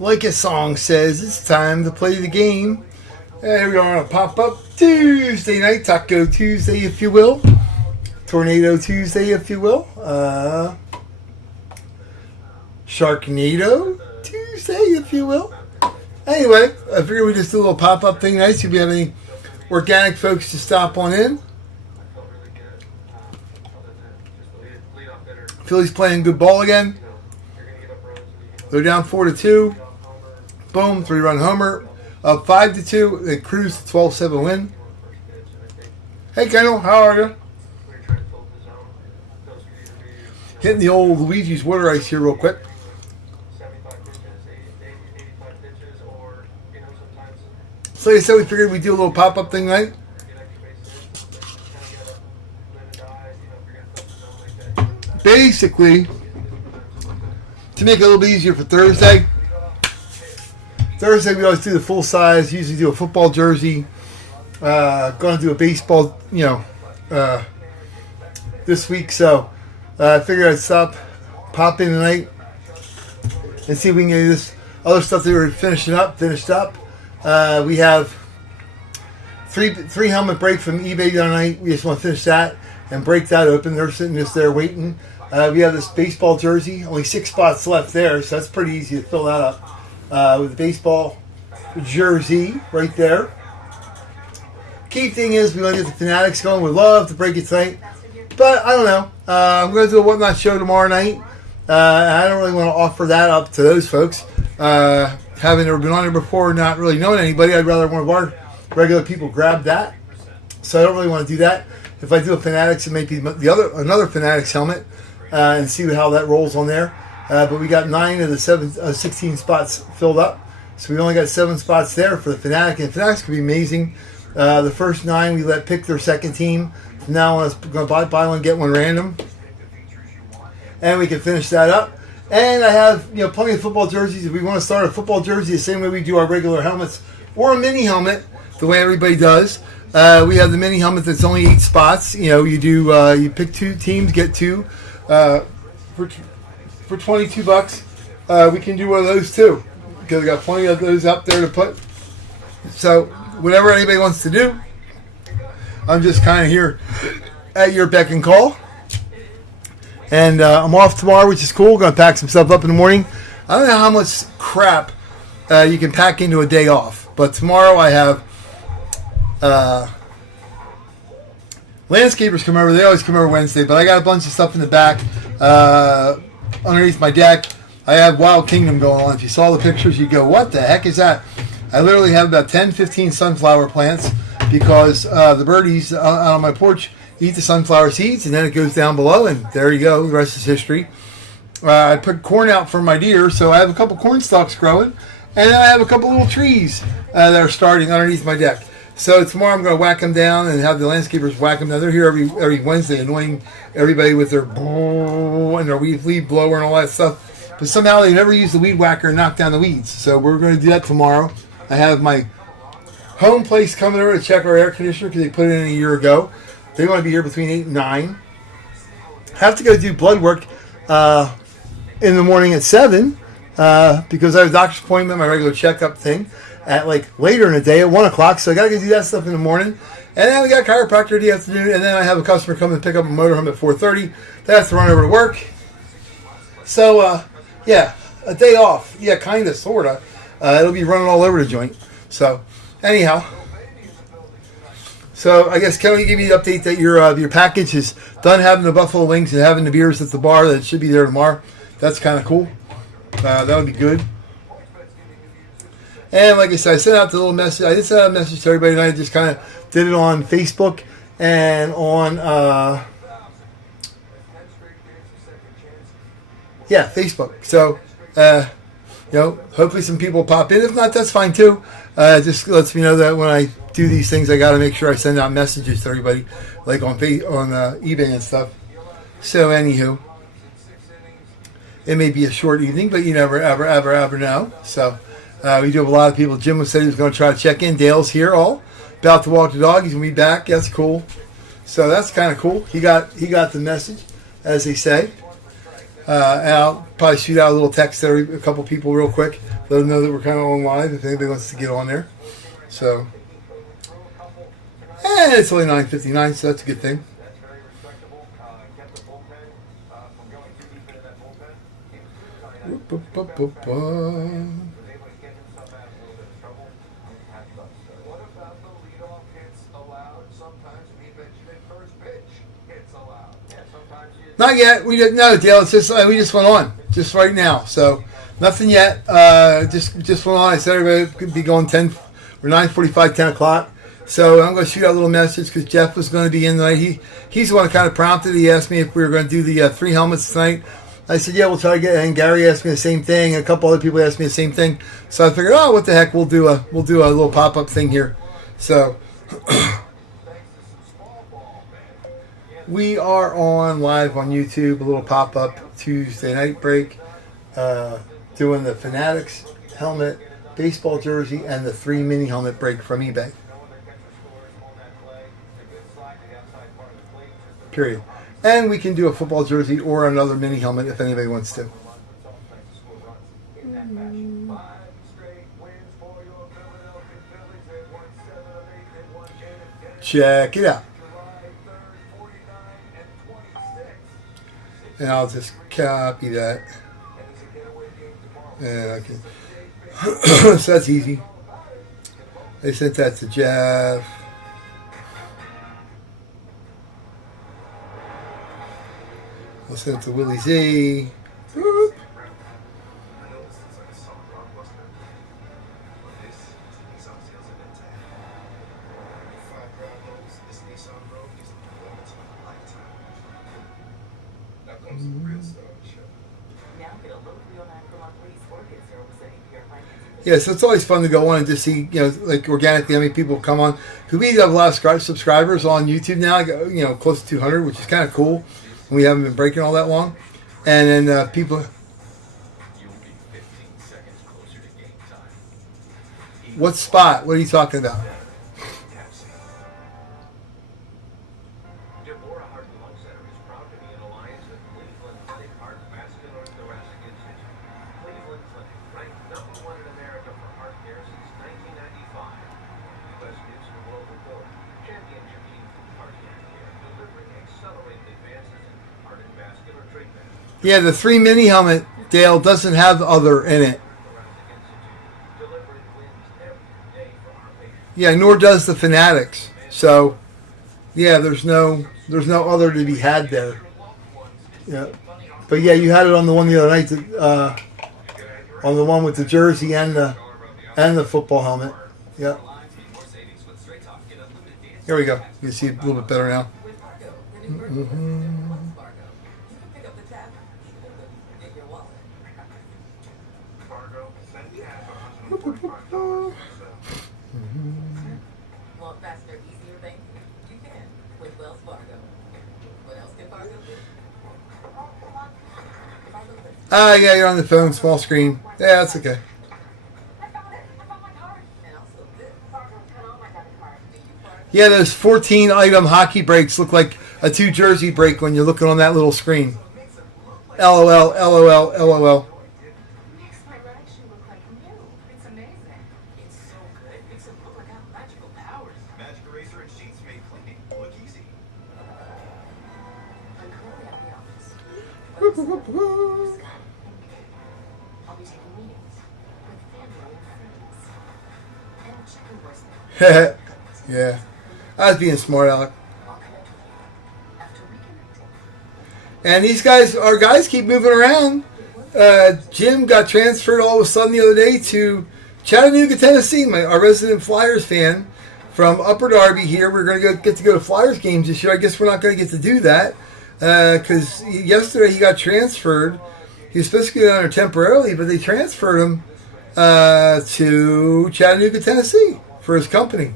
like a song says, it's time to play the game. And we're going to pop up Tuesday night, Taco Tuesday, if you will. Tornado Tuesday, if you will. Sharknado Tuesday, if you will. Anyway, I figured we'd just do a little pop-up thing nice. If you have any organic folks to stop on in. Philly's playing good ball again. They're down 4-2. Boom, 3-run homer. Up 5-2. They cruise to 12-7 win. Hey, Kendall, how are you? Hitting the old Luigi's water ice here real quick. So like I said, we figured we'd do a little pop-up thing tonight. Basically, to make it a little bit easier for Thursday. Thursday we always do the full size. Usually do a football jersey. Going to do a baseball, this week. So I figured I'd pop in tonight, and see if we can get this other stuff that we're finished up. We have three helmet break from eBay tonight. We just want to finish that and break that open. They're sitting just there waiting. We have this baseball jersey. Only 6 spots left there, so that's pretty easy to fill that up with the baseball jersey right there. Key thing is we want to get the Fanatics going. We'd love to break it tonight, but I don't know. I'm going to do a Whatnot show tomorrow night. I don't really want to offer that up to those folks. Having never been on here before, not really knowing anybody, I'd rather one of our regular people grab that. So I don't really want to do that. If I do a Fanatics, it may be another Fanatics helmet, and see how that rolls on there. But we got 9 of the 16 spots filled up, so we only got 7 spots there for the Fanatic. And Fanatics could be amazing. The first 9 we let pick their second team. From now on, I'm going to buy one, get one random, and we can finish that up. And I have plenty of football jerseys. If we want to start a football jersey the same way we do our regular helmets, or a mini helmet, the way everybody does, we have the mini helmet that's only 8 spots. You pick 2 teams, get 2 for $22. We can do one of those too, because we got plenty of those up there to put. So whatever anybody wants to do, I'm just kind of here at your beck and call. And I'm off tomorrow, which is cool. Going to pack some stuff up in the morning. I don't know how much crap you can pack into a day off. But tomorrow I have landscapers come over. They always come over Wednesday. But I got a bunch of stuff in the back underneath my deck. I have Wild Kingdom going on. If you saw the pictures, you'd go, what the heck is that? I literally have about 10, 15 sunflower plants because the birdies out on my porch eat the sunflower seeds, and then it goes down below, and there you go. The rest is history. I put corn out for my deer, so I have a couple corn stalks growing, and I have a couple little trees that are starting underneath my deck. So tomorrow I'm going to whack them down and have the landscapers whack them down. They're here every Wednesday, annoying everybody with their and their weed blower and all that stuff. But somehow they never use the weed whacker and knock down the weeds. So we're going to do that tomorrow. I have my home place coming over to check our air conditioner because they put it in a year ago. They want to be here between 8 and 9. Have to go do blood work in the morning at 7 because I have a doctor's appointment, my regular checkup thing, at later in the day at 1 o'clock. So I got to go do that stuff in the morning. And then we got chiropractor in the afternoon. And then I have a customer come and pick up a motorhome at 4:30. Then I have to run over to work. So, a day off. Yeah, kind of, sort of. It'll be running all over the joint. So, anyhow. So I guess Kelly gave you the update that your package is done having the buffalo wings and having the beers at the bar. That should be there tomorrow. That's kind of cool. That would be good. And like I said, I sent out the little message. I did send out a message to everybody, and I just kind of did it on Facebook and on Facebook. So hopefully some people pop in. If not, that's fine too. Just lets me know that when I do these things, I got to make sure I send out messages to everybody, like on eBay and stuff. So, anywho, it may be a short evening, but you never, ever know. So, we do have a lot of people. Jim said he was going to try to check in. Dale's here, all about to walk the dog. He's going to be back. That's cool. So that's kind of cool. He got the message, as they say. And I'll probably shoot out a little text to a couple people real quick, let them know that we're kind of on live if anybody wants to get on there. So, and it's only 9:59, so that's a good thing. Not yet. We didn't know, Dale. It's just we just went on just right now, so nothing yet. Just went on. I said everybody could be going 10 or 9:45, 10 o'clock. So I'm going to shoot out a little message because Jeff was going to be in tonight. He's the one that kind of prompted. He asked me if we were going to do the 3 helmets tonight. I said, yeah, we'll try to get. And Gary asked me the same thing. And a couple other people asked me the same thing. So I figured, oh, what the heck? We'll do a little pop up thing here. So. We are on live on YouTube, a little pop-up Tuesday night break, doing the Fanatics helmet, baseball jersey, and the 3 mini helmet break from eBay. Period. And we can do a football jersey or another mini helmet if anybody wants to. Check it out. And I'll just copy that. And I can. So that's easy. I sent that to Jeff. I'll send it to Willie Z. Boop. Yeah, so it's always fun to go on and just see, like organically how many people come on. Because we have a lot of subscribers on YouTube now, close to 200, which is kind of cool. And we haven't been breaking all that long. And then people... What spot? What are you talking about? Yeah, the 3 mini helmet, Dale, doesn't have other in it. Yeah, nor does the Fanatics. So, yeah, there's no other to be had there. Yeah, but yeah, you had it on the one the other night, on the one with the jersey and the football helmet. Yeah. Here we go. You can see it a little bit better now. Mm-hmm. Yeah, you're on the phone, small screen. Yeah, that's okay. Yeah, those 14-item hockey breaks look like a 2 jersey break when you're looking on that little screen. LOL, LOL, LOL. Yeah, I was being smart, Alec. And these guys, our guys keep moving around. Jim got transferred all of a sudden the other day to Chattanooga, Tennessee. Our resident Flyers fan from Upper Darby here. We're going to get to go to Flyers games this year. I guess we're not going to get to do that because yesterday he got transferred. He was supposed to get on there temporarily, but they transferred him to Chattanooga, Tennessee for his company.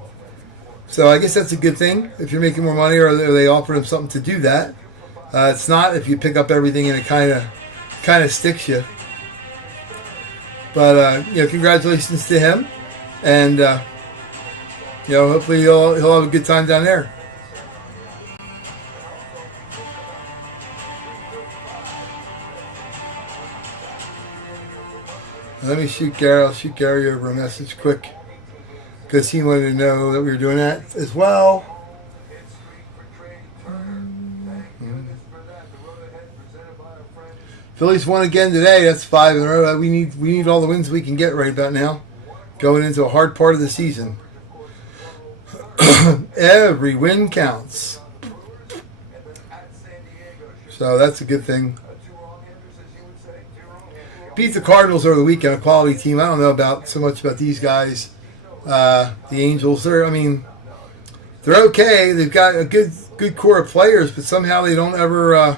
So I guess that's a good thing if you're making more money, or they offer him something to do that. It's not if you pick up everything and it kind of sticks you. But congratulations to him, and hopefully he'll have a good time down there. Let me shoot Gary. I'll shoot Gary over a message quick because he wanted to know that we were doing that as well. Phillies won again today. That's 5 in a row. We need all the wins we can get right about now, going into a hard part of the season. Every win counts. So that's a good thing. Beat the Cardinals over the weekend, a quality team. I don't know so much about these guys. The Angels, they're okay. They've got a good core of players, but somehow they don't ever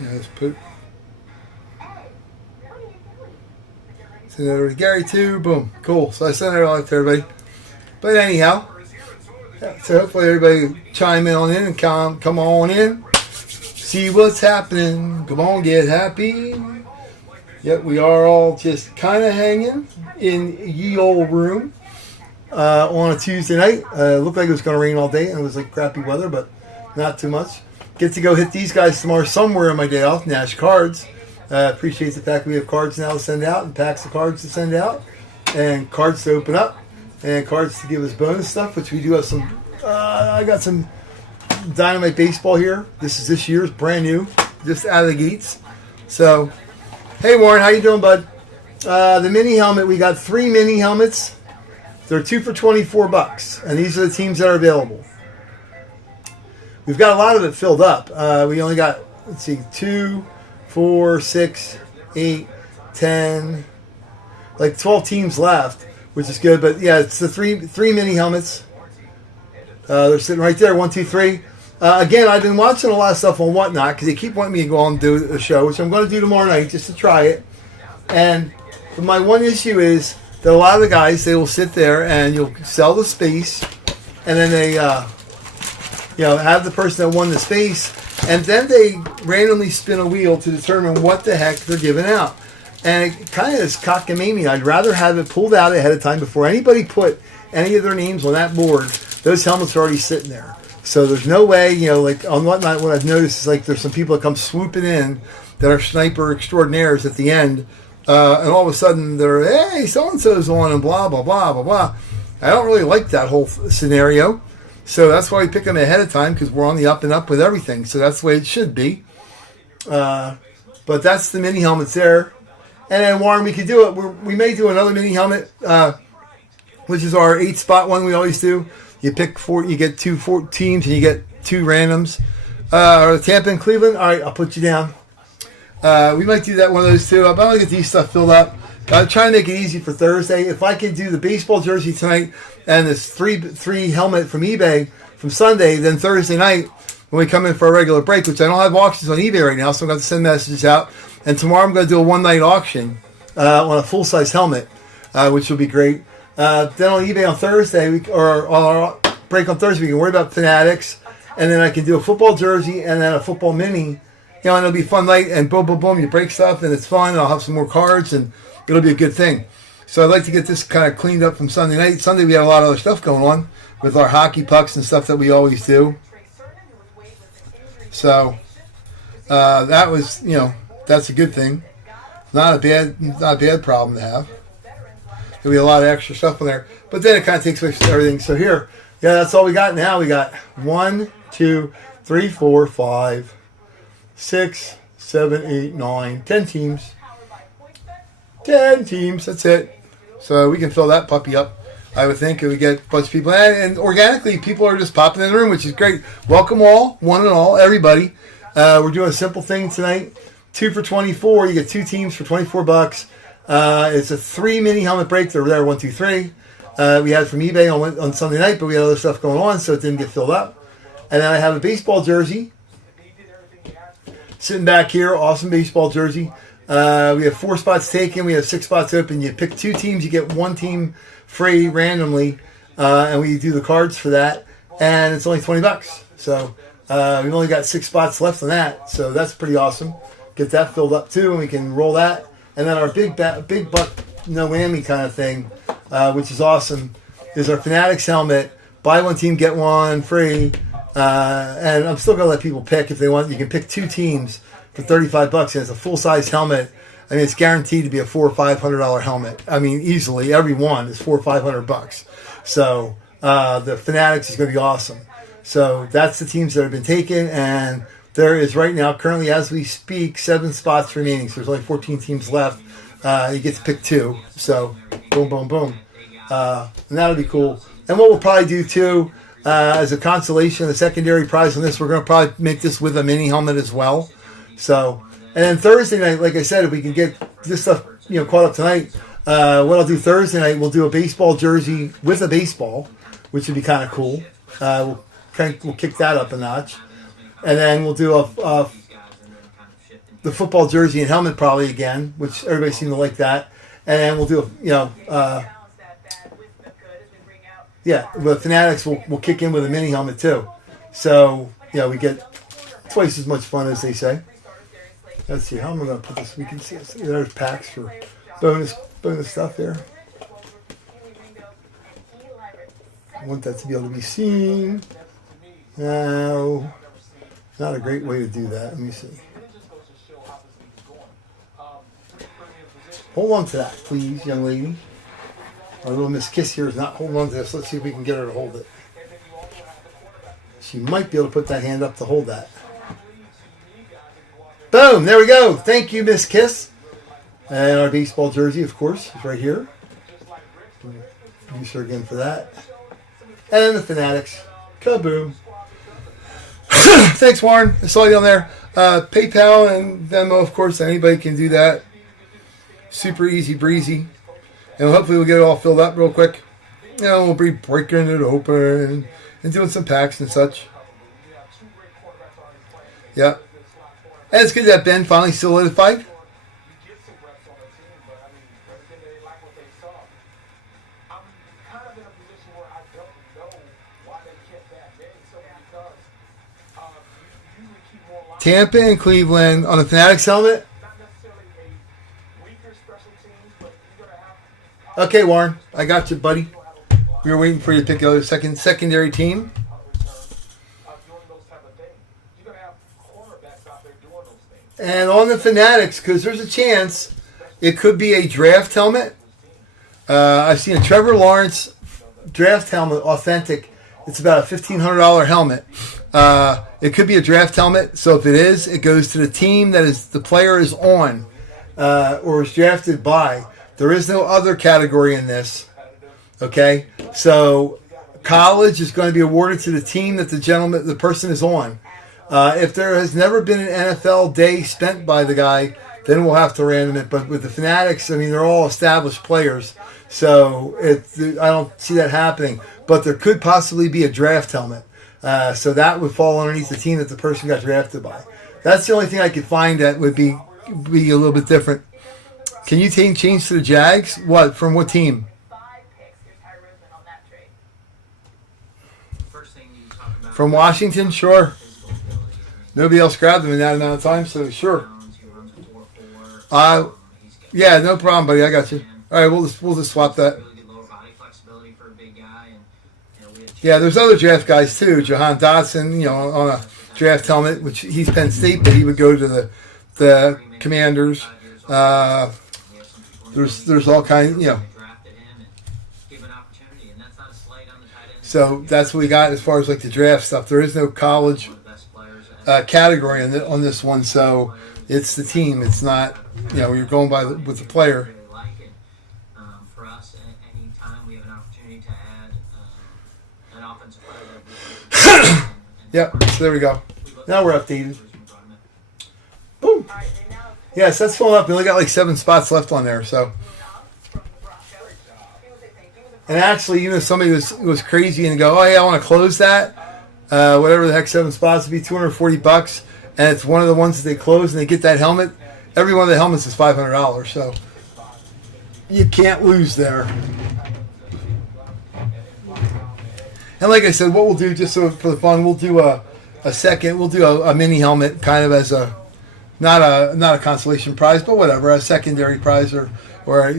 Yeah, let's put send it over to Gary too. Boom, cool. So I sent it out to everybody. But anyhow, yeah, so hopefully everybody chime in and come on in, see what's happening. Come on, get happy. Yep, we are all just kind of hanging in ye old room on a Tuesday night. Looked like it was going to rain all day, and it was like crappy weather, but not too much. Get to go hit these guys tomorrow somewhere on my day off. Nash Cards. Appreciate the fact we have cards now to send out and packs of cards to send out and cards to open up and cards to give us bonus stuff, which we do have some. I got some Dynamite Baseball here. This is this year's brand new, just out of the gates. So, hey Warren, how you doing, bud? The mini helmet, we got 3 mini helmets. They're 2 for $24, and these are the teams that are available. We've got a lot of it filled up. We only got, 2, 4, 6, 8, 10, like 12 teams left, which is good. But yeah, it's the three mini helmets. They're sitting right there, 1, 2, 3. Again, I've been watching a lot of stuff on Whatnot because they keep wanting me to go on and do a show, which I'm going to do tomorrow night just to try it. And my one issue is that a lot of the guys, they will sit there and you'll sell the space, and then they have the person that won the space, and then they randomly spin a wheel to determine what the heck they're giving out. And it kind of is cockamamie. I'd rather have it pulled out ahead of time before anybody put any of their names on that board. Those helmets are already sitting there. So there's no way, like on Whatnot, what I've noticed is like there's some people that come swooping in that are sniper extraordinaires at the end, and all of a sudden they're, hey, so-and-so's on and blah, blah, blah, blah, blah. I don't really like that whole scenario. So that's why we pick them ahead of time, because we're on the up and up with everything. So that's the way it should be. But that's the mini helmets there. And then, Warren, we could do it. We may do another mini helmet, which is our 8-spot one we always do. You pick 4, you get 4 teams, and you get 2 randoms. Tampa and Cleveland. All right, I'll put you down. We might do that one of those too. I'm going to get these stuff filled up. I'm trying to make it easy for Thursday. If I could do the baseball jersey tonight and this three helmet from eBay from Sunday, then Thursday night when we come in for a regular break, which I don't have auctions on eBay right now, so I'm going to send messages out. And tomorrow I'm going to do a one-night auction on a full-size helmet, which will be great. Then on eBay on Thursday, or on our break on Thursday, we can worry about Fanatics, and then I can do a football jersey and then a football mini. And it'll be a fun night, and boom, boom, boom, you break stuff, and it's fun, and I'll have some more cards, and it'll be a good thing. So I'd like to get this kind of cleaned up from Sunday night. Sunday we had a lot of other stuff going on with our hockey pucks and stuff that we always do. So that was, that's a good thing. Not a bad problem to have. There'll be a lot of extra stuff on there. But then it kind of takes away from everything. So here, that's all we got now. We got 1, 2, 3, 4, 5, 6, 7, 8, 9, 10 teams. 10 teams, that's it. So we can fill that puppy up, I would think, and we get a bunch of people. And organically, people are just popping in the room, which is great. Welcome all, one and all, everybody. We're doing a simple thing tonight. 2 for $24. You get 2 teams for $24. It's a 3 mini helmet break. They're there, 1, 2, 3. We had it from eBay on Sunday night, but we had other stuff going on, so it didn't get filled up. And then I have a baseball jersey sitting back here. Awesome baseball jersey. We have 4 spots taken. We have 6 spots open. You pick 2 teams. You get 1 team free randomly. and we do the cards for that, and it's only $20. So we've only got 6 spots left on that, so that's pretty awesome. Get that filled up too, and we can roll that. And then our big buck no whammy kind of thing, which is awesome, is our Fanatics helmet. Buy one team, get one free. And I'm still gonna let people pick if they want. You can pick 2 teams for $35, and it's a full size helmet. I mean, it's guaranteed to be a $400 or $500 helmet. I mean, easily every one is $400 or $500. So the Fanatics is going to be awesome. So that's the teams that have been taken, and there is right now, currently as we speak, 7 spots remaining. So there's only 14 teams left. You get to pick 2. So boom, boom, boom, and that'll be cool. And what we'll probably do too, as a consolation, a secondary prize on this, we're going to probably make this with a mini helmet as well. So, and then Thursday night, like I said, if we can get this stuff, caught up tonight, what I'll do Thursday night, we'll do a baseball jersey with a baseball, which would be kind of cool. We'll kick that up a notch, and then we'll do the football jersey and helmet probably again, which everybody seemed to like that, and then we'll do the Fanatics will kick in with a mini helmet too. So we get twice as much fun, as they say. Let's see, how am I going to put this? We can see there's packs for bonus stuff there. I want that to be able to be seen. Now, not a great way to do that. Let me see. Hold on to that, please, young lady. Our little Miss Kiss here is not holding on to this. Let's see if we can get her to hold it. She might be able to put that hand up to hold that. Boom! There we go. Thank you, Miss Kiss. And our baseball jersey, of course, is right here. Use her again for that. And the Fanatics. Kaboom. Thanks, Warren. I saw you on there. PayPal and Venmo, of course. Anybody can do that. Super easy breezy. And hopefully we'll get it all filled up real quick. We'll be breaking it open and doing some packs and such. Yeah. And it's good that Ben finally solidified. Tampa and Cleveland on the Fanatics helmet. Okay, Warren, I got you, buddy. We were waiting for you to pick the other secondary team. And on the Fanatics, because there's a chance it could be a draft helmet. I've seen a Trevor Lawrence draft helmet, authentic. It's about a $1,500 helmet. It could be a draft helmet. So if it is, it goes to the team that the player is on or is drafted by. There is no other category in this. Okay? So college is going to be awarded to the team that the person is on. If there has never been an NFL day spent by the guy, then we'll have to random it. But with the Fanatics, I mean, they're all established players. So I don't see that happening. But there could possibly be a draft helmet. So that would fall underneath the team that the person got drafted by. That's the only thing I could find that would be a little bit different. Can you change to the Jags? What? From what team? From Washington? Sure. Nobody else grabbed them in that amount of time, so sure. Yeah, no problem, buddy. I got you. All right, we'll just swap that. Yeah, there's other draft guys too. Jahan Dotson, on a draft helmet, which he's Penn State, but he would go to the Commanders. There's all kinds, So that's what we got as far as like the draft stuff. There is no college category on this one, so it's the team. It's not, you're going with the player. For us, anytime we have an opportunity to add an offensive player. Yep, so there we go. Now we're updated. Boom. Yes, that's filling up. We only got like 7 spots left on there, so. And actually, even if somebody was crazy and go, oh, yeah, I want to close that, whatever the heck, 7 spots would be $240, and it's one of the ones that they close and they get that helmet. Every one of the helmets is $500, so you can't lose there. And like I said, what we'll do, just so for the fun, we'll do a second. We'll do a mini helmet, kind of as a not a consolation prize, but whatever, a secondary prize or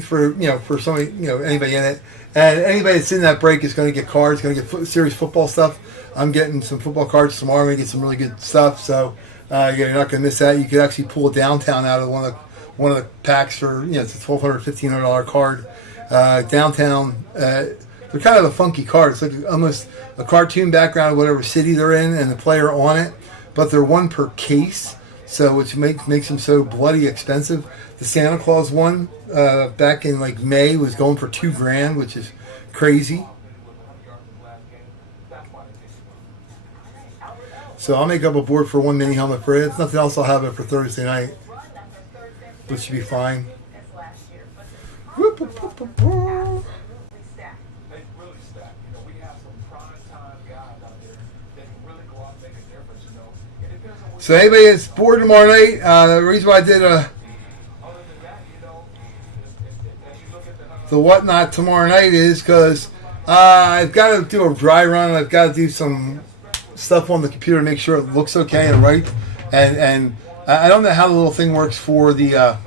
for for somebody, anybody in it. And anybody that's in that break is going to get cards, going to get serious football stuff. I'm getting some football cards tomorrow. I'm going to get some really good stuff. So you're not going to miss that. You could actually pull a downtown out of one of the packs for it's a $1,200, $1,500 card. Downtown. They're kind of a funky card. It's like almost a cartoon background of whatever city they're in and the player on it. But they're one per case, so which makes them so bloody expensive. The Santa Claus one back in like May was going for $2,000, which is crazy. So I'll make up a board for one mini helmet for it. If nothing else, I'll have it for Thursday night, which should be fine. Whoop, whoop, whoop, whoop, whoop. So anybody that's bored tomorrow night, the reason why I did the whatnot tomorrow night is because I've got to do a dry run. I've got to do some stuff on the computer to make sure it looks okay and right. And I don't know how the little thing works for the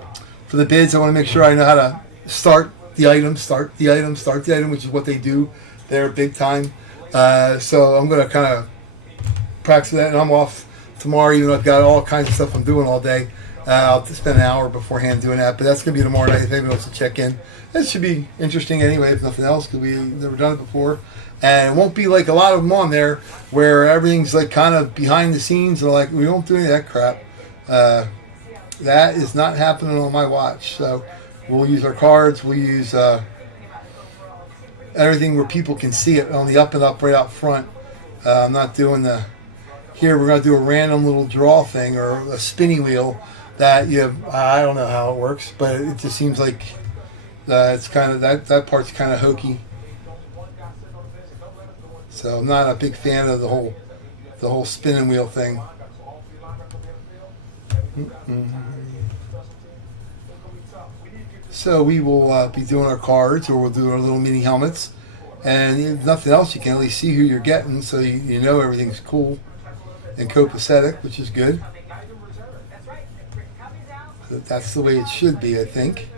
bids. I want to make sure I know how to start the item, which is what they do there big time. So I'm going to kind of practice that, and I'm off tomorrow, even though I've got all kinds of stuff I'm doing all day. I'll spend an hour beforehand doing that, but that's going to be tomorrow night if anybody wants to check in. It should be interesting anyway, if nothing else, because we've never done it before. And it won't be like a lot of them on there where everything's like kind of behind the scenes and like, we don't do any of that crap. That is not happening on my watch. So we'll use our cards, we'll use everything where people can see it on the up and up right out front. I'm not doing here we're going to do a random little draw thing or a spinny wheel that I don't know how it works, but it just seems like it's kind of that part's kind of hokey. So I'm not a big fan of the whole spinning wheel thing. So we will be doing our cards, or we'll do our little mini helmets, and if nothing else, you can at least see who you're getting, so you know everything's cool and copacetic, which is good. So that's the way it should be, I think.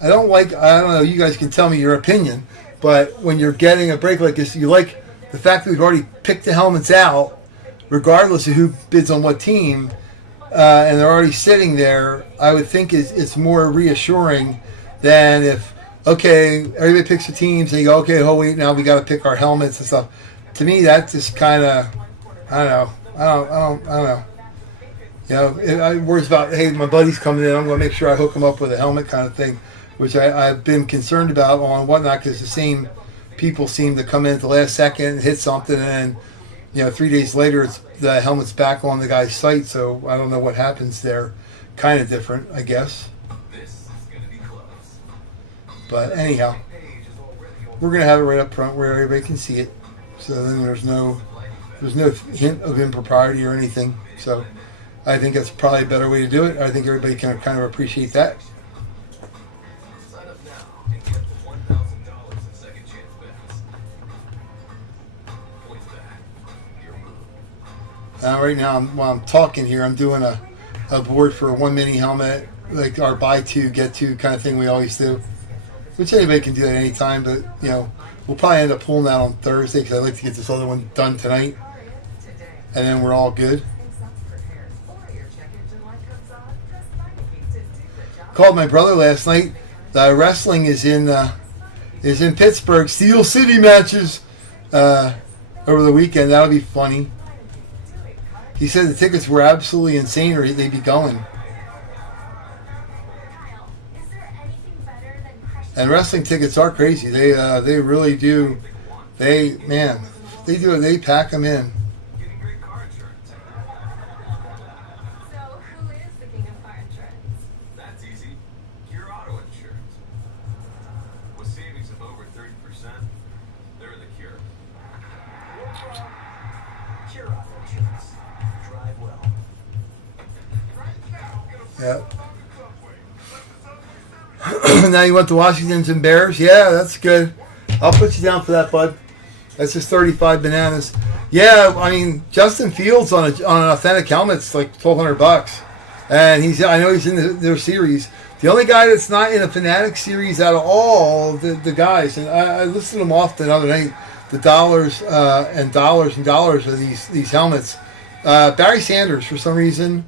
I don't know, you guys can tell me your opinion, but when you're getting a break like this, you like the fact that we've already picked the helmets out, regardless of who bids on what team, and they're already sitting there. I would think it's more reassuring than if, okay, everybody picks the teams, and you go, okay, wait, now we got to pick our helmets and stuff. To me, that just kind of, I don't know. I worry about, hey, my buddy's coming in, I'm going to make sure I hook him up with a helmet kind of thing, which I've been concerned about on whatnot, because the same people seem to come in at the last second and hit something, and then 3 days later the helmet's back on the guy's site, so I don't know what happens there. Kind of different, I guess. But anyhow, we're going to have it right up front where everybody can see it, so then there's no hint of impropriety or anything. So I think that's probably a better way to do it. I think everybody can kind of appreciate that. Right now, while I'm talking here, I'm doing a board for one mini helmet, like our buy two, get two kind of thing we always do, which anybody can do at any time, but we'll probably end up pulling that on Thursday because I'd like to get this other one done tonight, and then we're all good. Called my brother last night. The wrestling is in Pittsburgh. Steel City matches over the weekend. That'll be funny. He said the tickets were absolutely insane, or they'd be going. And wrestling tickets are crazy. They really do. They pack them in. So who is the king of car insurance? That's easy. Your auto insurance. With savings of over 30%, they're the cure. Cure auto insurance. Drive well. Yeah. Now you went to Washington's and Bears? Yeah, that's good. I'll put you down for that, bud. That's just 35 bananas. Yeah, I mean Justin Fields on an authentic helmet's like $1,200, and I know he's in their series. The only guy that's not in a Fanatic series out of all the guys, and I listed them off the other night, the dollars and dollars of these helmets. Barry Sanders, for some reason,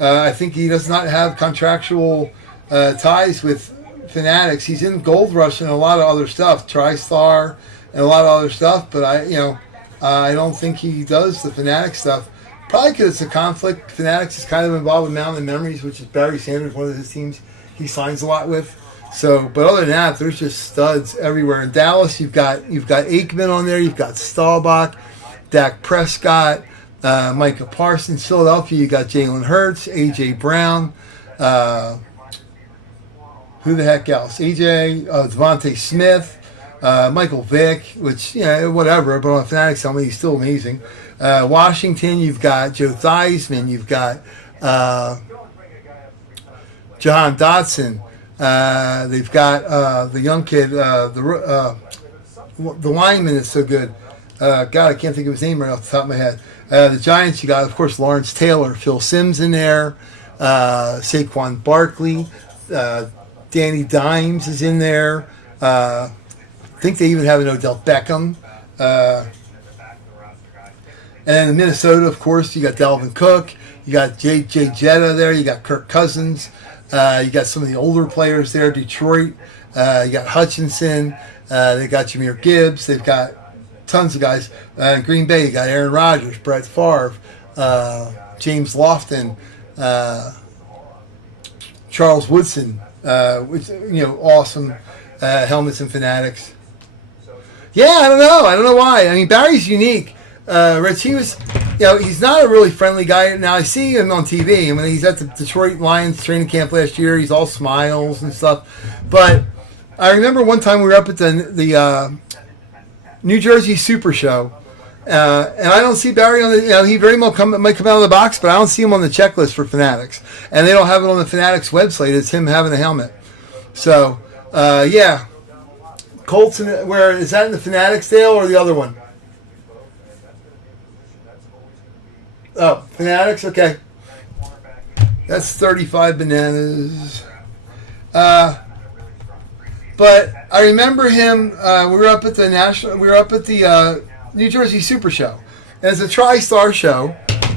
I think he does not have contractual ties with Fanatics. He's in Gold Rush and a lot of other stuff, TriStar and a lot of other stuff, but I don't think he does the Fanatic stuff. Probably because it's a conflict. Fanatics is kind of involved with Mountain Memories, which is Barry Sanders, one of his teams he signs a lot with. So, but other than that, there's just studs everywhere. In Dallas, you've got Aikman on there, you've got Staubach, Dak Prescott, Micah Parsons. Philadelphia, you got Jalen Hurts, AJ Brown. Who the heck else? Devontae Smith, Michael Vick, which, whatever, but on Fanatics helmet, he's still amazing. Washington, you've got Joe Theismann, you've got Jahan Dotson. They've got the young kid, the lineman is so good. God, I can't think of his name right off the top of my head. The Giants, you got, of course, Lawrence Taylor, Phil Simms in there, Saquon Barkley, Danny Dimes is in there. I think they even have an Odell Beckham. And in Minnesota, of course, you got Dalvin Cook, you got Jay Jetta there, you got Kirk Cousins, you got some of the older players there. Detroit, you got Hutchinson, they got Jahmyr Gibbs, they've got tons of guys. Green Bay, you got Aaron Rodgers, Brett Favre, James Lofton, Charles Woodson, which awesome helmets and Fanatics. Yeah, I don't know why. I mean, Barry's unique. Rich, he was, he's not a really friendly guy. Now I see him on TV. I mean, he's at the Detroit Lions training camp last year. He's all smiles and stuff. But I remember one time we were up at the New Jersey Super Show, and I don't see Barry on the. He very well might come out of the box, but I don't see him on the checklist for Fanatics, and they don't have it on the Fanatics website. It's him having a helmet. So yeah, Colts. Where is that in the Fanatics Dale or the other one? Oh, Fanatics. Okay, that's 35 bananas. But I remember him. We were up at the New Jersey Super Show. And it's a TriStar show,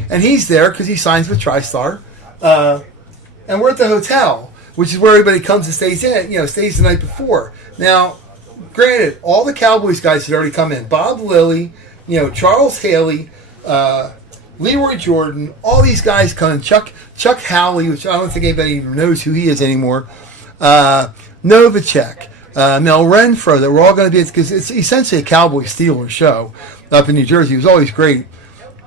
and he's there because he signs with TriStar. And we're at the hotel, which is where everybody comes and stays stays the night before. Now, granted, all the Cowboys guys had already come in. Bob Lilly, Charles Haley, Leroy Jordan, all these guys come in. Chuck Howley, which I don't think anybody even knows who he is anymore. Novacek, Mel Renfro, that we're all going to be, because it's essentially a Cowboy Steelers show up in New Jersey. It was always great.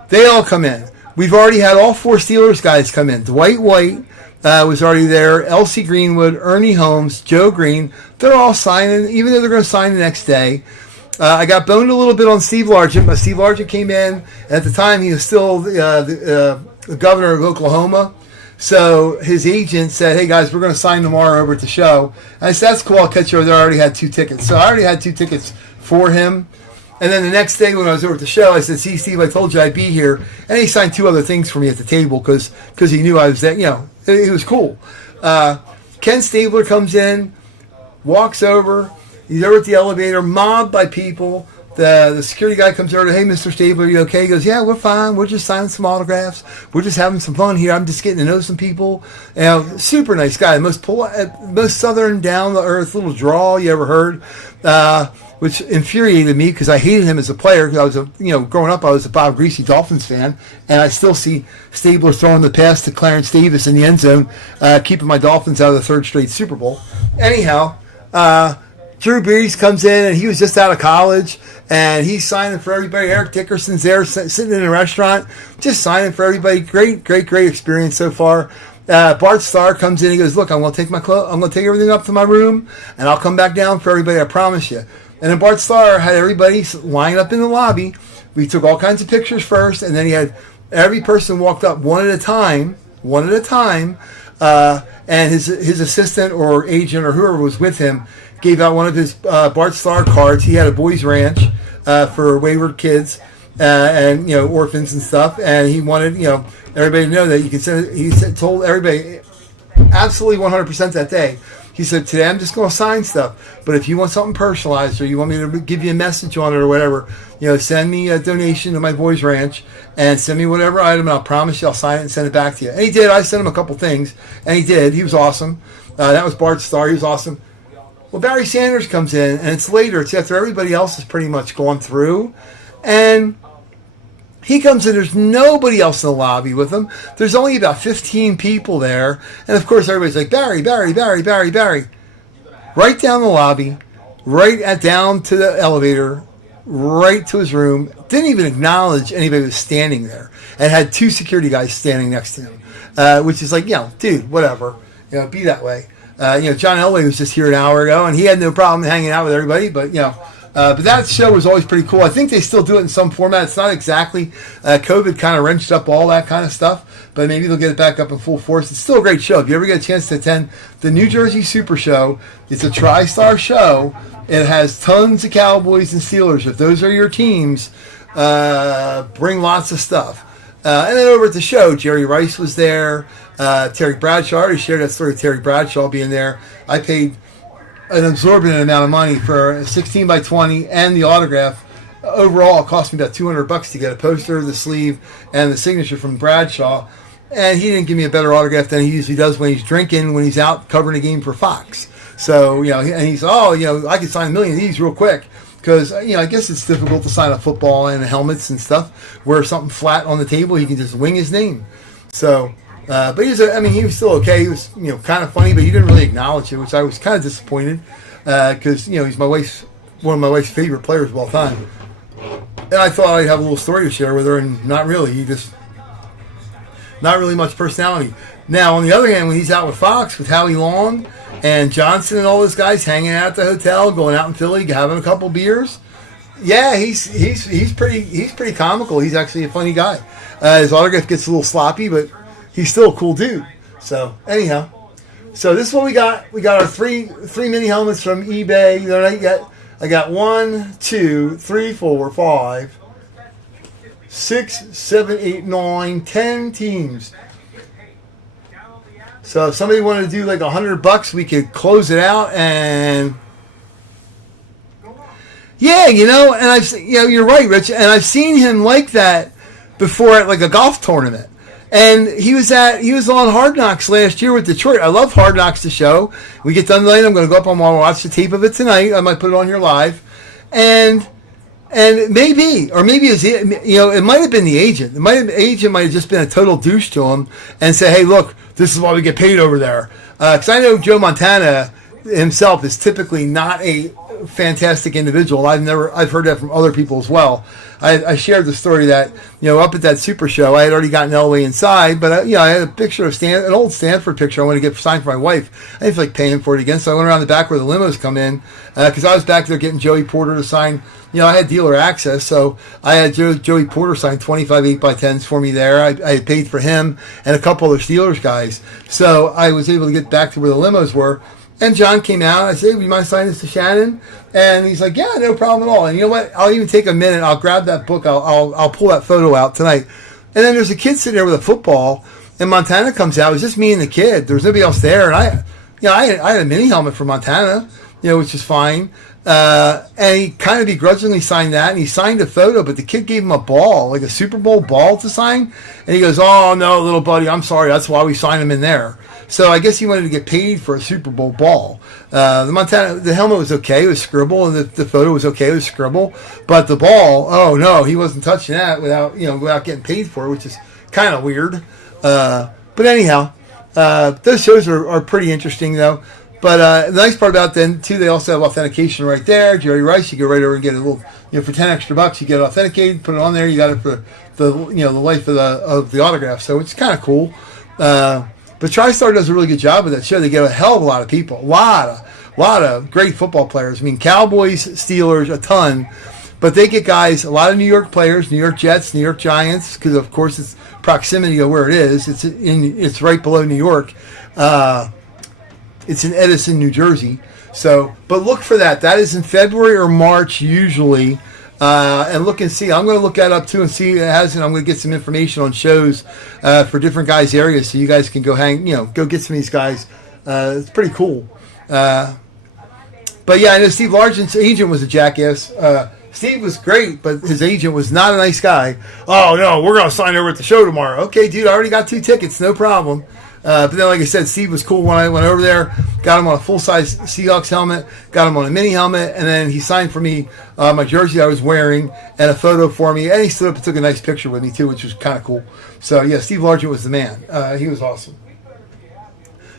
They all come in. We've already had all four Steelers guys come in. Dwight White was already there, Elsie Greenwood, Ernie Holmes, Joe Green. They're all signing, even though they're going to sign the next day. I got boned a little bit on Steve Largent, but Steve Largent came in, and at the time he was still the governor of Oklahoma. So his agent said, "Hey guys, we're going to sign tomorrow over at the show." And I said, "That's cool. I'll catch you over there." I already had 2 tickets, so I already had 2 tickets for him. And then the next day when I was over at the show, I said, "See, Steve, I told you I'd be here." And he signed 2 other things for me at the table because he knew I was there. It was cool. Ken Stabler comes in, walks over. He's over at the elevator, mobbed by people. The security guy comes over, "Hey, Mr. Stabler, you okay?" He goes, "Yeah, we're fine. We're just signing some autographs. We're just having some fun here. I'm just getting to know some people." Super nice guy. Most southern, down-the-earth little drawl you ever heard, which infuriated me because I hated him as a player. Because I was, growing up, I was a Bob Greasy Dolphins fan, and I still see Stabler throwing the pass to Clarence Davis in the end zone, keeping my Dolphins out of the 3rd straight Super Bowl. Anyhow, Drew Brees comes in, and he was just out of college, and he's signing for everybody. Eric Dickerson's there sitting in a restaurant, just signing for everybody. Great experience so far. Bart Starr comes in. He goes, "Look, I'm going to take my clothes. I'm going to take everything up to my room, and I'll come back down for everybody. I promise you." And then Bart Starr had everybody lined up in the lobby. We took all kinds of pictures first, and then he had every person walked up one at a time, And his assistant or agent or whoever was with him gave out one of his Bart Starr cards. He had a boys' ranch for wayward kids and orphans and stuff. And he wanted everybody to know that you can send. Told everybody absolutely 100% that day. He said, today I'm just going to sign stuff. But if you want something personalized or you want me to give you a message on it or whatever, send me a donation to my boys' ranch and send me whatever item, and I'll promise you I'll sign it and send it back to you. And he did. I sent him a couple things, and he did. He was awesome. That was Bart Starr. He was awesome. Well, Barry Sanders comes in, and it's later. It's after everybody else has pretty much gone through. And he comes in, there's nobody else in the lobby with him. There's only about 15 people there. And of course, everybody's like, Barry, Barry, Barry, Barry, Barry. Right down the lobby, down to the elevator, right to his room. Didn't even acknowledge anybody was standing there. And had 2 security guys standing next to him. Which is like, dude, whatever. Be that way. John Elway was just here an hour ago, and he had no problem hanging out with everybody, but, but that show was always pretty cool. I think they still do it in some format. It's not exactly COVID kind of wrenched up all that kind of stuff, but maybe they'll get it back up in full force. It's still a great show. If you ever get a chance to attend the New Jersey Super Show, it's a tri-star show. It has tons of Cowboys and Steelers. If those are your teams, bring lots of stuff. And then over at the show, Jerry Rice was there. Terry Bradshaw. I already shared that story of Terry Bradshaw being there. I paid an exorbitant amount of money for a 16 by 20 and the autograph. Overall, it cost me about $200 to get a poster, the sleeve, and the signature from Bradshaw. And he didn't give me a better autograph than he usually does when he's drinking, when he's out covering a game for Fox. So, and he said, I could sign a million of these real quick. Because, I guess it's difficult to sign a football and helmets and stuff. Where something flat on the table, he can just wing his name. So, but he was still okay. He was, kind of funny, but he didn't really acknowledge it, which I was kind of disappointed. Because, he's one of my wife's favorite players of all time. And I thought I'd have a little story to share with her, and not really. He just, not really much personality. Now, on the other hand, when he's out with Fox, with Howie Long and Johnson and all those guys hanging out at the hotel, going out in Philly, having a couple beers, yeah, he's pretty comical. He's actually a funny guy. His autograph gets a little sloppy, but he's still a cool dude. So anyhow, so this is what we got. We got our three mini helmets from eBay. I got 1, 2, 3, 4, 5, 6, 7, 8, 9, 10 teams. So if somebody wanted to do like $100, we could close it out and and you're right, Rich. And I've seen him like that before at like a golf tournament. And he was on Hard Knocks last year with Detroit. I love Hard Knocks, the show. We get done tonight. I'm going to go up and watch the tape of it tonight. I might put it on here live. And maybe it might have been the agent. The agent might have just been a total douche to him and say, hey, look, this is why we get paid over there. Because I know Joe Montana himself is typically not a fantastic individual. I've heard that from other people as well. I shared the story that up at that Super Show, I had already gotten Elway inside, but I had a picture of an old Stanford picture I wanted to get signed for my wife. I didn't feel like paying for it again, so I went around the back where the limos come in because I was back there getting Joey Porter to sign. I had dealer access, so I had Joey Porter sign 25 8x10s for me there. I had paid for him and a couple other Steelers guys, so I was able to get back to where the limos were. And John came out. I said, hey, would you mind signing this to Shannon? And he's like, yeah, no problem at all. And you know what? I'll even take a minute. I'll grab that book. I'll pull that photo out tonight. And then there's a kid sitting there with a football. And Montana comes out. It was just me and the kid. There was nobody else there. And I had a mini helmet for Montana, which is fine. And he kind of begrudgingly signed that. And he signed a photo, but the kid gave him a ball, like a Super Bowl ball to sign. And he goes, oh, no, little buddy, I'm sorry. That's why we signed him in there. So I guess he wanted to get paid for a Super Bowl ball. The helmet was okay. It was scribble, and the photo was okay. It was scribble. But the ball, oh no, he wasn't touching that without getting paid for it, which is kind of weird. But anyhow, those shows are pretty interesting though. But the nice part about them too, they also have authentication right there. Jerry Rice, you go right over and get a little, for $10 extra, you get it authenticated, put it on there. You got it for the life of the autograph. So it's kind of cool. But TriStar does a really good job with that show. They get a hell of a lot of people, a lot of great football players. I mean, Cowboys, Steelers, a ton. But they get guys, a lot of New York players, New York Jets, New York Giants, because of course it's proximity of where it is. It's right below New York. It's in Edison, New Jersey. So, but look for that. That is in February or March usually. And look and see. I'm going to look that up too and see if it has. And I'm going to get some information on shows for different guys' areas, so you guys can go go get some of these guys. It's pretty cool. But yeah, I know Steve Largent's agent was a jackass. Steve was great, but his agent was not a nice guy. Oh no, we're going to sign over at the show tomorrow. Okay, dude, I already got 2 tickets, no problem. But then, like I said, Steve was cool when I went over there. Got him on a full-size Seahawks helmet. Got him on a mini helmet. And then he signed for me my jersey I was wearing and a photo for me. And he stood up and took a nice picture with me, too, which was kind of cool. So, yeah, Steve Largent was the man. He was awesome.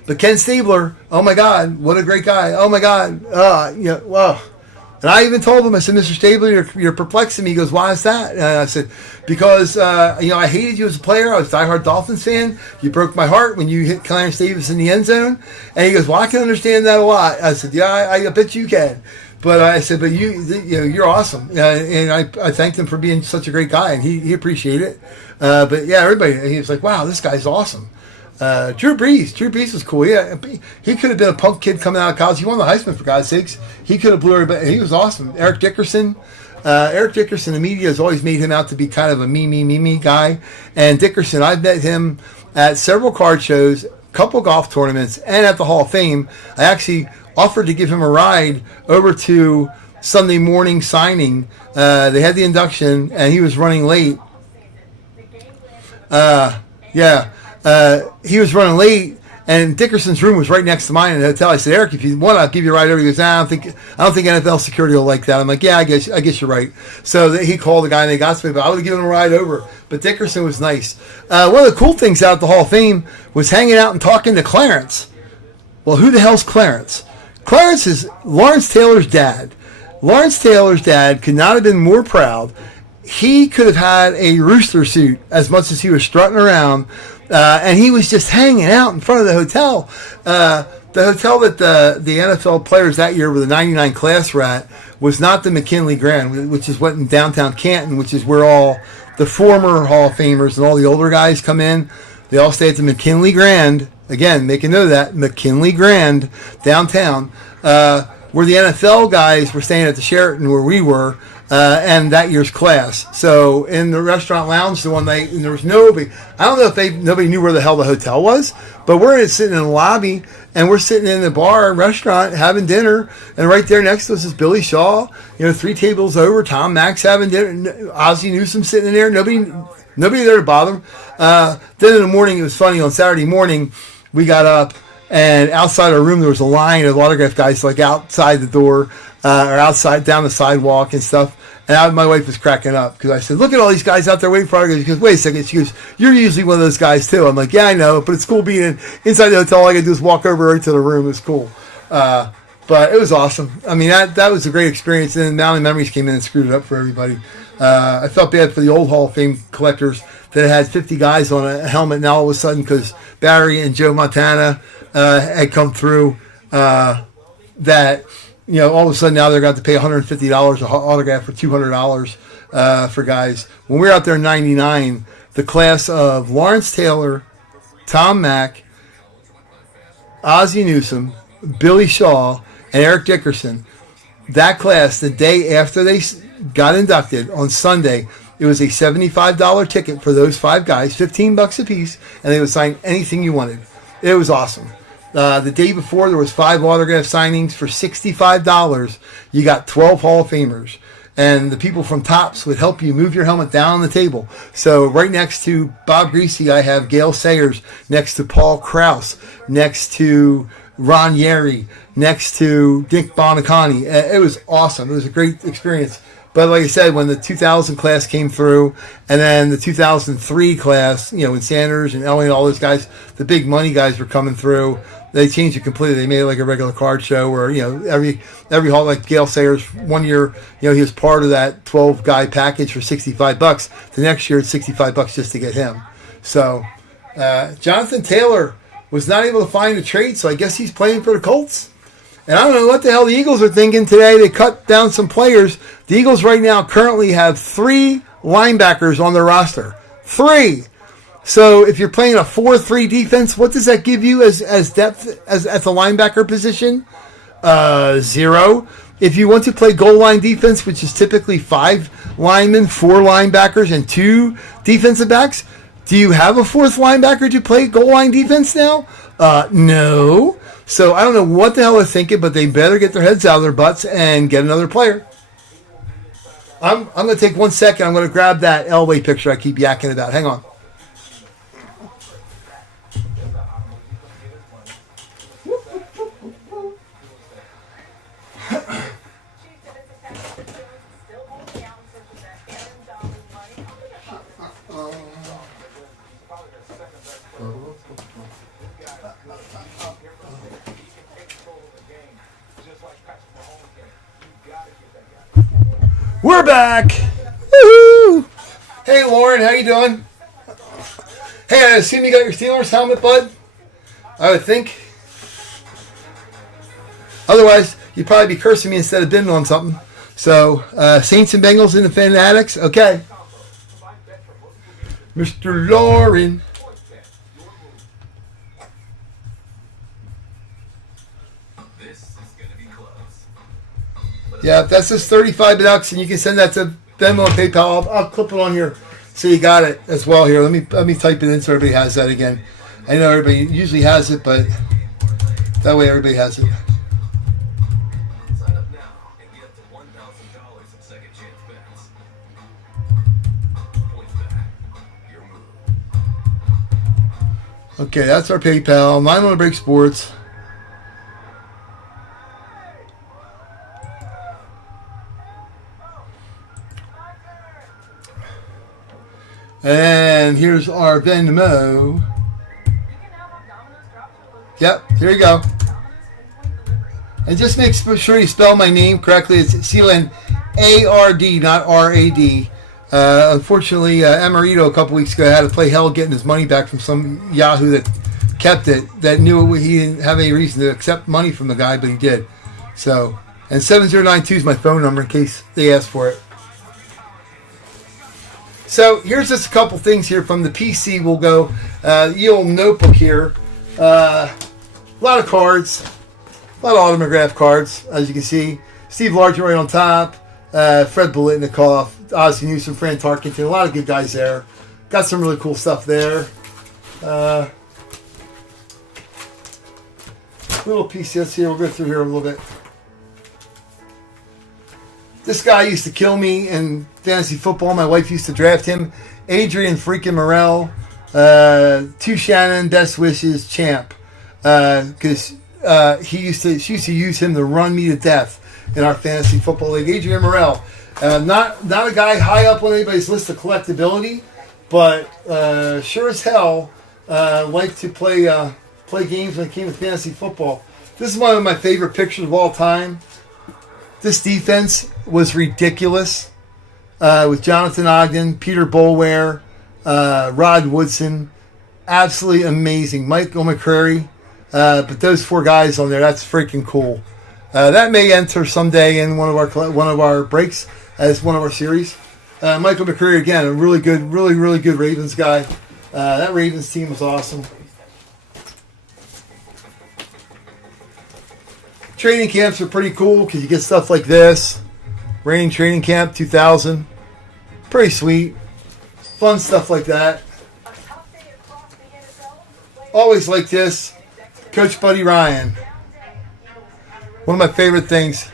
But Ken Stabler, oh, my God, what a great guy. Oh, my God. Wow. And I even told him, I said, Mr. Stabler, you're perplexing me. He goes, why is that? And I said, because, I hated you as a player. I was a diehard Dolphins fan. You broke my heart when you hit Clarence Davis in the end zone. And he goes, well, I can understand that a lot. I said, yeah, I bet you can. But I said, but you're awesome. And I thanked him for being such a great guy, and he appreciated it. But, yeah, everybody, he was like, wow, this guy's awesome. Drew Brees was cool. Yeah, he could have been a punk kid coming out of college. He won the Heisman, for God's sakes. He could have blew everybody. He was awesome. Eric Dickerson, the media has always made him out to be kind of a me guy. And Dickerson, I've met him at several card shows, a couple golf tournaments, and at the Hall of Fame. I actually offered to give him a ride over to Sunday morning signing. They had the induction, and he was running late. He was running late, and Dickerson's room was right next to mine in the hotel. I said, Eric, if you want, I'll give you a ride over. He goes, nah, I don't think NFL security will like that. I'm like, yeah, I guess you're right. So he called the guy, and they got to me, but I would have given him a ride over. But Dickerson was nice. One of the cool things out at the Hall of Fame was hanging out and talking to Clarence. Well, who the hell's Clarence? Clarence is Lawrence Taylor's dad. Lawrence Taylor's dad could not have been more proud. He could have had a rooster suit as much as he was strutting around. And he was just hanging out in front of the hotel. The hotel that the NFL players that year with the 99 class were at was not the McKinley Grand, which is what in downtown Canton, which is where all the former Hall of Famers and all the older guys come in. They all stay at the McKinley Grand. Again, make a note of that. McKinley Grand, downtown. Where the NFL guys were staying at the Sheraton where we were. And that year's class. So in the restaurant lounge the one night, and there was nobody. I don't know if nobody knew where the hell the hotel was, but we're sitting in the lobby, and we're sitting in the bar and restaurant having dinner, and right there next to us is Billy Shaw. 3 tables over, Tom Mack's having dinner, Ozzie Newsome sitting in there. Nobody there to bother him. Then in the morning, it was funny. On Saturday morning, we got up, and outside our room there was a line of autograph guys like outside the door. Or outside down the sidewalk and stuff. And my wife was cracking up because I said, look at all these guys out there waiting for autographs. She goes, wait a second. She goes, you're usually one of those guys too. I'm like, yeah, I know, but it's cool being inside the hotel. All I got to do is walk over right to the room. It's cool. But it was awesome. I mean, that was a great experience. And then Mountain Memories came in and screwed it up for everybody. I felt bad for the old Hall of Fame collectors that had 50 guys on a helmet. Now all of a sudden, because Barry and Joe Montana had come through, that... all of a sudden now they're going to pay $150 an autograph for $200 for guys. When we were out there in 99, the class of Lawrence Taylor, Tom Mack, Ozzie Newsome, Billy Shaw, and Eric Dickerson, that class, the day after they got inducted on Sunday, it was a $75 ticket for those 5 guys, $15 a piece, and they would sign anything you wanted. It was awesome. The day before, there was 5 autograph signings for $65. You got 12 Hall of Famers. And the people from Topps would help you move your helmet down on the table. So right next to Bob Greasy, I have Gale Sayers. Next to Paul Krause. Next to Ron Yeri. Next to Dick Bonicani. It was awesome. It was a great experience. But like I said, when the 2000 class came through, and then the 2003 class, when Sanders and Elway and all those guys, the big money guys were coming through, they changed it completely. They made it like a regular card show where, every hall, like Gale Sayers, one year, he was part of that 12-guy package for $65. The next year, it's $65 just to get him. So, Jonathan Taylor was not able to find a trade, so I guess he's playing for the Colts. And I don't know what the hell the Eagles are thinking today. They cut down some players. The Eagles right now currently have 3 linebackers on their roster. 3. So if you're playing a 4-3 defense, what does that give you as depth as at the linebacker position? 0. If you want to play goal line defense, which is typically 5 linemen, 4 linebackers, and 2 defensive backs, do you have a 4th linebacker to play goal line defense now? No. So I don't know what the hell they're thinking, but they better get their heads out of their butts and get another player. I'm going to take 1 second. I'm going to grab that Elway picture I keep yakking about. Hang on. We're back. Woohoo! Hey Lauren, how you doing? Hey, I assume you got your Steelers helmet, bud? I would think. Otherwise, you'd probably be cursing me instead of bidding on something. So, Saints and Bengals in the Fanatics. Okay. Mr. Lauren. Yeah, that's just $35, and you can send that to Venmo and PayPal. I'll clip it on here so you got it as well here. Let me type it in so everybody has that again. I know everybody usually has it, but that way everybody has it. Sign up now and get up to $1,000 in second chance bets. Points back. Your move. Okay, that's our PayPal. 9 on the Break Sports. And here's our Venmo. Yep, here you go. And just make sure you spell my name correctly. It's Sealand, A-R-D, not R-A-D. Unfortunately, Amarito a couple weeks ago had to play hell getting his money back from some Yahoo that kept it, that knew he didn't have any reason to accept money from the guy, but he did. So, and 7092 is my phone number in case they ask for it. So here's just a couple things here from the PC. We'll go old notebook here. A lot of cards, a lot of autograph cards, as you can see. Steve Largent right on top. Fred Bolitnikoff, Ozzie Newsome, Fran Tarkenton. A lot of good guys there. Got some really cool stuff there. Little PCS here. We'll go through here a little bit. This guy used to kill me in fantasy football. My wife used to draft him. Adrian freaking Morel. To Shannon, best wishes, champ. Because she used to use him to run me to death in our fantasy football league. Adrian Morel. Not a guy high up on anybody's list of collectability, but sure as hell liked to play games when it came to fantasy football. This is one of my favorite pictures of all time. This defense was ridiculous with Jonathan Ogden, Peter Boulware, Rod Woodson. Absolutely amazing. Michael McCreary. But those 4 guys on there, that's freaking cool. That may enter someday in one of our breaks as one of our series. Michael McCreary, again, a really good Ravens guy. That Ravens team was awesome. Training camps are pretty cool because you get stuff like this. Reigning Training Camp 2000. Pretty sweet. Fun stuff like that. Always like this. Coach Buddy Ryan. One of my favorite things.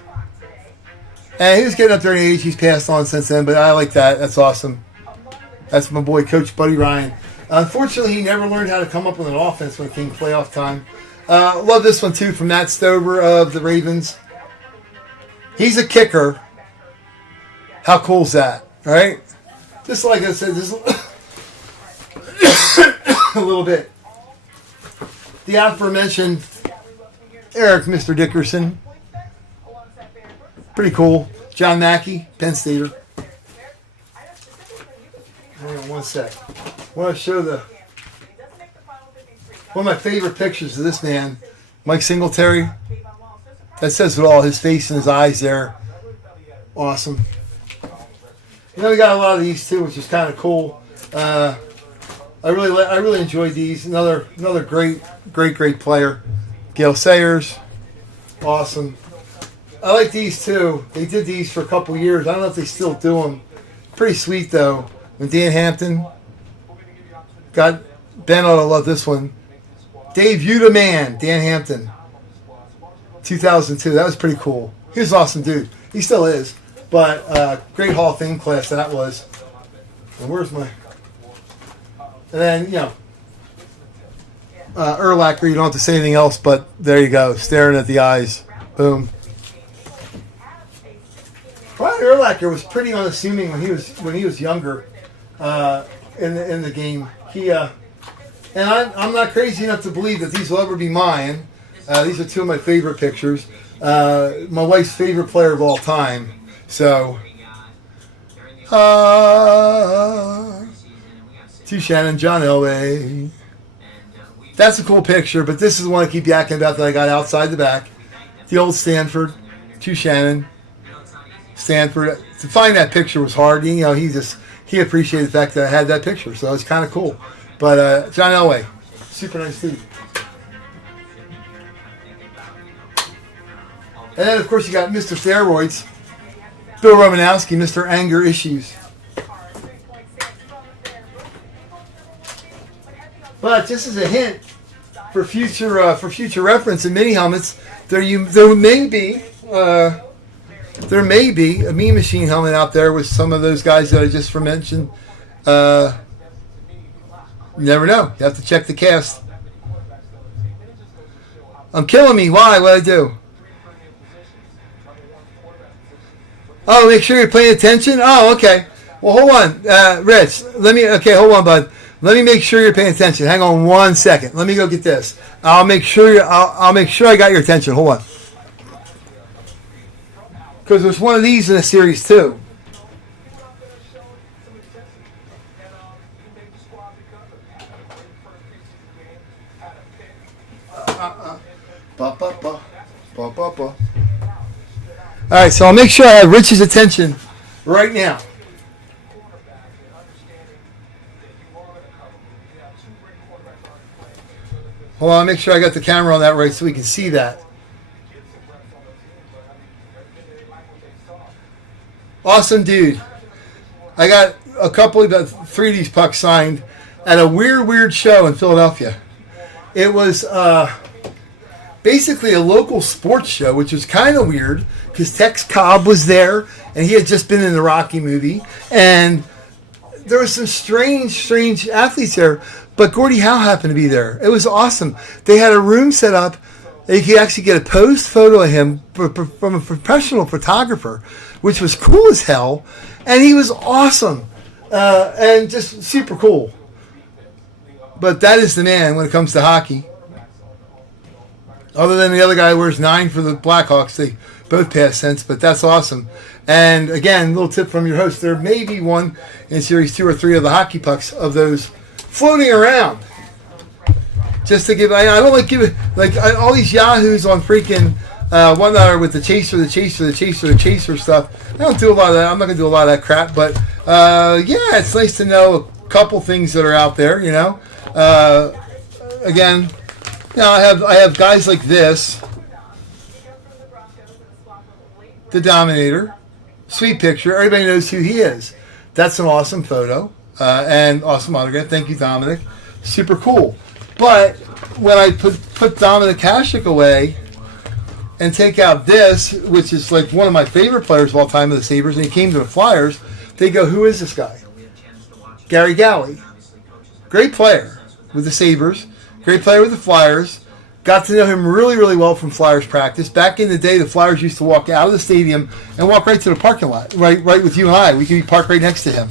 And he was getting up there in age. He's passed on since then, but I like that. That's awesome. That's my boy, Coach Buddy Ryan. Unfortunately, he never learned how to come up with an offense when it came playoff time. Love this one too from Matt Stover of the Ravens. He's a kicker. How cool is that? Right? Just like I said, this a little bit. The aforementioned Eric Mr. Dickerson. Pretty cool. John Mackey, Penn Stater. Hang on one sec. I want to show one of my favorite pictures of this man, Mike Singletary. That says it all. His face and his eyes there. Awesome. We got a lot of these too, which is kind of cool. I really enjoyed these. Another great player. Gale Sayers. Awesome. I like these too. They did these for a couple years. I don't know if they still do them. Pretty sweet though. When Dan Hampton got Ben ought to love this one. Dave Yuta Man, Dan Hampton. 2002. That was pretty cool. He was an awesome dude. He still is. But great Hall of Fame class that was. And where's my... And then, Urlacher, you don't have to say anything else, but there you go. Staring at the eyes. Boom. Brian Urlacher was pretty unassuming when he was younger in the game. And I'm not crazy enough to believe that these will ever be mine. These are two of my favorite pictures. My wife's favorite player of all time. So, to Shannon, John Elway. That's a cool picture, but this is the one I keep yakking about that I got outside the back. The old Stanford, to Shannon, Stanford. To find that picture was hard. He appreciated the fact that I had that picture, so it was kind of cool. But John Elway, super nice dude. And then, of course, you got Mr. Steroids, Bill Romanowski, Mr. Anger Issues. But just as a hint for future reference in mini helmets, there may be a Mean Machine helmet out there with some of those guys that I just mentioned. You never know. You have to check the cast. I'm killing me. Why? What'd I do? Oh, make sure you're paying attention? Oh, okay. Well, hold on. Rich, hold on, bud. Let me make sure you're paying attention. Hang on 1 second. Let me go get this. I'll make sure I got your attention. Hold on. Because there's one of these in a series too. All right, so I'll make sure I have Rich's attention right now. Hold on, I'll make sure I got the camera on that right so we can see that. Awesome dude. I got about 3 of these pucks signed at a weird show in Philadelphia. It was basically a local sports show, which was kind of weird because Tex Cobb was there and he had just been in the Rocky movie. And there were some strange athletes there, but Gordie Howe happened to be there. It was awesome. They had a room set up that you could actually get a posed photo of him from a professional photographer, which was cool as hell. And he was awesome and just super cool. But that is the man when it comes to hockey. Other than the other guy who wears 9 for the Blackhawks, they both pass sense, but that's awesome. And again, little tip from your host, there may be one in Series 2 or 3 of the hockey pucks of those floating around. Just to give, I don't like give it, all these yahoos on freaking one that are with the chaser stuff. I don't do a lot of that. I'm not going to do a lot of that crap, but yeah, it's nice to know a couple things that are out there, Again, I have guys like this. The Dominator. Sweet picture. Everybody knows who he is. That's an awesome photo and awesome autograph. Thank you, Dominic. Super cool. But when I put Dominic Hasek away and take out this, which is like one of my favorite players of all time of the Sabres, and he came to the Flyers, they go, who is this guy? Gary Galley. Great player with the Sabres. Great player with the Flyers. Got to know him really, really well from Flyers practice. Back in the day, the Flyers used to walk out of the stadium and walk right to the parking lot, right with you and I. We could be parked right next to him.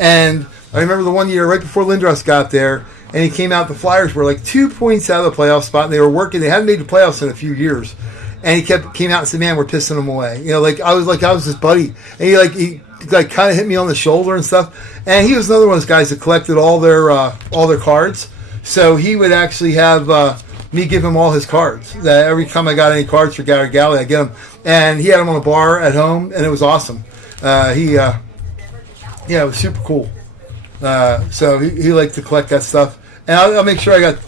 And I remember the one year right before Lindros got there, and he came out, the Flyers were like 2 points out of the playoff spot, and they were working. They hadn't made the playoffs in a few years. And he came out and said, man, we're pissing them away. I was his buddy. And he kind of hit me on the shoulder and stuff. And he was another one of those guys that collected all their cards. So he would actually have me give him all his cards. That every time I got any cards for Gary Galley, I get them. And he had them on a bar at home, and it was awesome. Yeah, it was super cool. So he liked to collect that stuff. And I'll make sure I got,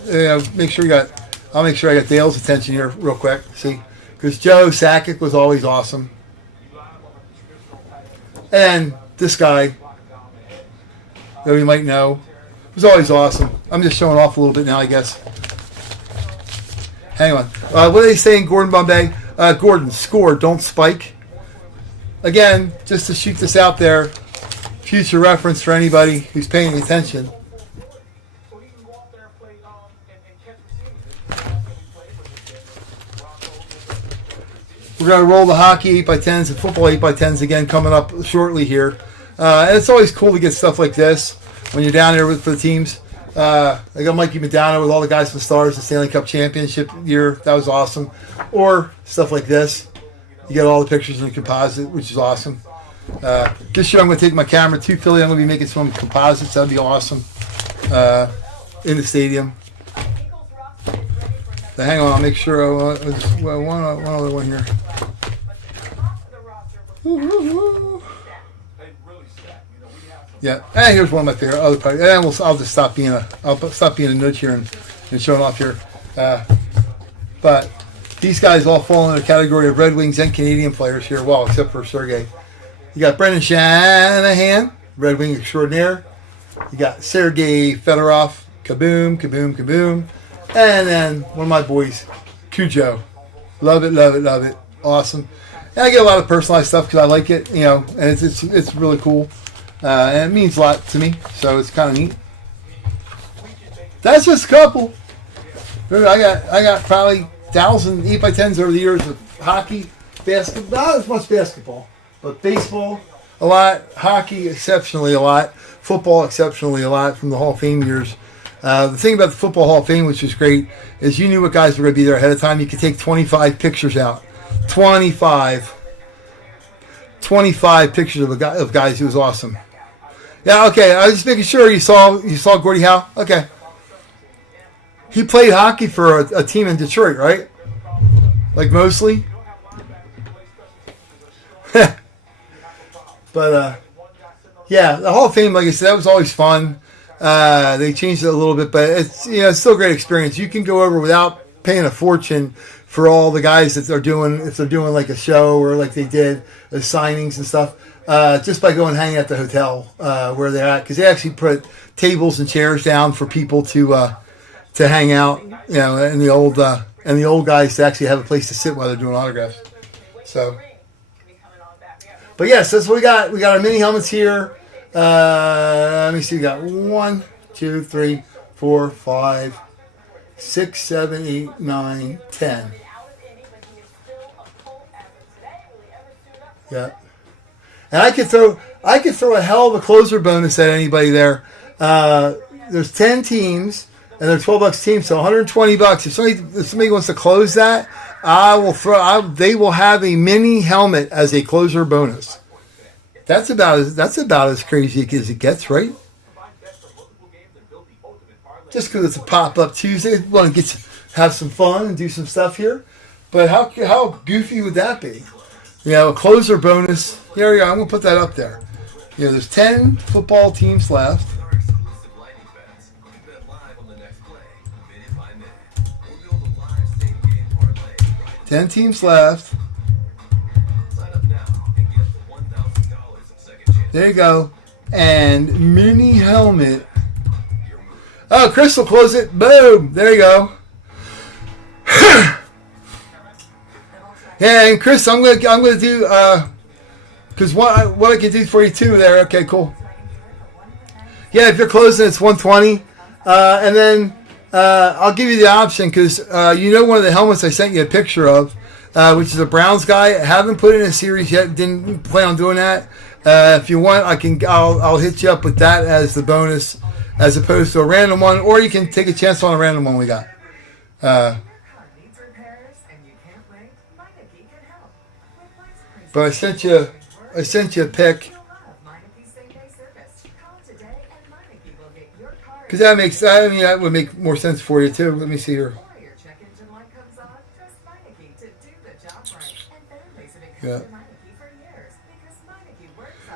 I'll make sure I got Dale's attention here real quick. See, because Joe Sakic was always awesome. And this guy, that we might know, was always awesome. I'm just showing off a little bit now, I guess. Hang on. What are they saying, Gordon Bombay? Gordon, score, don't spike. Again, just to shoot this out there, future reference for anybody who's paying attention. We're going to roll the hockey 8x10s and football 8x10s again coming up shortly here. And it's always cool to get stuff like this when you're down there for the teams. I got Mikey Madonna with all the guys from the Stars, the Stanley Cup Championship year. That was awesome. Or stuff like this. You get all the pictures in the composite, which is awesome. This year I'm going to take my camera to Philly. I'm going to be making some composites. That'll be awesome. In the stadium. So hang on, I'll make sure. One other one here. Yeah, and here's one of my favorite other parts. And I'll just stop being a nudge here and showing off here. But these guys all fall in the category of Red Wings and Canadian players here. Well, except for Sergei. You got Brendan Shanahan, Red Wing extraordinaire. You got Sergei Fedorov, kaboom, kaboom, kaboom. And then one of my boys, Cujo. Love it, love it, love it. Awesome. And I get a lot of personalized stuff because I like it, and it's really cool. And it means a lot to me, so it's kind of neat. That's just a couple. I got probably 1,000 8x10s over the years of hockey, basketball, not as much basketball, but baseball a lot, hockey exceptionally a lot, football exceptionally a lot from the Hall of Fame years. The thing about the Football Hall of Fame, which is great, is you knew what guys were going to be there ahead of time. You could take 25 pictures out. 25 pictures of guys. It was awesome. Yeah, okay. I was just making sure you saw Gordie Howe. Okay. He played hockey for a team in Detroit, right? Like mostly. But yeah, the Hall of Fame, like I said, that was always fun. They changed it a little bit, but it's still a great experience. You can go over without paying a fortune for all the guys that they're doing, if they're doing like a show or like they did the signings and stuff, just by going hang at the hotel where they're at, because they actually put tables and chairs down for people to hang out, and the old guys to actually have a place to sit while they're doing autographs. So, but yes, that's what we got. We got our mini helmets here. Let me see. We got 1, 2, 3, 4, 5, 6, 7, 8, 9, 10. Yeah. And I could throw a hell of a closer bonus at anybody there. There's 10 teams and they're $12 teams, so $120. If somebody wants to close that, they will have a mini helmet as a closer bonus. That's about as crazy as it gets, right? Just because it's a pop-up Tuesday, we want to have some fun and do some stuff here. But how goofy would that be? A closer bonus. Here we go. I'm going to put that up there. There's 10 football teams left. 10 teams left. There you go. And mini helmet. Oh, Chris will close it. Boom. There you go. Yeah, and Chris, I'm gonna do because what I can do for you too there. Okay, cool. Yeah, if you're closing, it's 120, and then I'll give you the option because one of the helmets I sent you a picture of, which is a Browns guy. I haven't put it in a series yet. Didn't plan on doing that. If you want, I'll hit you up with that as the bonus, as opposed to a random one, or you can take a chance on a random one we got. But I sent you a pic because that would make more sense for you too. Let me see here. Yeah.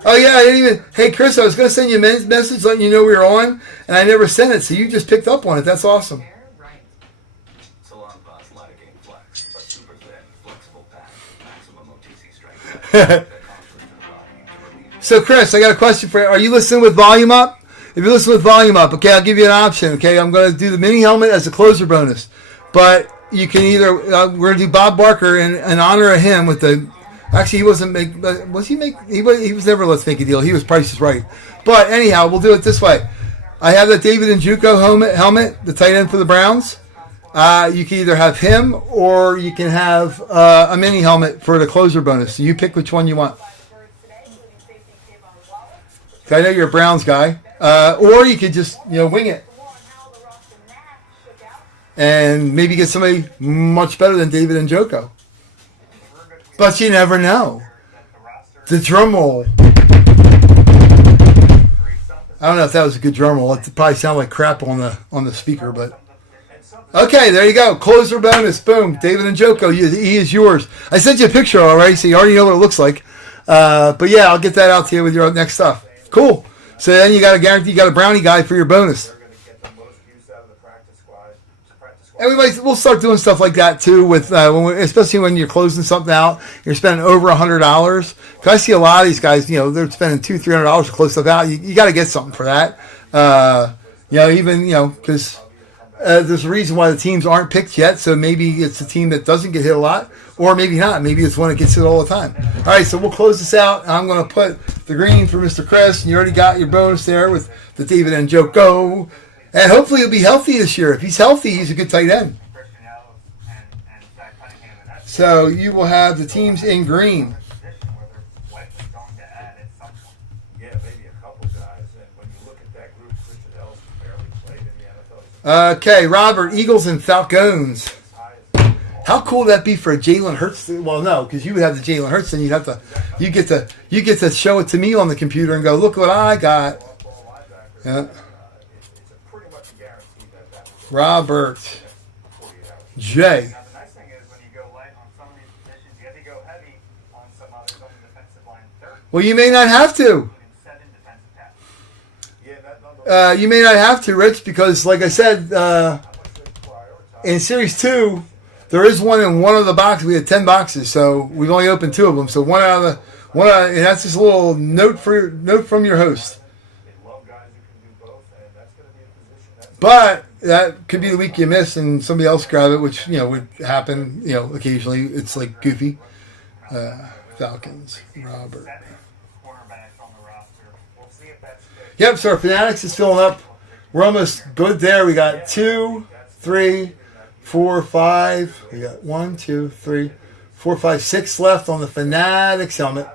Oh yeah, I didn't even. Hey Chris, I was going to send you a message letting you know we were on, and I never sent it, so you just picked up on it. That's awesome. It's a long pause, a lot of game flex, but super thin, flexible pad, maximum OTC strength. So Chris, I got a question for you. Are you listening with volume up? If you're listening with volume up, okay, I'll give you an option. Okay, I'm going to do the mini helmet as a closer bonus, but you can either we're going to do Bob Barker in honor of him with the. Actually, he wasn't make. Was he make? He was never Let's Make a Deal. He was Price is Right. But anyhow, we'll do it this way. I have the David Njoku helmet, the tight end for the Browns. You can either have him or you can have a mini helmet for the closer bonus. So you pick which one you want. I know you're a Browns guy, or you could just wing it and maybe get somebody much better than David Njoku. But you never know. The drum roll. I don't know if that was a good drum roll. It probably sounded like crap on the speaker, but okay, there you go. Closer bonus, boom. David Njoku, he is yours. I sent you a picture already, so you already know what it looks like. But yeah, I'll get that out to you with your next stuff. Cool. So then you got a guarantee, you got a brownie guy for your bonus. And we'll start doing stuff like that too, with especially when you're closing something out, you're spending over $100. Because I see a lot of these guys, they're spending $200-$300 to close stuff out. You got to get something for that. Because there's a reason why the teams aren't picked yet. So maybe it's a team that doesn't get hit a lot, or maybe not. Maybe it's one that gets hit all the time. All right, so we'll close this out. I'm going to put the green for Mr. Chris, and you already got your bonus there with the David Njoku. And hopefully he'll be healthy this year. If he's healthy, he's a good tight end. So you will have the teams in green. Okay, Robert, Eagles and Falcons. How cool would that be for a Jalen Hurts? Well, no, because you would have the Jalen Hurts, and you get to show it to me on the computer and go, look what I got. Yeah. Robert J. Now, the nice thing is when you go light on some of these positions, you have to go heavy on some others on the defensive line. Well, you may not have to. 7 defensive tackles. You may not have to, Rich, because like I said, in Series 2, there is one in one of the boxes. We had 10 boxes, so we've only opened 2 of them. So and that's just a little note from your host. But that could be the week you miss and somebody else grab it, which would happen. Occasionally. It's like goofy. Falcons, Robert. Yep. So our Fanatics is filling up. We're almost good there. We got 2, 3, 4, 5. We got 1, 2, 3, 4, 5, 6 left on the Fanatics helmet.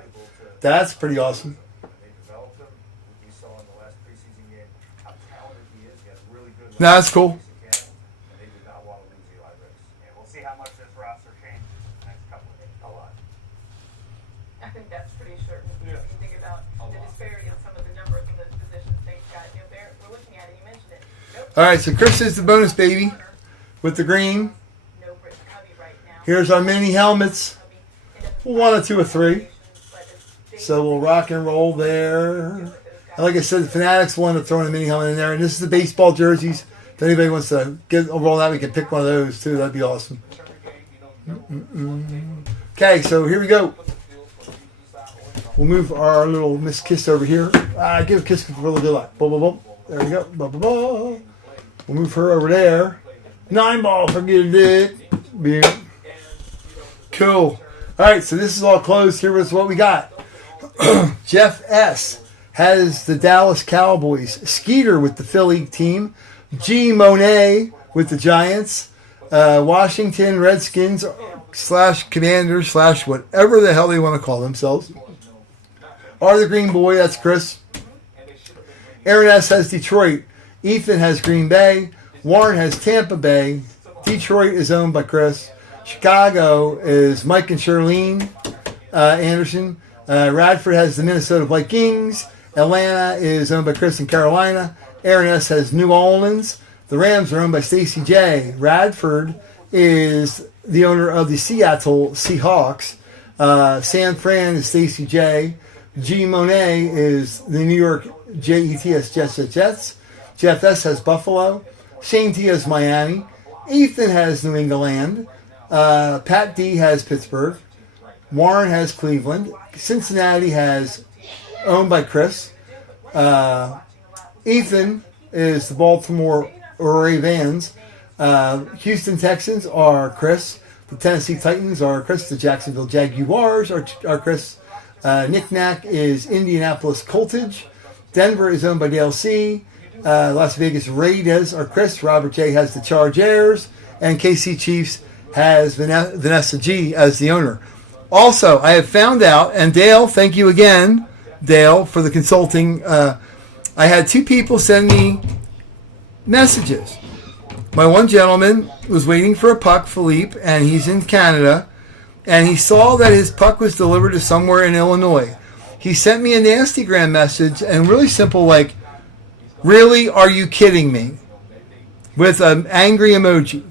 That's pretty awesome. No, that's cool. We'll see how much this roster changes in the next couple of days. A lot. I think that's pretty certain. If you think about the disparity on some of the numbers of the positions they've got, we're looking at it. You mentioned it. Nope. All right, so Chris is the bonus baby with the green. No Britt Covey right now. Here's our mini helmets. 1 or 2 or 3. So we'll rock and roll there. And like I said, the Fanatics wanted to throw in a mini helmet in there. And this is the baseball jerseys. If anybody wants to get a roll out, we can pick one of those too. That'd be awesome. Okay, so here we go. We'll move our little Miss Kiss over here. Give a kiss for a little bit like. Boom, boom, boom. There we go. Boom, boom, boom. We'll move her over there. 9 ball, forget it. Yeah. Cool. All right, so this is all closed. Here is what we got. Jeff S. has the Dallas Cowboys. Skeeter with the Philly team. G. Monet with the Giants. Washington Redskins / Commanders / whatever the hell they want to call themselves. Are the Green Boy, that's Chris. Aaron S. has Detroit. Ethan has Green Bay. Warren has Tampa Bay. Detroit is owned by Chris. Chicago is Mike and Charlene Anderson. Radford has the Minnesota Vikings. Atlanta is owned by Chris and Carolina. Aaron S. has New Orleans. The Rams are owned by Stacey J. Radford is the owner of the Seattle Seahawks. San Fran is Stacey J. G. Monet is the New York Jets. Jeff S. has Buffalo. Shane T. has Miami. Ethan has New England. Pat D. has Pittsburgh. Warren has Cleveland. Cincinnati has owned by Chris. Ethan is the Baltimore Ravens. Houston Texans are Chris. The Tennessee Titans are Chris. The Jacksonville Jaguars are Chris. Nick Knack is Indianapolis Coltage. Denver is owned by Dale C. Las Vegas Raiders are Chris. Robert J. has the Chargers. And KC Chiefs has Vanessa G. as the owner. Also, I have found out, and Dale, thank you again, Dale, for the consulting. I had 2 people send me messages. My one gentleman was waiting for a puck, Philippe, and he's in Canada, and he saw that his puck was delivered to somewhere in Illinois. He sent me a nastygram message, and really simple, like, really, are you kidding me? With an angry emoji.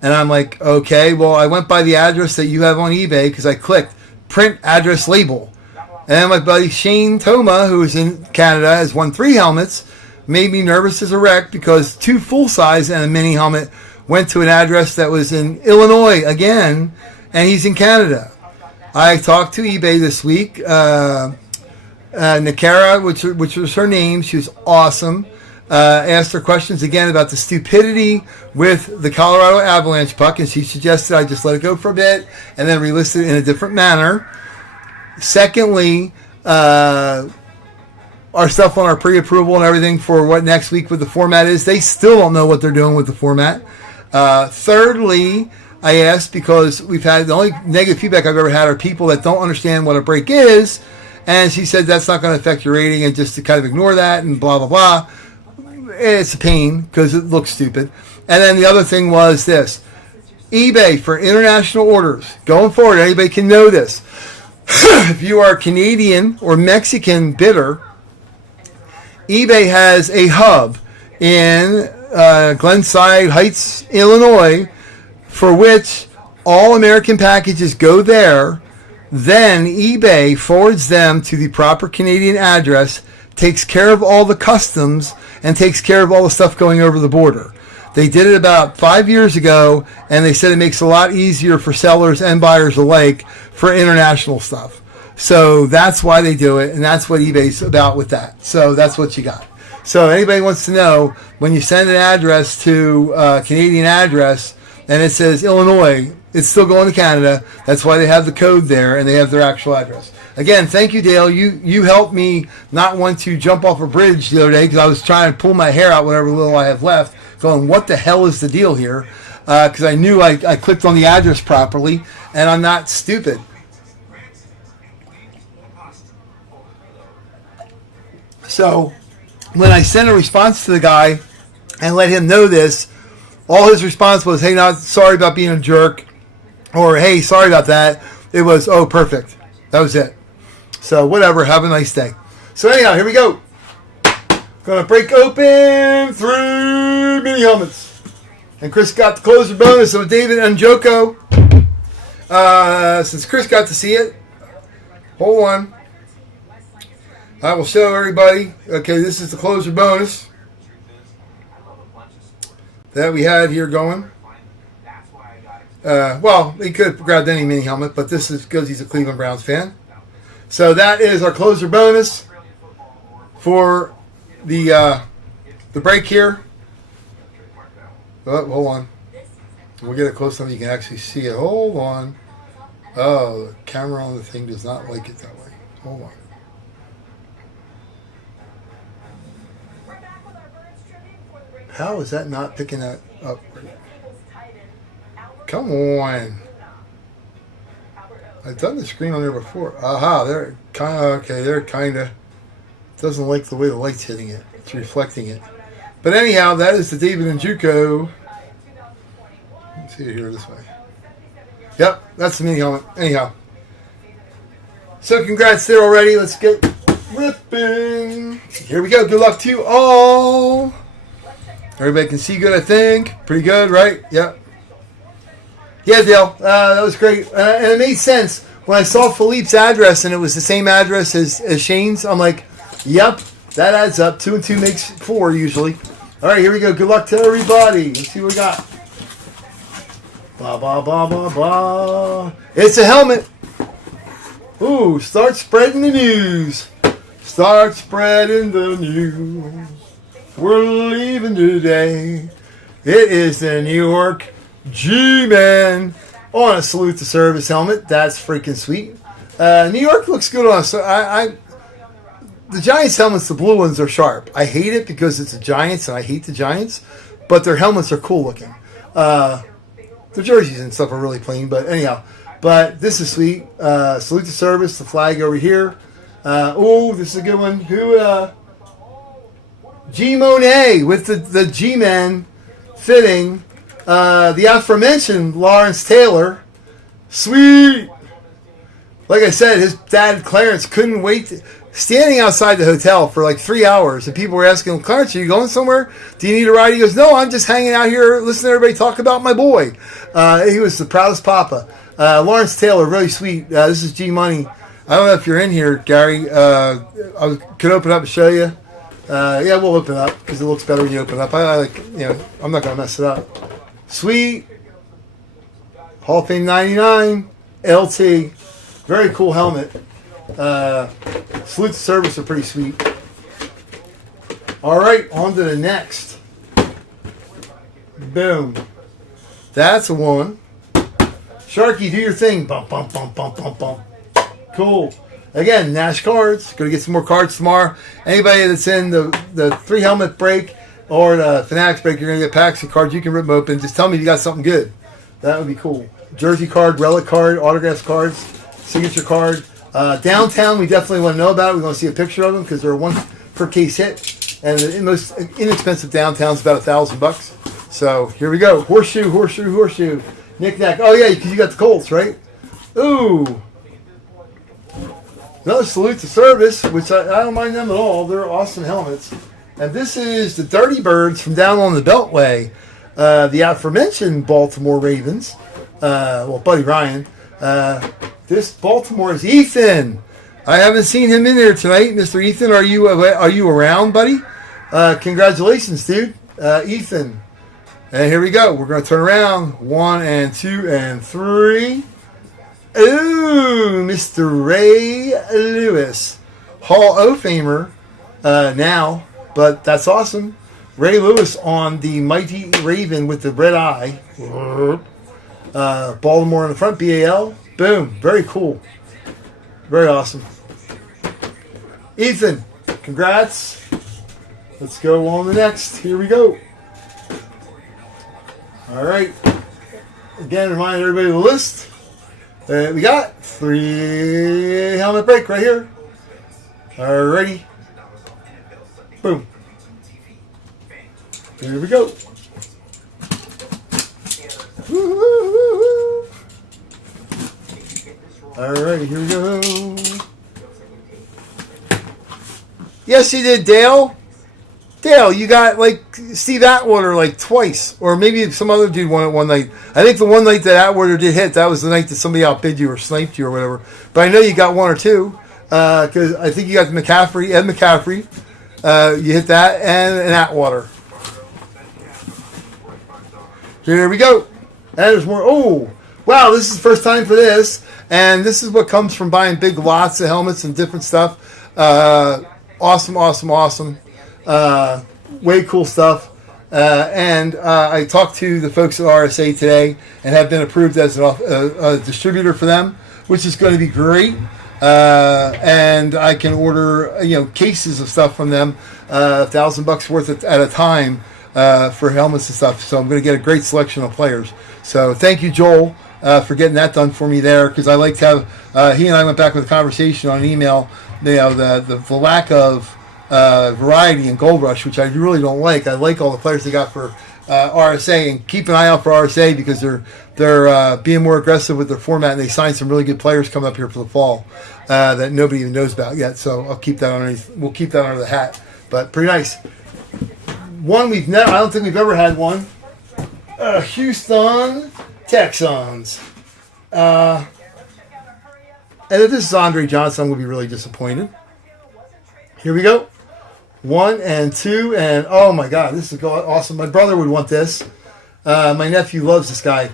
And I'm like, okay, well, I went by the address that you have on eBay because I clicked print address label. And then my buddy Shane Toma, who is in Canada, has won 3 helmets, made me nervous as a wreck because 2 full-size and a mini helmet went to an address that was in Illinois again, and he's in Canada. I talked to eBay this week. Nakara, which was her name, she was awesome. Asked her questions again about the stupidity with the Colorado Avalanche puck, and she suggested I just let it go for a bit and then relist it in a different manner. Secondly, our stuff on our pre-approval and everything for what next week with the format is, they still don't know what they're doing with the format. Thirdly, I asked because we've had the only negative feedback I've ever had are people that don't understand what a break is, and she said that's not going to affect your rating and just to kind of ignore that and blah, blah, blah. It's a pain because it looks stupid. And then the other thing was this. eBay for international orders. Going forward, anybody can know this. If you are Canadian or Mexican bidder, eBay has a hub in Glenside Heights, Illinois, for which all American packages go there. Then eBay forwards them to the proper Canadian address, takes care of all the customs, and takes care of all the stuff going over the border. They did it about 5 years ago, and they said it makes it a lot easier for sellers and buyers alike for international stuff. So that's why they do it, and that's what eBay's about with that. So that's what you got. So anybody wants to know, when you send an address to a Canadian address, and it says Illinois, it's still going to Canada. That's why they have the code there, and they have their actual address. Again, thank you, Dale. You helped me not want to jump off a bridge the other day because I was trying to pull my hair out whatever little I have left, going, what the hell is the deal here? Because I knew I clicked on the address properly, and I'm not stupid. So when I sent a response to the guy and let him know this, all his response was, hey, not sorry about being a jerk, or hey, sorry about that. It was, oh, perfect. That was it. So whatever, have a nice day. So anyhow, here we go. Gonna break open 3 mini helmets. And Chris got the closer bonus of David and Joko. Since Chris got to see it, hold on. I will show everybody. Okay, this is the closer bonus that we had here going. Well, he could have grabbed any mini helmet, but this is because he's a Cleveland Browns fan. So that is our closer bonus for the break here. Oh, hold on. We'll get it close enough you can actually see it. Hold on. Oh, the camera on the thing does not like it that way. Hold on. How is that not picking that up? Come on. I've done the screen on there before. Aha, they're kind of, okay, they're kind of, doesn't like the way the light's hitting it. It's reflecting it. But anyhow, that is the David and Juco. Let's see it here this way. Yep, that's the mini helmet. Anyhow. So congrats there already. Let's get ripping. Here we go. Good luck to you all. Everybody can see good, I think. Pretty good, right? Yep. Yeah, Dale, that was great. And it made sense. When I saw Philippe's address and it was the same address as Shane's, I'm like, yep, that adds up. 2 and 2 makes 4 usually. All right, here we go. Good luck to everybody. Let's see what we got. Blah, blah, blah, blah, blah. It's a helmet. Ooh, start spreading the news. Start spreading the news. We're leaving today. It is the New York G-Man on a Salute to Service helmet. That's freaking sweet. New York looks good on us. The Giants helmets, the blue ones, are sharp. I hate it because it's the Giants, and I hate the Giants, but their helmets are cool looking. The jerseys and stuff are really plain, but anyhow. But this is sweet. Salute to Service, the flag over here. This is a good one. G Monet with the G-Men fitting. The aforementioned Lawrence Taylor. Sweet. Like I said, his dad Clarence couldn't wait. Standing outside the hotel for like 3 hours, and people were asking him, Clarence, are you going somewhere? Do you need a ride? He goes, no, I'm just hanging out here listening to everybody talk about my boy. He was the proudest papa. Lawrence Taylor, really sweet. This is G Money. I don't know if you're in here, Gary. I could open up and show you. Yeah, we'll open it up because it looks better when you open it up. I'm not going to mess it up. Sweet. Hall of Fame 99. LT. Very cool helmet. Salute to Service are pretty sweet. All right, on to the next. Boom. That's a one. Sharky, do your thing. Bump, bump, bump, bump, bump, bump. Cool. Again, Nash cards. Going to get some more cards tomorrow. Anybody that's in the 3 helmet break or the Fanatics break, you're going to get packs of cards. You can rip them open. Just tell me if you got something good. That would be cool. Jersey card, relic card, autographs cards, signature card. Downtown, we definitely want to know about it. We want to see a picture of them because they're a 1 per case hit. And the most inexpensive downtown is about $1,000. So here we go. Horseshoe, horseshoe, horseshoe. Knick-knack. Oh, yeah, because you got the Colts, right? Ooh. Another Salute to Service, which I don't mind them at all. They're awesome helmets. And this is the Dirty Birds from down on the Beltway. The aforementioned Baltimore Ravens. Buddy Ryan. This Baltimore is Ethan. I haven't seen him in there tonight. Mr. Ethan, are you around, buddy? Congratulations, dude. Ethan. And here we go. We're going to turn around. 1 and 2 and 3. Ooh, Mr. Ray Lewis. Hall of Famer now, but that's awesome. Ray Lewis on the mighty Raven with the red eye. Baltimore in the front, BAL. Boom. Very cool. Very awesome. Ethan, congrats. Let's go on the next. Here we go. All right. Again, remind everybody of the list. We got 3 helmet break right here. Alrighty. Boom. Here we go. Woo-hoo-hoo-hoo. Alright, here we go. Yes, you did, Dale. Dale, you got like Steve Atwater like twice, or maybe some other dude won it one night. I think the one night that Atwater did hit, that was the night that somebody outbid you or sniped you or whatever. But I know you got 1 or 2 because I think you got Ed McCaffrey. You hit that and an Atwater. Here we go. And there's more. Oh, wow! This is the first time for this, and this is what comes from buying big lots of helmets and different stuff. Awesome. Way cool stuff. And I talked to the folks at RSA today and have been approved as a distributor for them, which is going to be great. And I can order cases of stuff from them, $1,000 worth at a time for helmets and stuff. So I'm going to get a great selection of players. So thank you, Joel, for getting that done for me there, because I like to have. He and I went back with a conversation on email. The lack of variety in Gold Rush, which I really don't like. I like all the players they got for RSA, and keep an eye out for RSA because they're being more aggressive with their format, and they signed some really good players coming up here for the fall that nobody even knows about yet. So I'll keep that underneath. We'll keep that under the hat. But pretty nice. One I don't think we've ever had one. Houston Texans. And if this is Andre Johnson, I'm going to be really disappointed. Here we go. 1 and 2, and oh my God, this is awesome. My brother would want this. My nephew loves this guy.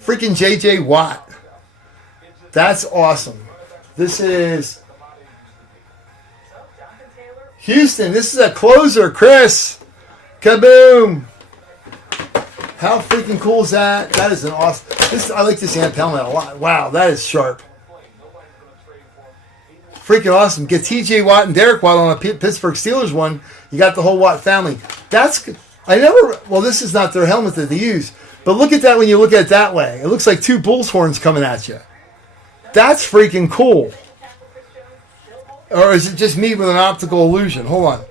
Freaking J.J. Watt. That's awesome. This is Houston. This is a closer, Chris. Kaboom. How freaking cool is that? That is an awesome. I like this amp helmet a lot. Wow, that is sharp. Freaking awesome. Get TJ Watt and Derek Watt on a Pittsburgh Steelers one. You got the whole Watt family. Well, this is not their helmet that they use. But look at that when you look at it that way. It looks like two bull's horns coming at you. That's freaking cool. Or is it just me with an optical illusion? Hold on.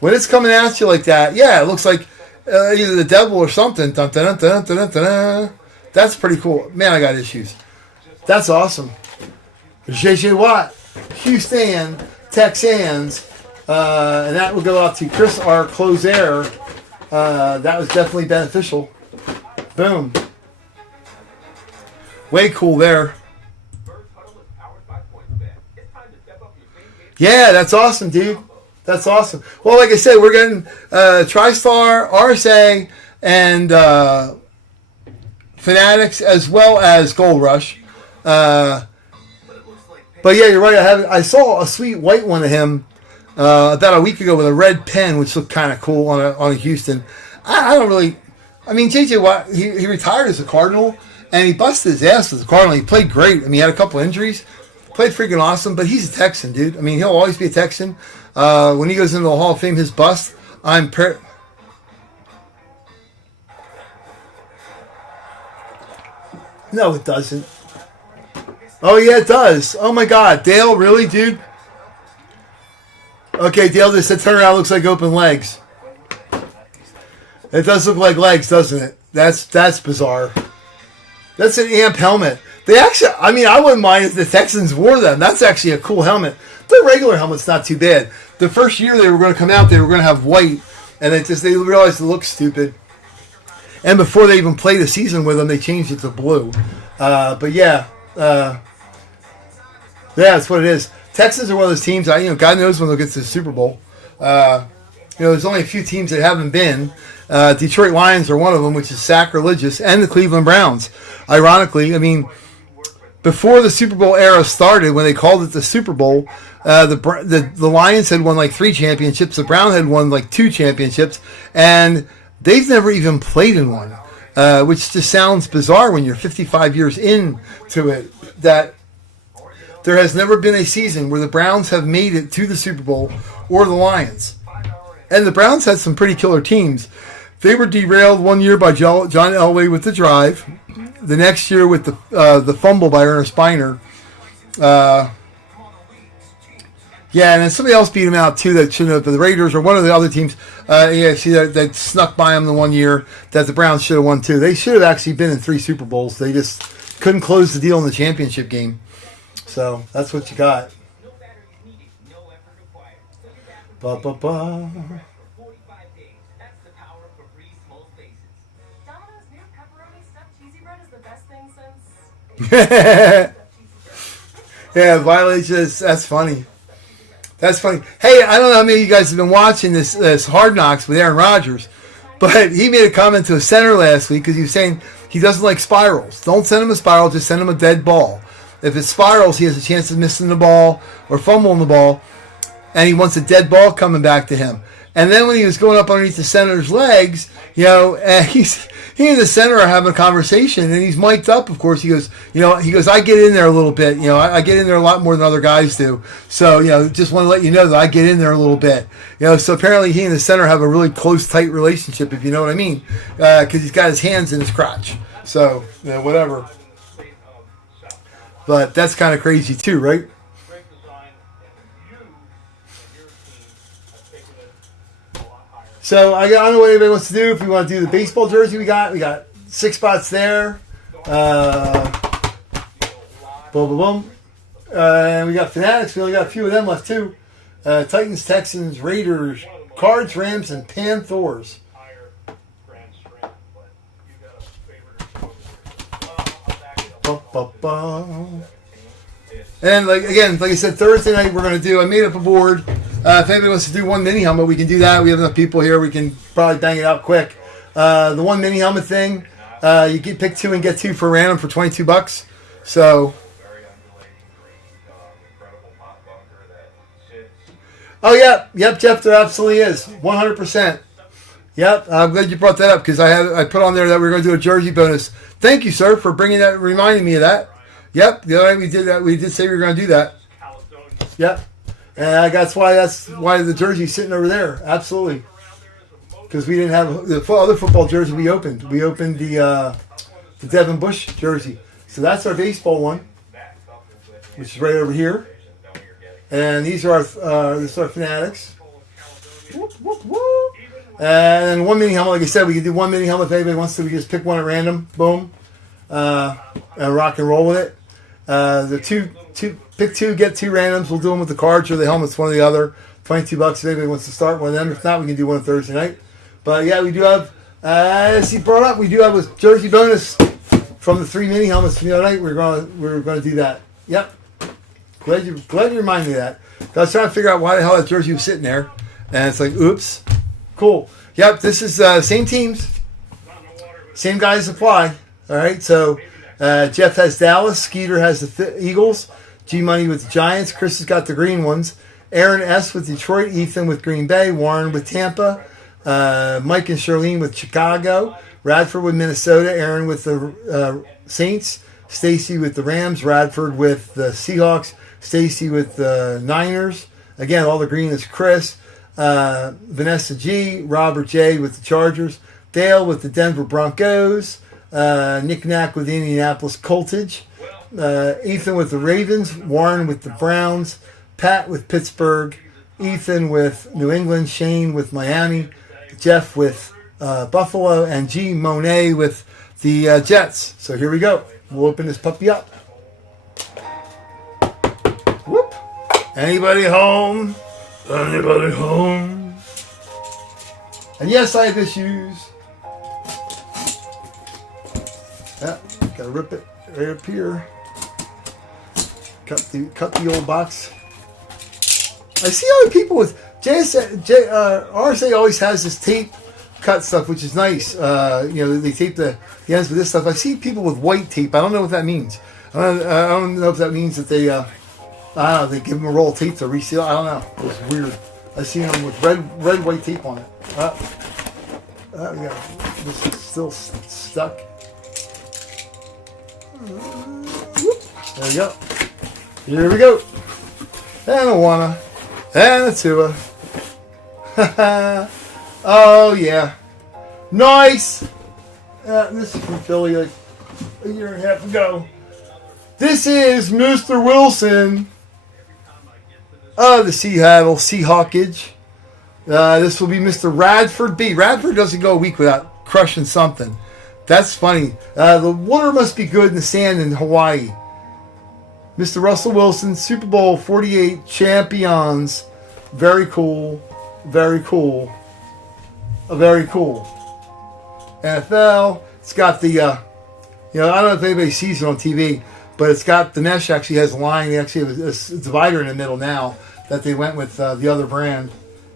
When it's coming at you like that, yeah, it looks like either the devil or something. Dun, dun, dun, dun, dun, dun, dun. That's pretty cool. Man, I got issues. That's awesome. JJ Watt, Houston Texans. And that will go out to Chris, our closer. That was definitely beneficial. Boom. Way cool there. Yeah, that's awesome, dude. That's awesome. Well, like I said, we're getting TriStar, RSA, and Fanatics, as well as Gold Rush. But yeah, you're right. I saw a sweet white one of him about a week ago with a red pen, which looked kind of cool on a Houston. I don't really. I mean, J.J. Watt, he retired as a Cardinal, and he busted his ass as a Cardinal. He played great. I mean, he had a couple injuries. Played freaking awesome, but he's a Texan, dude. I mean, he'll always be a Texan. When he goes into the Hall of Fame, his bust, No, it doesn't. Oh, yeah, it does. Oh, my God. Dale, really, dude? Okay, Dale just said turnaround looks like open legs. It does look like legs, doesn't it? That's bizarre. That's an amp helmet. They actually, I mean, I wouldn't mind if the Texans wore them. That's actually a cool helmet. The regular helmet's not too bad. The first year they were going to come out, they were going to have white, and they realized it looked stupid. And before they even played a season with them, they changed it to blue. But yeah, that's what it is. Texans are one of those teams. God knows when they'll get to the Super Bowl. There's only a few teams that haven't been. Detroit Lions are one of them, which is sacrilegious, and the Cleveland Browns. Ironically, I mean, before the Super Bowl era started, when they called it the Super Bowl, the Lions had won like 3 championships. The Browns had won like 2 championships, and they've never even played in one, which just sounds bizarre when you're 55 years into it. That there has never been a season where the Browns have made it to the Super Bowl or the Lions. And the Browns had some pretty killer teams. They were derailed one year by John Elway with the drive. The next year with the fumble by Ernest Biner. Yeah, and then somebody else beat him out too that shouldn't have. The Raiders or one of the other teams. That snuck by them the one year that the Browns should have won too. They should have actually been in 3 Super Bowls. They just couldn't close the deal in the championship game. So that's what you got. Ba-ba-ba. Yeah, violations. That's funny. That's funny. Hey, I don't know how many of you guys have been watching this Hard Knocks with Aaron Rodgers, but he made a comment to a center last week because he was saying he doesn't like spirals. Don't send him a spiral, just send him a dead ball. If it spirals, he has a chance of missing the ball or fumbling the ball, and he wants a dead ball coming back to him. And then when he was going up underneath the center's legs, he and the center are having a conversation, and he's mic'd up, of course. He goes, I get in there a little bit. I get in there a lot more than other guys do. So, just want to let you know that I get in there a little bit. So apparently he and the center have a really close, tight relationship, if you know what I mean, because he's got his hands in his crotch. So, whatever. But that's kind of crazy too, right? So I don't know what anybody wants to do. If we want to do the baseball jersey, we got 6 spots there. Boom, boom, boom. And we got Fanatics. We only got a few of them left too. Titans, Texans, Raiders, Cards, Rams, and Panthers. Ba-ba-ba. And like I said, Thursday night we're gonna do. I made up a board. If anybody wants to do one mini helmet, we can do that. We have enough people here. We can probably bang it out quick. The one mini helmet thing, you get pick 2 and get 2 for random for $22. So. Oh yeah, yep, Jeff. There absolutely is 100%. Yep, I'm glad you brought that up because I put on there that we were going to do a jersey bonus. Thank you, sir, for bringing that, reminding me of that. Yep, the other night we did that. We did say we were going to do that. Yep, and that's why the jersey's sitting over there. Absolutely, because we didn't have the other football jersey. We opened the Devin Bush jersey, so that's our baseball one, which is right over here. And these are our Fanatics. Whoop, whoop, whoop. And one mini helmet, like I said, we can do one mini helmet if anybody wants to. We just pick one at random, boom, and rock and roll with it. The pick 2, get 2 randoms. We'll do them with the cards or the helmets, one or the other. $22 if anybody wants to start one of them. If not, we can do one on Thursday night. But yeah, we do have, as he brought up, we do have a jersey bonus from the 3 mini helmets from the other night. We're gonna do that. Yep. Glad you reminded me of that. I was trying to figure out why the hell that jersey was sitting there, and it's like, oops. Cool. Yep. This is same teams, same guys apply. All right. So Jeff has Dallas, Skeeter has the Eagles, G Money with the Giants, Chris has got the green ones, Aaron S with Detroit, Ethan with Green Bay, Warren with Tampa, Mike and Charlene with Chicago, Radford with Minnesota, Aaron with the Saints, Stacy with the Rams, Radford with the Seahawks, Stacy with the Niners. Again, all the green is Chris. Vanessa G, Robert J with the Chargers, Dale with the Denver Broncos, Nick Knack with the Indianapolis Coltage, Ethan with the Ravens, Warren with the Browns, Pat with Pittsburgh, Ethan with New England, Shane with Miami, Jeff with Buffalo, and G Monet with the Jets. So here we go. We'll open this puppy up. Whoop! Anybody home? Anybody home? And yes, I have issues. Yeah, gotta rip it right up here. Cut the old box. I see other people with RSA always has this tape cut stuff, which is nice. They tape the ends with this stuff. I see people with white tape. I don't know what that means. I don't know if that means that they they give them a roll of tape to reseal. I don't know. It was weird. I seen them with red white tape on it. Yeah, this is still stuck. There we go. Here we go. And a Wana. And a Tua. Oh, yeah. Nice. This is from Philly like a year and a half ago. This is Mr. Wilson of the Seahawkage. This will be Mr. Radford B. Radford doesn't go a week without crushing something. That's funny. The water must be good in the sand in Hawaii. Mr. Russell Wilson, Super Bowl 48 champions. Very cool. Very cool. Very cool. NFL. It's got the, I don't know if anybody sees it on TV, but it's got the mesh actually has a line. They actually have a divider in the middle now that they went with the other brand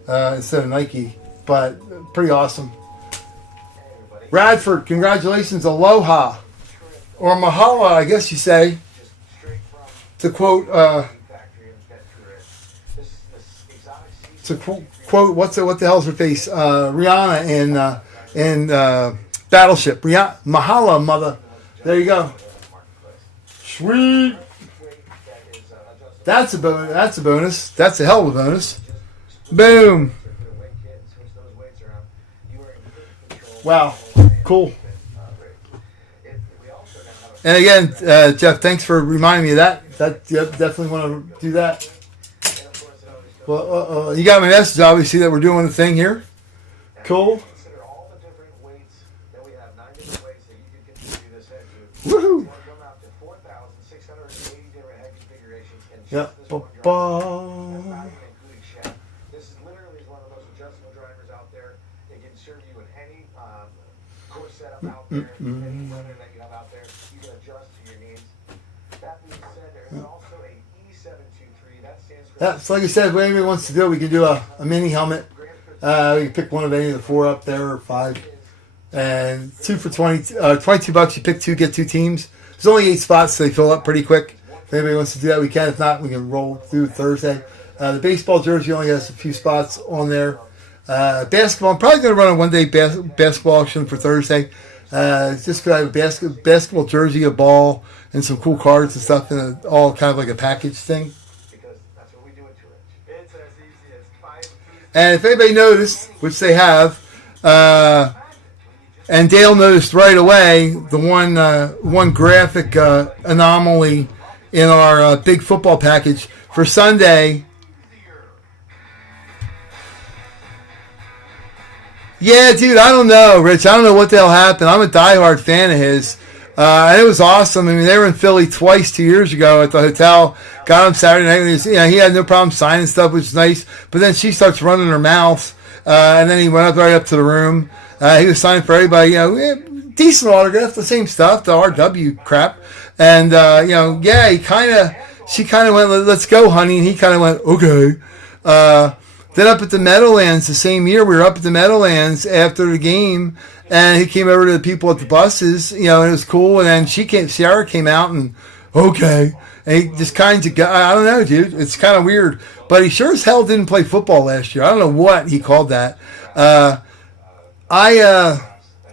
instead of Nike. But pretty awesome. Radford, congratulations, aloha. Or mahala, I guess you say. To quote, what the hell's her face? Rihanna in Battleship. Mahala, mother. There you go. Sweet. That's a bonus. That's a bonus. That's a hell of a bonus. Boom. Wow. Cool. And again, Jeff, thanks for reminding me of that. Definitely want to do that. Well, you got my message, obviously, that we're doing the thing here. Cool. Woohoo! Yep. This is literally one of the most adjustable drivers out there. It can serve you in any course setup out there, any weather that you have out there. You can adjust to your needs. Yeah, so like I said, if anybody wants to do it, we can do a mini helmet. We can pick one of any of the 4 up there or 5. And 2 for $22. You pick 2, get 2 teams. There's only 8 spots, so they fill up pretty quick. If anybody wants to do that, we can. If not, we can roll through Thursday. The baseball jersey only has a few spots on there. Basketball, I'm probably going to run a one-day basketball auction for Thursday. Just because I have a basketball jersey, a ball, and some cool cards and stuff, and all kind of like a package thing. Because that's what we do it to Rich. It's as easy as 5 And if anybody noticed, which they have, and Dale noticed right away, the one graphic anomaly in our big football package for Sunday. Yeah, dude, I don't know, Rich. I don't know what the hell happened. I'm a diehard fan of his. And it was awesome. I mean, they were in Philly twice 2 years ago at the hotel. Got him Saturday night. He had no problem signing stuff, which is nice. But then she starts running her mouth. And then he went up right up to the room. He was signing for everybody. Decent autograph, the same stuff, the RW crap. And, she kind of went, let's go, honey. And he kind of went, okay. Then up at the Meadowlands the same year, we were up at the Meadowlands after the game, and he came over to the people at the buses, and it was cool. And then Sierra came out and, okay. And he just kind of, I don't know, dude. It's kind of weird. But he sure as hell didn't play football last year. I don't know what he called that. The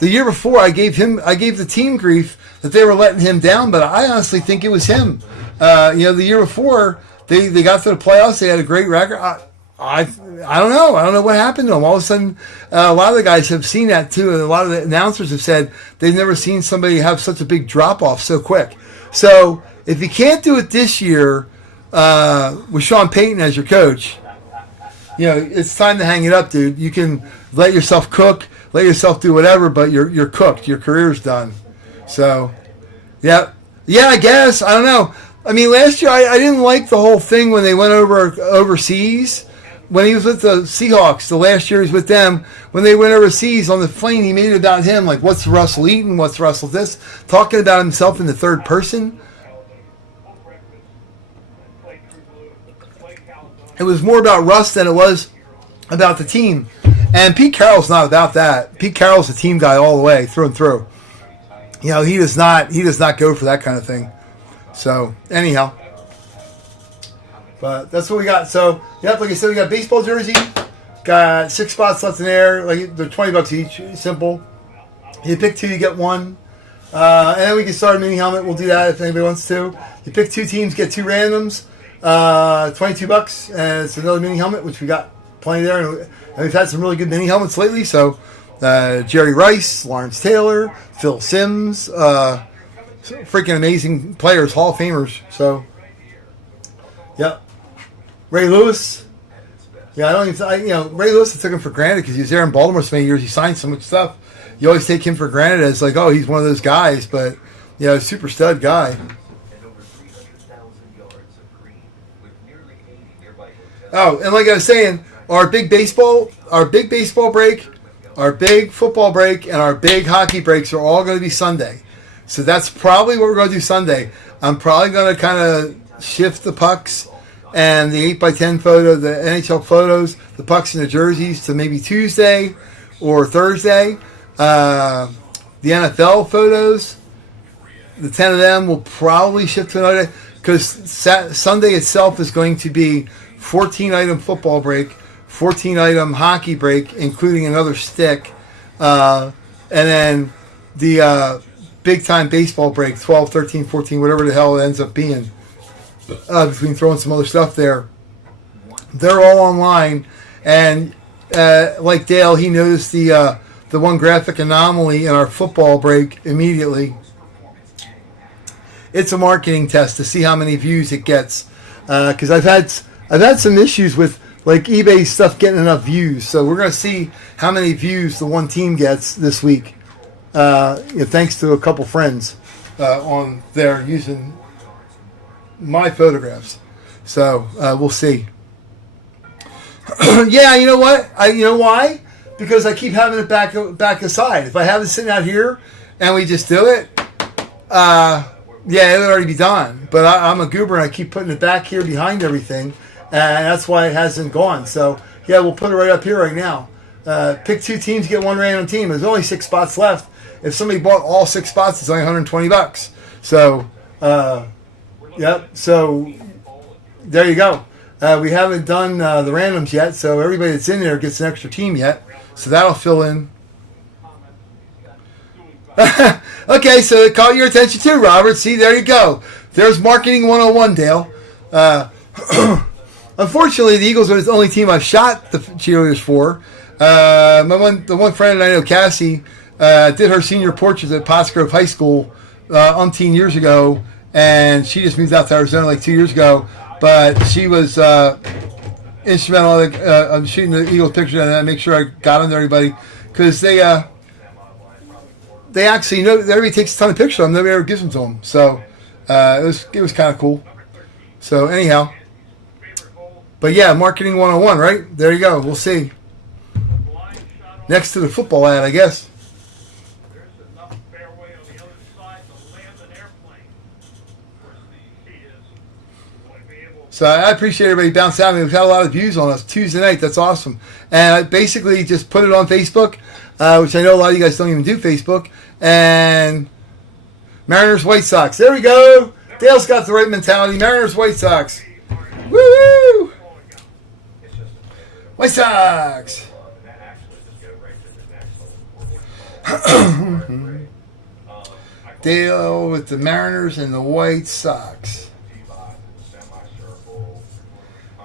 year before, I gave the team grief that they were letting him down, but I honestly think it was him. The year before, they got to the playoffs. They had a great record. I don't know. I don't know what happened to him. All of a sudden, a lot of the guys have seen that too. And a lot of the announcers have said they've never seen somebody have such a big drop-off so quick. So if you can't do it this year with Sean Payton as your coach, it's time to hang it up, dude. You can let yourself cook, let yourself do whatever, but you're cooked. Your career's done. So, yeah, I guess. I don't know. I mean, last year I didn't like the whole thing when they went overseas. When he was with the Seahawks, the last year he was with them, when they went overseas on the plane, he made it about him, like, what's Russell eating, what's Russell this, talking about himself in the third person. It was more about Russ than it was about the team. And Pete Carroll's not about that. Pete Carroll's a team guy all the way, through and through. He does not go for that kind of thing. So, anyhow. But that's what we got. So, like I said, we got baseball jersey. Got 6 spots left in there. Like, they're $20 each. Simple. You pick 2, you get 1. And then we can start a mini helmet. We'll do that if anybody wants to. You pick 2 teams, get 2 randoms. $22. And it's another mini helmet, which we got plenty there. And we've had some really good mini helmets lately. So, Jerry Rice, Lawrence Taylor, Phil Simms. Freaking amazing players, Hall of Famers. So, yep. Ray Lewis. Yeah, Ray Lewis, I took him for granted because he was there in Baltimore so many years. He signed so much stuff. You always take him for granted as like, oh, he's one of those guys, but super stud guy. Oh, and like I was saying, our big baseball break, our big football break, and our big hockey breaks are all going to be Sunday. So that's probably what we're going to do Sunday. I'm probably going to kind of shift the pucks and the 8x10 photo, the NHL photos, the pucks and the jerseys to maybe Tuesday or Thursday. The NFL photos, the 10 of them will probably shift to another day because Sunday itself is going to be 14-item football break, 14-item hockey break, including another stick, and then the big-time baseball break, 12, 13, 14, whatever the hell it ends up being. Between throwing some other stuff there. They're all online. And like Dale, he noticed the one graphic anomaly in our football break immediately. It's a marketing test to see how many views it gets. Because I've had some issues with like eBay stuff getting enough views. So we're going to see how many views the one team gets this week. Thanks to a couple friends on there using my photographs. So we'll see. Yeah, you know what? You know why? Because I keep having it back aside. If I have it sitting out here and we just do it, yeah, it would already be done. But I'm a goober and I keep putting it back here behind everything. and that's why it hasn't gone. So yeah, we'll put it right up here right now. Pick 2 teams, get 1 random team. There's only 6 spots left. If somebody bought all 6 spots, it's only $120. So, yep. So there you go. We haven't done the randoms yet, so everybody that's in there gets an extra team yet. So that'll fill in. Okay, so it caught your attention too, Robert. See, there you go. There's Marketing 101, Dale. Unfortunately, the Eagles are the only team I've shot the cheerleaders for. The one friend I know, Cassie, did her senior portraits at Pottsgrove High School umpteen years ago, and she just moved out to Arizona like 2 years ago. But she was instrumental in shooting the Eagles picture, and I make sure I got them to everybody because they actually know everybody takes a ton of pictures of them. Nobody ever gives them to them, so it was kind of cool. So anyhow, but yeah, Marketing 101, right? There you go. We'll see. Next to the football ad, I guess. There's enough fairway on the other side to land an airplane. Of course, the key is you want to be able So I appreciate everybody bouncing out. I mean, we've had a lot of views on us Tuesday night. That's awesome. And I basically just put it on Facebook, which I know a lot of you guys don't even do Facebook. And Mariners White Sox. There we go. Dale's got the right mentality. Mariners White Sox. Woo! White Sox. Dale with the Mariners and the White Sox.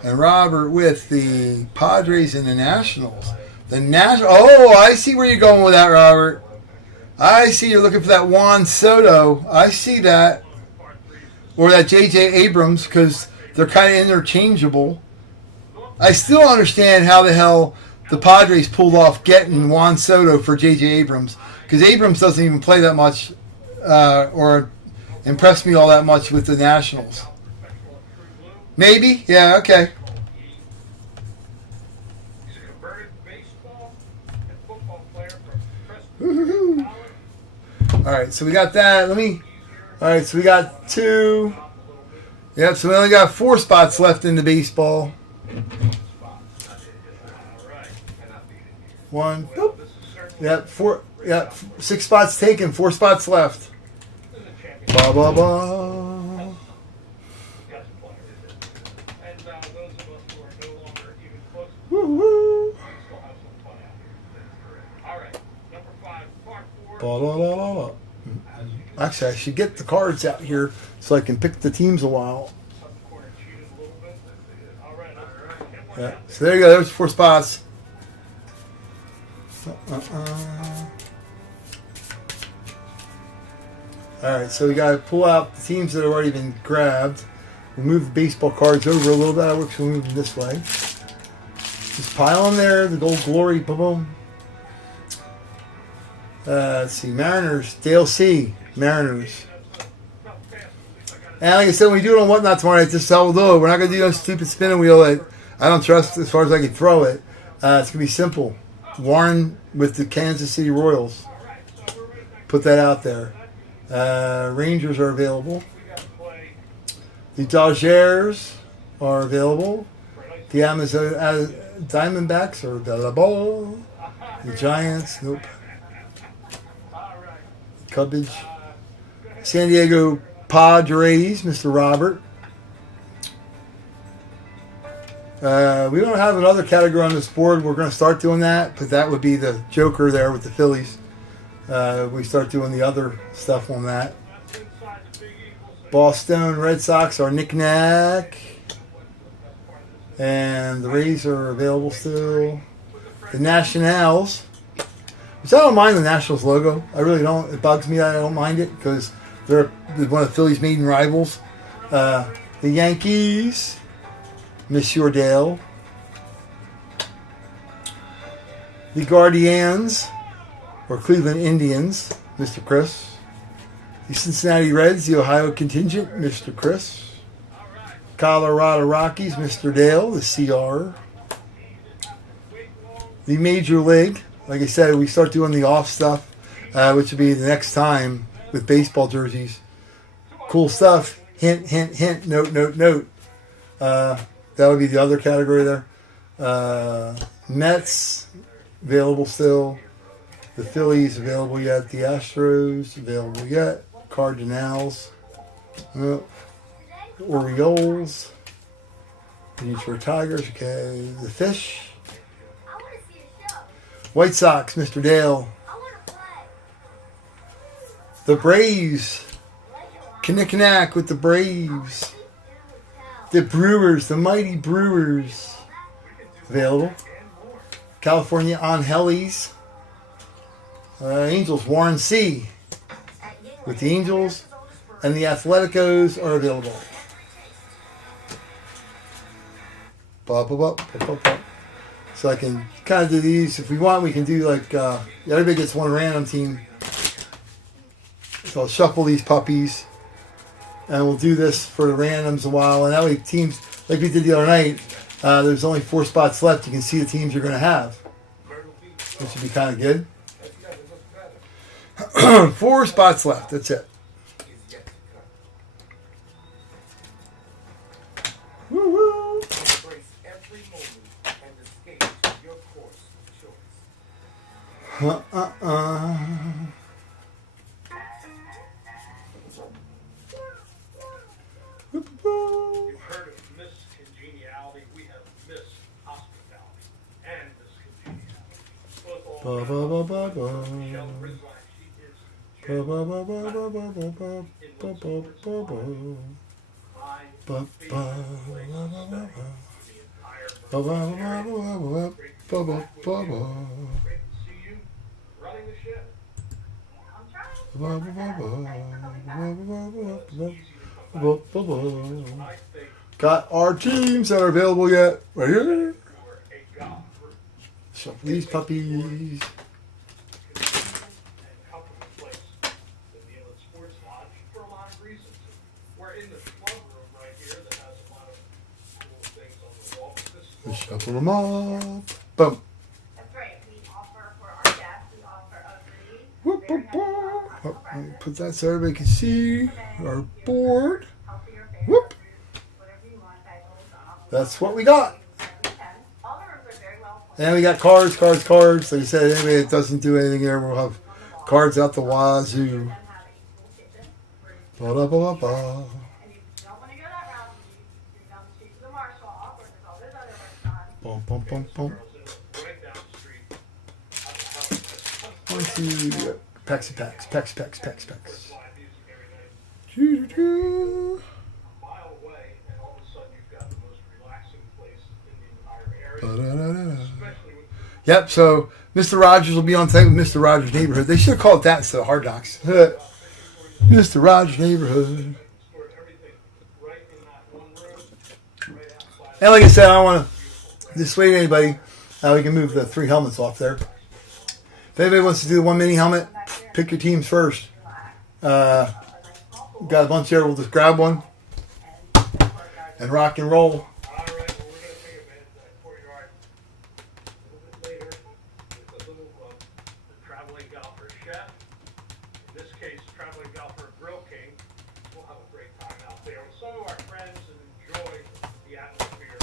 And Robert with the Padres and the Nationals. Oh, I see where you're going with that, Robert. I see you're looking for that Juan Soto. I see that. Or that J.J. Abrams, because they're kind of interchangeable. I still don't understand how the hell the Padres pulled off getting Juan Soto for J.J. Abrams, because Abrams doesn't even play that much or impress me all that much with the Nationals. Maybe? Yeah, okay. He's a converted baseball and football player from Preston Woo-hoo-hoo. College. All right, so we got that. All right, so we got 2. Yep, so we only got 4 spots left in the baseball. 1. Boop. Yep, 4. Yep, 6 spots taken, 4 spots left. Ba ba ba. And those of us who are no longer even close to Woo woo. still have some fun out here. All right, number 5, part 4. Ba la la la la. Actually, I should get the cards out here so I can pick the teams a while. Southern corner cheated a little bit. All right. Get one Yeah. out. So there you go. There's 4 spots. All right, so we got to pull out the teams that have already been grabbed. We'll move the baseball cards over a little bit. We'll move them this way. Just pile them there. The Gold Glory. Boom, boom. Let's see. Mariners. Dale C. Mariners. And like I said, when we do it on Whatnot tomorrow night, this is how we'll do it. We're not going to do no stupid spinning wheel that I don't trust as far as I can throw it. It's going to be simple. Warren with the Kansas City Royals. Put that out there. Rangers are available. The Dodgers are available. The Amazon Diamondbacks are available. The Giants, nope. Cubs. San Diego Padres, Mr. Robert. We don't have another category on this board. We're going to start doing that, but that would be the Joker there with the Phillies. We start doing the other stuff on that. Boston Red Sox are knick-knack. And the Rays are available still. The Nationals, which I don't mind the Nationals logo. I really don't. It bugs me that I don't mind it because they're one of Philly's maiden rivals. The Yankees, Monsieur Dale. The Guardians, or Cleveland Indians, Mr. Chris. The Cincinnati Reds, the Ohio contingent, Mr. Chris. Colorado Rockies, Mr. Dale, the CR. The Major League, like I said, we start doing the off stuff, which will be the next time with baseball jerseys. Cool stuff. Hint, hint, hint. Note, note, note. That would be the other category there. Mets, available still. The Phillies, available yet. The Astros, available yet. Cardinals. Orioles. The Detroit Tigers, okay. The Fish. White Sox, Mr. Dale. The Braves. Knick-knack with the Braves. The Brewers, the mighty Brewers. Available. California Angeles. Angels, Warren C. With the Angels. And the Atleticos are available. So I can kind of do these. If we want, we can do like, everybody gets one random team. So I'll shuffle these puppies. And we'll do this for the randoms a while. And that way teams, like we did the other night, there's only 4 spots left. You can see the teams you're going to have. Which would be kind of good. 4 spots left. That's it. Woo-woo. Embrace every moment and escape to your course of choice. You've heard of miscongeniality. We have mishospitality and miscongeniality. Both all Michelle Rizline, she is champion in most sports. I feel place to study the entire Great to be back with you. Great to see you running the ship. I'm trying. It's easy to come back. I think Got our teams that are available yet. Right here. for a golf group Shuffle these puppies. and comfortable place to be able to sports lodge for a lot of reasons. We're in the club room right here that has a lot of cool things on the wall. But this is Let's also shuffle them up. Boom. That's right. We offer for our guests, we offer a free. Whoop, whoop, whoop. Oh, let me put that so everybody can see our board. Healthier Whoop. whatever you want, bagels, That's what we got. all the rooms are very well planned. And we got cards. Like I said, anybody that doesn't do anything here, we'll have cards out the wazoo. Then have a full kitchen where you Ba-da-ba-ba-ba. and if you don't want to go that route, you go down the street to the Marshall Hall, where there's all those other restaurants. Bum, bum, bum, bum. right down the street. 1, 2, packs and packs. Packs. Live music every night. Doo-doo-doo. A mile away, and all of a sudden you've got the most relaxing place in the entire area. Ba-da-da-da-da. Especially with Yep, so Mr. Rogers will be on site with Mr. Rogers Neighborhood. They should have called it that instead of Hard Knocks. Mr. Rogers Neighborhood. stored everything right in that one room, right outside. And like I said, I don't want to dissuade anybody. We can move the 3 helmets off there. If anybody wants to do the 1 mini helmet, pick your teams first. Got a bunch here. We'll just grab one and rock and roll. All right, well, we're going to take a minute to that courtyard a little bit later with a little the traveling golfer chef. In this case, traveling golfer Grill King. We'll have a great time out there with some of our friends and enjoy the atmosphere.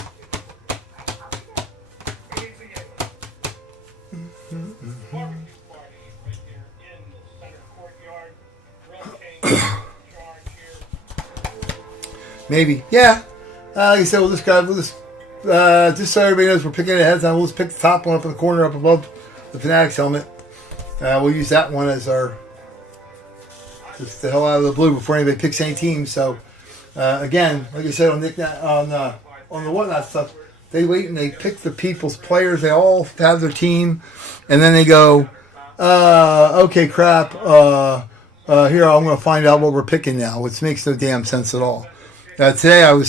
Easy barbecue party right here in the center courtyard. Grill King in charge here. Maybe. Yeah. Like I said, we'll just just so everybody knows we're picking it ahead of time, we'll just pick the top one up in the corner up above the Fanatics helmet. We'll use that one as our, just the hell out of the blue before anybody picks any team. So, again, like I said on the whatnot stuff, they wait and they pick the people's players. They all have their team, and then they go, okay, crap. Here, I'm going to find out what we're picking now, which makes no damn sense at all. Today I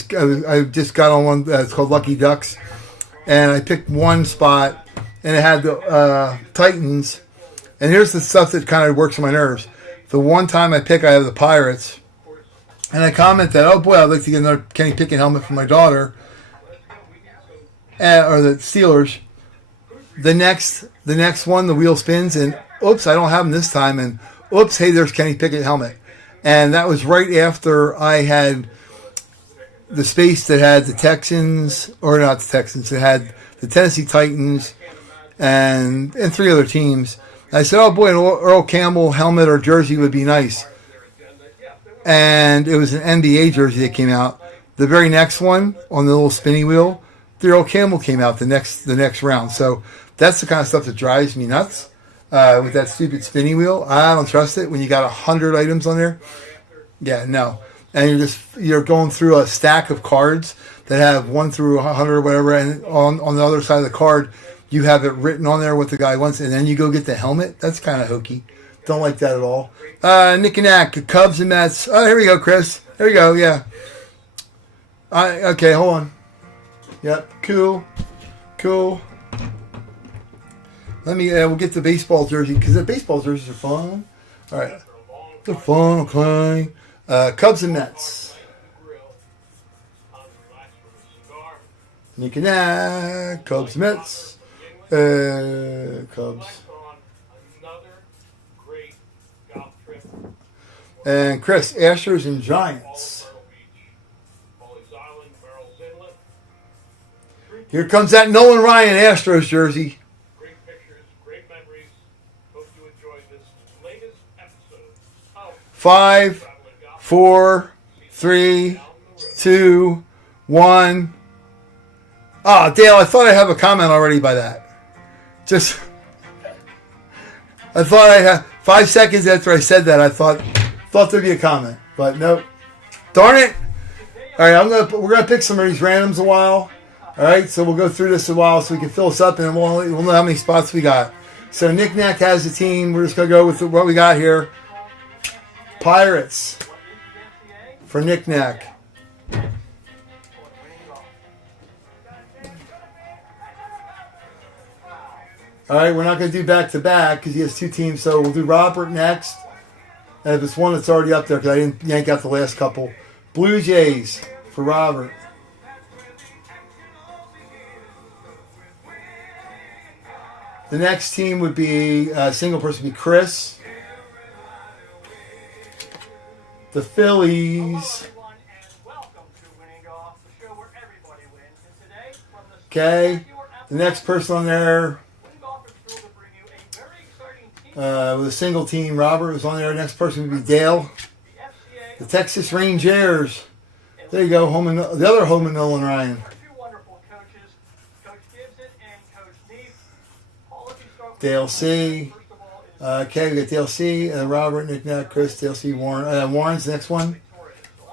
just got on one that's called Lucky Ducks, and I picked one spot, and it had the Titans. And here's the stuff that kind of works on my nerves. The one time I pick, I have the Pirates, and I comment that, oh boy, I'd like to get another Kenny Pickett helmet for my daughter, or the Steelers. The next one, the wheel spins, and oops, I don't have them this time, and oops, hey, there's Kenny Pickett helmet. And that was right after I had the space that had the Texans, or not the Texans, it had the Tennessee Titans and 3 other teams. I said, oh boy, an Earl Campbell helmet or jersey would be nice. And it was an NBA jersey that came out. The very next one on the little spinny wheel, the Earl Campbell came out the next round. So that's the kind of stuff that drives me nuts with that stupid spinny wheel. I don't trust it when you got 100 items on there. Yeah, no. And you're going through a stack of cards that have 1 through 100 or whatever, and on the other side of the card, you have it written on there what the guy wants, and then you go get the helmet. That's kind of hokey. Don't like that at all. Nick and Knack, Cubs and Mets. Oh, here we go, Chris. Here we go, yeah. Okay, hold on. Yep, cool. Let me, we'll get the baseball jersey, because the baseball jerseys are fun. All right. They're fun, okay. Cubs and Mets. Nick and Knack, Cubs, Mets. Cubs. And Chris, Astros and Giants. Here comes that Nolan Ryan Astros jersey. Great pictures, great memories. Hope you enjoyed this latest episode of 5, 4, 3, 2, 1. Ah, Dale, I thought I have a comment already by that. I thought I had 5 seconds after I said that. I thought there'd be a comment, but nope. Darn it! All right, we're gonna pick some of these randoms a while. All right, so we'll go through this a while so we can fill us up, and we'll know how many spots we got. So Nick Knack has a team. We're just gonna go with what we got here. Pirates for Nick Knack. All right, we're not going to do back-to-back because he has 2 teams, so we'll do Robert next. And if it's one that's already up there, because I didn't yank out the last couple. Blue Jays for Robert. The next team would be, single person would be Chris. The Phillies. Okay. The next person on there, with a single team, Robert was on there. Next person would be Dale. The Texas Rangers. There you go, the other home in Nolan Ryan. Dale C. Okay, we got Dale C. Robert, Nick Knack, Chris, Dale C. Warren. Warren's the next one.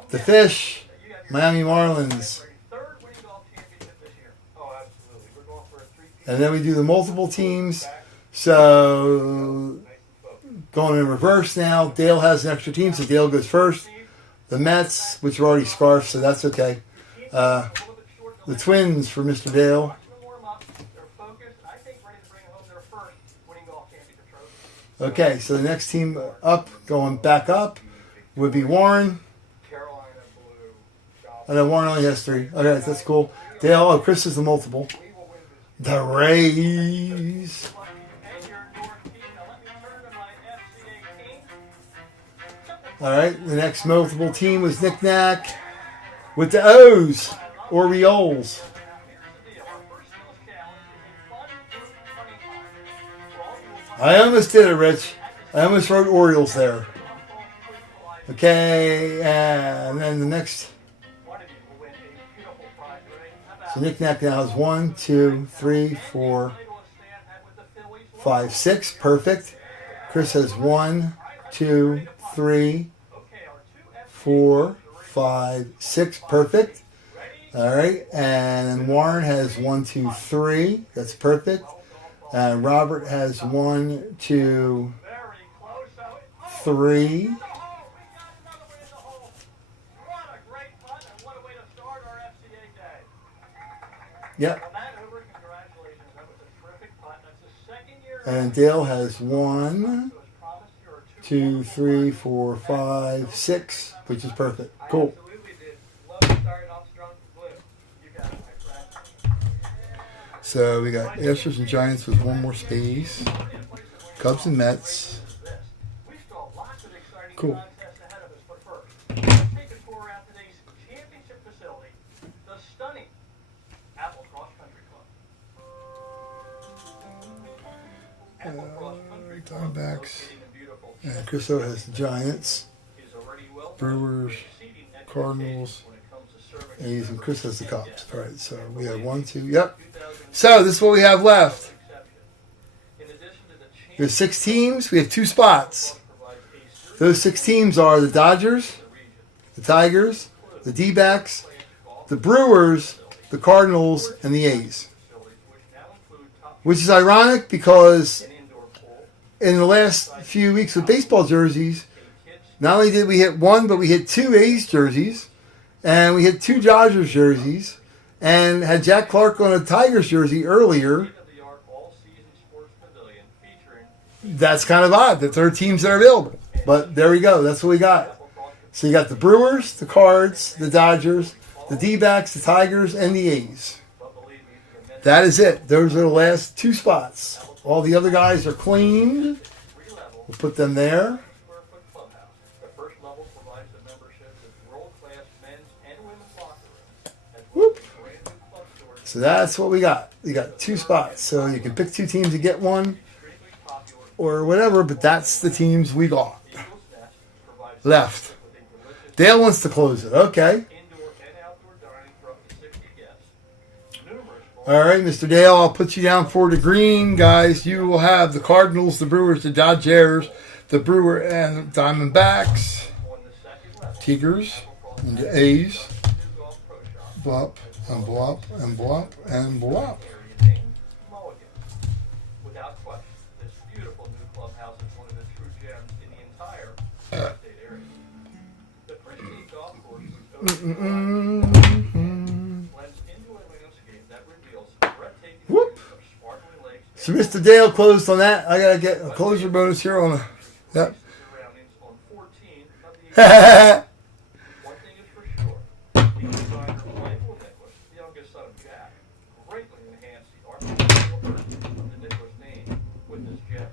The Fish. Miami Marlins. And then we do the multiple teams. So, going in reverse now. Dale has an extra team, so Dale goes first. The Mets, which are already scarfed, so that's okay. The Twins for Mr. Dale. Okay, so the next team up, going back up, would be Warren. I know Warren only has 3. Okay, that's cool. Dale, Chris is the multiple. The Rays. All right, the next multiple team was Nick Knack with the O's, Orioles. I almost did it, Rich. I almost wrote Orioles there. Okay, and then the next. So Nick Knack now has 1, 2, 3, 4, 5, 6. Perfect. Chris has 1, 2, 3, 4, 5, 6. Perfect. All right. And Warren has 1, 2, 3. That's perfect. Robert has 1, 2, 3. Yep. And Dale has 1, 2, 3, 4, 5, 6, which is perfect. Cool. So we got Astros and Giants with 1 more space. Cubs and Mets. Cool. Diamondbacks. And Chris O has the Giants, Brewers, Cardinals, A's, and Chris has the Cubs. All right, so we have 1, 2. Yep. So this is what we have left. We have 6 teams. We have 2 spots. Those 6 teams are the Dodgers, the Tigers, the D-backs, the Brewers, the Cardinals, and the A's. Which is ironic because in the last few weeks with baseball jerseys, not only did we hit 1, but we hit 2 A's jerseys, and we hit 2 Dodgers jerseys, and had Jack Clark on a Tigers jersey earlier. That's kind of odd that there are teams that are available. But there we go. That's what we got. So you got the Brewers, the Cards, the Dodgers, the D-backs, the Tigers, and the A's. That is it. Those are the last 2 spots. All the other guys are cleaned. We'll put them there. Whoop. So that's what we got. You got 2 spots. So you can pick 2 teams to get 1 or whatever, but that's the teams we got left. Dale wants to close it. Okay. All right, Mr. Dale, I'll put you down for the green, guys. You will have the Cardinals, the Brewers, the Dodgers, the Brewer and Diamondbacks, Tigers, and the A's. Blop, and blop, and blop, and blop. Without question, this beautiful new clubhouse is one of the true gems in the entire state area. The pristine golf course blends into a landscape that reveals breathtaking views of sparkling lakes. So Mr. Dale closed on that. I gotta get a closure bonus here on a. Yep. Surroundings on 14 of the one thing is for sure, the designer Michael Nicholas, the youngest son of Jack, greatly enhanced the architectural version of the Nicholas name with this gem.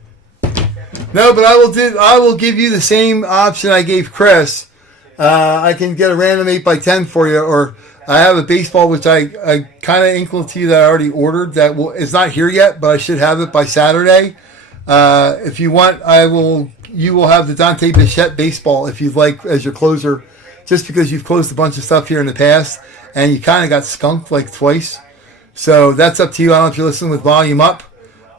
No, but I will give you the same option I gave Chris. I can get a random 8x10 for you, or I have a baseball which I kind of inclined to you that I already ordered. It's not here yet, but I should have it by Saturday. If you want, you will have the Dante Bichette baseball if you'd like as your closer, just because you've closed a bunch of stuff here in the past and you kind of got skunked like twice. So that's up to you. I don't know if you're listening with volume up.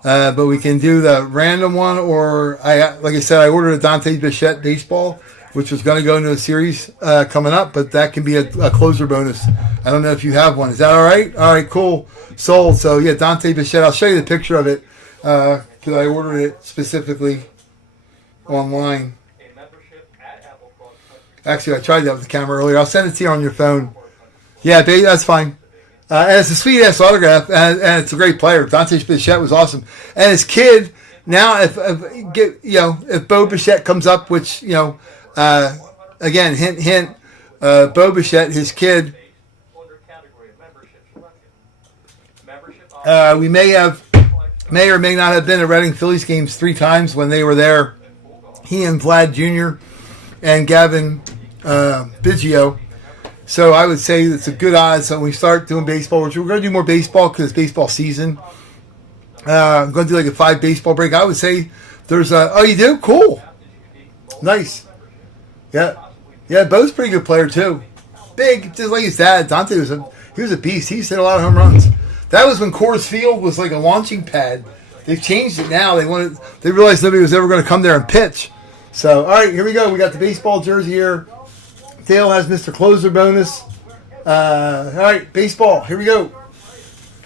But we can do the random one, or like I said, I ordered a Dante Bichette baseball, which was going to go into a series coming up, but that can be a closer bonus. I don't know if you have one. Is that all right? All right, cool. Sold. So, yeah, Dante Bichette. I'll show you the picture of it because I ordered it specifically online. Actually, I tried that with the camera earlier. I'll send it to you on your phone. Yeah, baby, that's fine. And it's a sweet-ass autograph, and it's a great player. Dante Bichette was awesome. And his kid, now, if Bo Bichette comes up, which, again, hint, hint, Bo Bichette, his kid, we may or may not have been at Reading Phillies games 3 times when they were there. He and Vlad Jr. and Gavin Biggio. So I would say it's a good odds when we start doing baseball, which we're going to do more baseball because it's baseball season. I'm going to do like a 5 baseball break. I would say there's oh, you do? Cool. Nice. Yeah. Yeah, Bo's a pretty good player too. Big, just like his dad. Dante was a beast. He's hit a lot of home runs. That was when Coors Field was like a launching pad. They've changed it now. They realized nobody was ever going to come there and pitch. So, all right, here we go. We got the baseball jersey here. Dale has Mr. Closer bonus. All right, baseball. Here we go.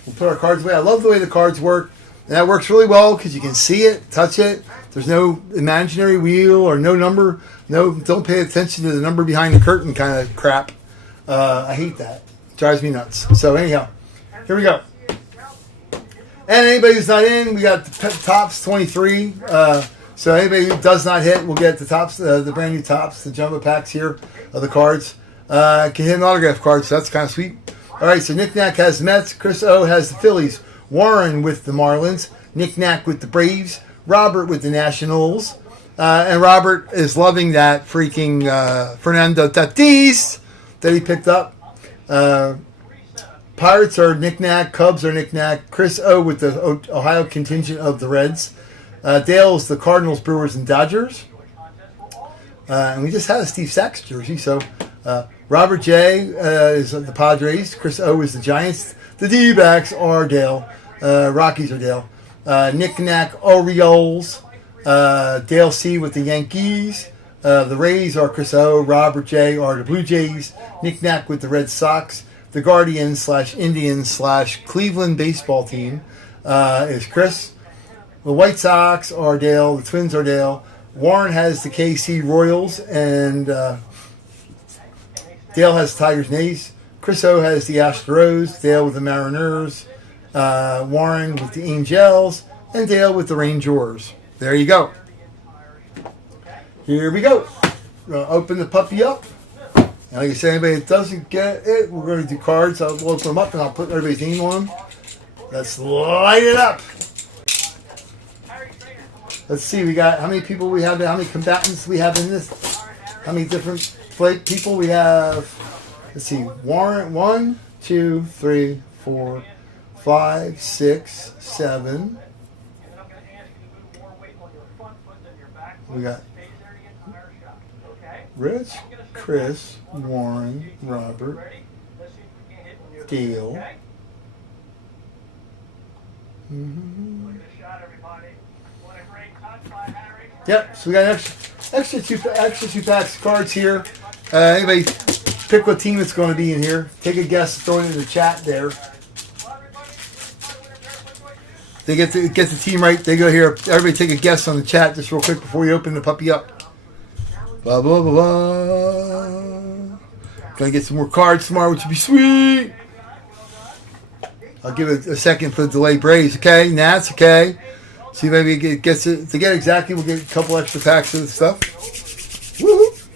We'll put our cards away. I love the way the cards work. And that works really well because you can see it, touch it. There's no imaginary wheel or no number. No, don't pay attention to the number behind the curtain kind of crap. I hate that. It drives me nuts. So anyhow, here we go. And anybody who's not in, we got the tops 23. So anybody who does not hit, we'll get the tops, the brand new tops, the jumbo packs here of the cards. Can hit an autograph card, so that's kind of sweet. All right, so Nick Knack has the Mets. Chris O has the Phillies. Warren with the Marlins. Nick Knack with the Braves. Robert with the Nationals. And Robert is loving that freaking Fernando Tatis that he picked up. Pirates are Nick Knack. Cubs are Nick Knack. Chris O with the Ohio contingent of the Reds. Dale's the Cardinals, Brewers, and Dodgers. And we just had a Steve Sachs jersey. So Robert J is the Padres. Chris O is the Giants. The D-backs are Dale. Rockies are Dale. Nick Knack Orioles. Dale C with the Yankees. The Rays are Chris O. Robert J are the Blue Jays. Nick Knack with the Red Sox. The Guardians / Indians / Cleveland baseball team is Chris. The White Sox are Dale. The Twins are Dale. Warren has the KC Royals, and Dale has the Tigers and A's. Chris O has the Astros. Dale with the Mariners. Warren with the Angels, and Dale with the Rangers. There you go. Here we go. We're going to open the puppy up. And like I said, anybody that doesn't get it, we're going to do cards. I'll open them up and I'll put everybody's name on them. Let's light it up. Let's see, we got how many people we have, how many combatants we have in this, how many different people we have. Let's see, Warren, 1, 2, 3, 4, 5, 6, 7. We got Rich, Chris, Warren, Robert, Dale. Yep, so we got extra two packs of cards here. Anybody pick what team it's going to be in here. Take a guess, throw it in the chat there. They get the team right. They go here. Everybody take a guess on the chat just real quick before we open the puppy up. Blah, blah, blah, blah. Gonna get some more cards tomorrow, which would be sweet. I'll give it a second for the delayed Braves, okay? Nats, okay. See, maybe it gets it. To get exactly, we'll get a couple extra packs of the stuff. Woohoo!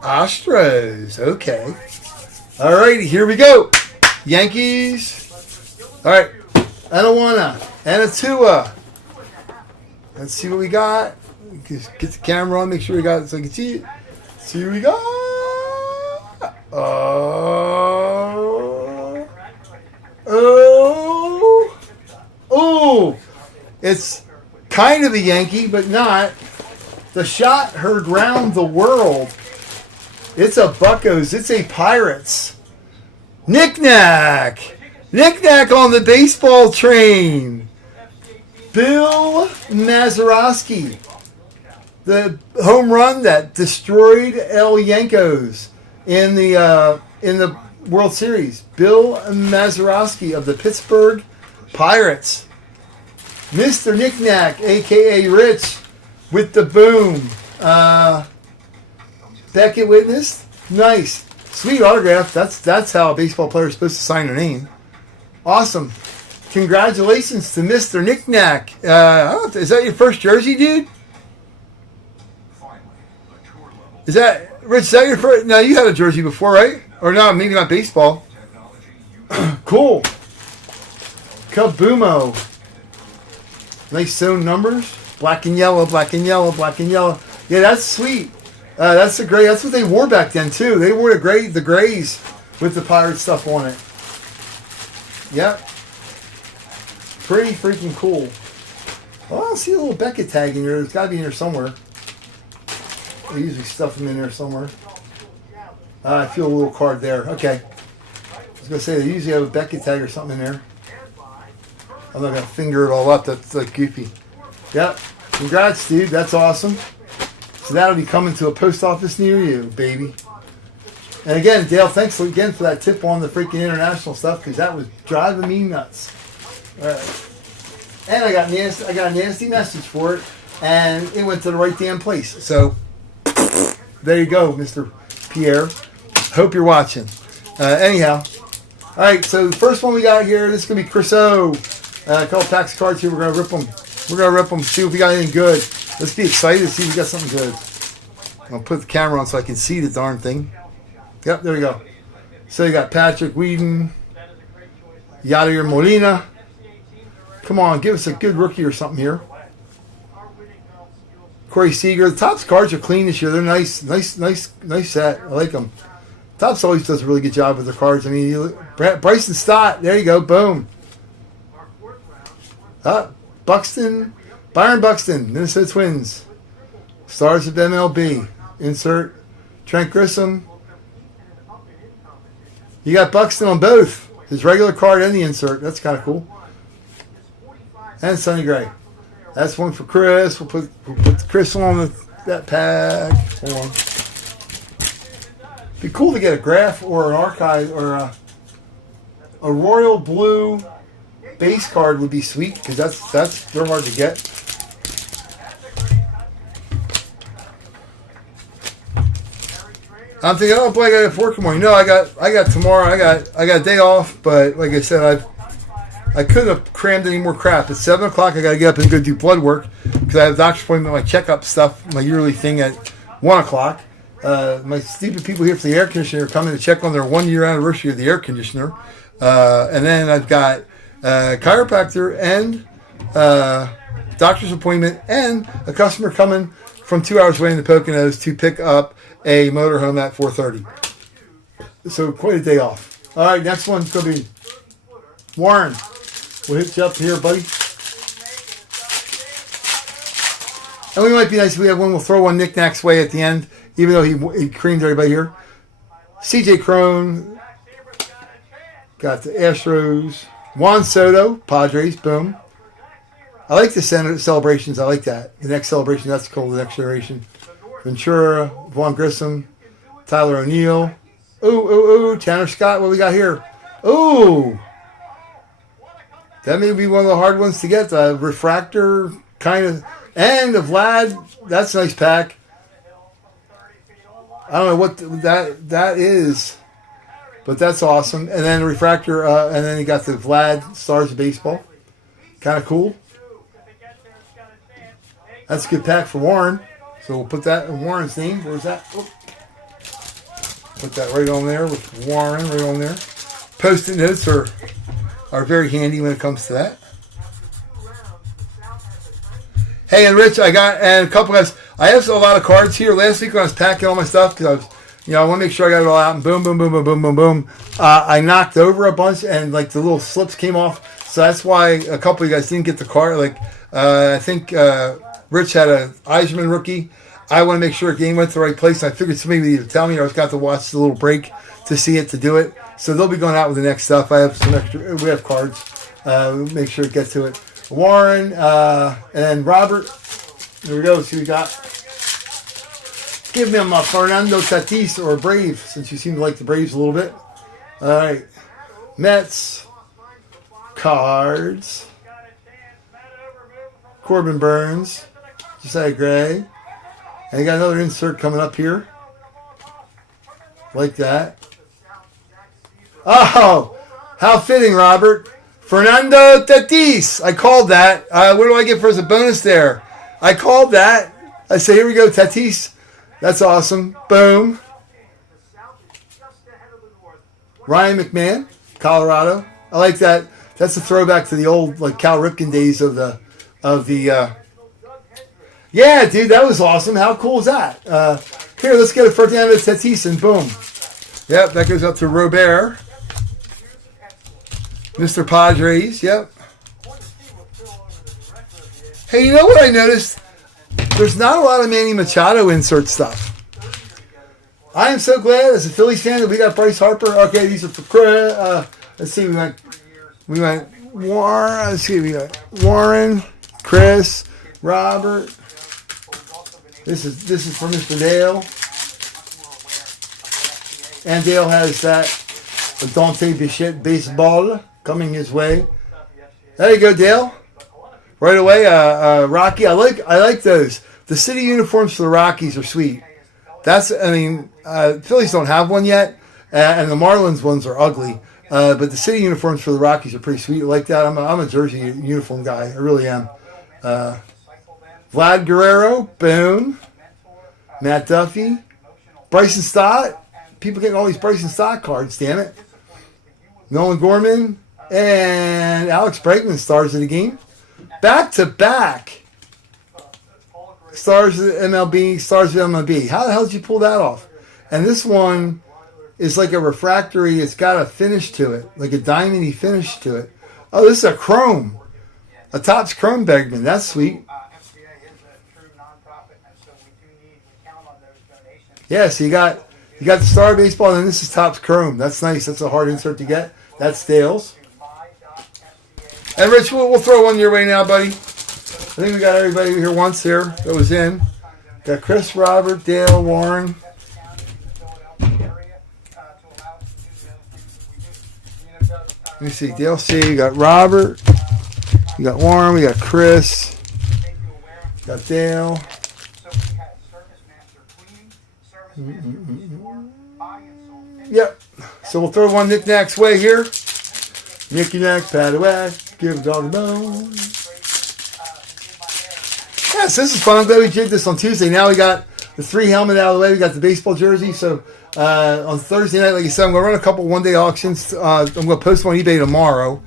Astros, okay. All righty, here we go. Yankees. All right. Anawana. Anatua. Let's see what we got. Get the camera on, make sure we got it so I can see it. See what we got. Oh. It's kind of a Yankee, but not. The shot heard round the world. It's a Buccos. It's a Pirates. Knick-knack. Knick-knack on the baseball train. Bill Mazeroski. The home run that destroyed El Yankos in the World Series. Bill Mazeroski of the Pittsburgh Pirates. Mr. Knick-knack, a.k.a. Rich, with the boom. Beckett witnessed. Nice. Sweet autograph. That's how a baseball player is supposed to sign their name. Awesome. Congratulations to Mr. Knick-knack. Is that your first jersey, dude? Is that, Rich, is that your first? No, you had a jersey before, right? Or no, maybe not baseball. Cool. Kaboomo. Nice sewn numbers. Black and yellow, black and yellow, black and yellow. Yeah, that's sweet. That's the gray. That's what they wore back then too. They wore the grays with the pirate stuff on it. Yep. Pretty freaking cool. Oh, I see a little Beckett tag in here. It's got to be in here somewhere. They usually stuff them in there somewhere. I feel a little card there. Okay. I was going to say they usually have a Beckett tag or something in there. I'm not going to finger it all up. That's like goofy. Yep. Congrats, dude. That's awesome. So that'll be coming to a post office near you, baby. And again, Dale, thanks again for that tip on the freaking international stuff because that was driving me nuts. All right. And I got a nasty message for it, and it went to the right damn place. So there you go, Mr. Pierre. Hope you're watching. Anyhow, all right. So the first one we got here, this is gonna be Chris O. A couple packs of cards here. We're gonna rip them. We're gonna rip them. See if we got anything good. Let's be excited to see if we got something good. I'll put the camera on so I can see the darn thing. Yep, there we go. So you got Patrick Whedon, Yadier Molina. Come on, give us a good rookie or something here. Corey Seager. The Topps cards are clean this year. They're nice set. I like them. Topps always does a really good job with their cards. I mean, Bryson Stott. There you go. Boom. Buxton, Byron Buxton, Minnesota Twins. Stars of MLB. Insert Trent Grissom. You got Buxton on both. His regular card and the insert. That's kind of cool. And Sonny Gray. That's one for Chris. We'll put Chris on that pack. Hold on. Be cool to get a graph or an archive or a royal blue base card would be sweet because they're hard to get. I'm thinking, oh boy, I got to have work tomorrow. No, I got tomorrow. I got a day off, but like I said, I couldn't have crammed any more crap. It's 7 o'clock. I got to get up and go do blood work because I have a doctor's appointment, my checkup stuff, my yearly thing at 1 o'clock. My stupid people here for the air conditioner are coming to check on their 1 year anniversary of the air conditioner, and then I've got chiropractor and doctor's appointment and a customer coming from 2 hours away in the Poconos to pick up a motorhome at 4:30. So quite a day off. All right, next one's going to be Warren. We'll hit you up here, buddy. And we might be nice if we have one. We'll throw one knickknacks way at the end, even though he creamed everybody here. CJ Crone. Got the Astros. Juan Soto, Padres, boom. I like the celebrations. I like that. The next celebration, that's called the next generation. Ventura, Vaughn Grissom, Tyler O'Neill. Ooh, Tanner Scott. What we got here? Ooh. That may be one of the hard ones to get. The refractor kind of. And the Vlad. That's a nice pack. I don't know what that is. But that's awesome. And then the refractor. And then you got the Vlad Stars of Baseball. Kind of cool. That's a good pack for Warren. So we'll put that in Warren's name. Where's that? Oh. Put that right on there with Warren right on there. Post-it notes are very handy when it comes to that. Hey, and Rich, and a couple guys. I have a lot of cards here. Last week when I was packing all my stuff because I want to make sure I got it all out and boom, boom, boom, boom, boom, boom, boom. I knocked over a bunch and like the little slips came off. So that's why a couple of you guys didn't get the card. Like I think. Rich had a Eisman rookie. I want to make sure the game went to the right place. I figured somebody would either tell me or I was got to watch the little break to see it, to do it. So they'll be going out with the next stuff. I have some extra. We have cards. We'll make sure to get to it. Warren and Robert. There we go. See what we got. Give them a Fernando Tatis or a Brave, since you seem to like the Braves a little bit. All right. Mets. Cards. Corbin Burns. Josiah Gray. And you got another insert coming up here. Like that. Oh! How fitting, Robert. Fernando Tatis. I called that. What do I get for as a bonus there? I called that. I say, here we go, Tatis. That's awesome. Boom. Ryan McMahon, Colorado. I like that. That's a throwback to the old like Cal Ripken days of the yeah, dude, that was awesome. How cool is that? Here, let's get a Fernando Tatis and boom. Yep, that goes up to Robert. Mr. Padres, yep. Hey, you know what I noticed? There's not a lot of Manny Machado insert stuff. I am so glad as a Phillies fan that we got Bryce Harper. Okay, these are for Chris. Let's see, we went Warren. Let's see, we got Warren, Chris, Robert. This is for Mr. Dale. And Dale has that Dante Bichette baseball coming his way. There you go, Dale. Right away, Rocky. I like those. The city uniforms for the Rockies are sweet. Phillies don't have one yet, and the Marlins ones are ugly. But the city uniforms for the Rockies are pretty sweet. I like that. I'm a jersey uniform guy. I really am. Vlad Guerrero, boom. Matt Duffy, Bryson Stott. People getting all these Bryson Stott cards, damn it. Nolan Gorman and Alex Bregman, stars of the game. Back to back. Stars of the MLB. How the hell did you pull that off? And this one is like a refractory. It's got a finish to it, like a diamondy finish to it. Oh, this is a chrome. A Topps Chrome Bregman. That's sweet. Yeah, so you got the Star Baseball, and then this is Topps Chrome. That's nice. That's a hard insert to get. That's Dale's. And Rich, we'll throw one your way now, buddy. I think we got everybody here once here that was in. Got Chris, Robert, Dale, Warren. Let me see. Dale C. You got Robert. You got Warren. We got Chris. Got Dale. Yep. So we'll throw one knick-knacks way here. Knick-knack, pat away. Give a dog a bone. Yes, this is fun. I'm glad we did this on Tuesday. Now we got the 3 helmet out of the way. We got the baseball jersey. So on Thursday night, like you said, I'm going to run a couple one-day auctions. I'm going to post them on eBay tomorrow.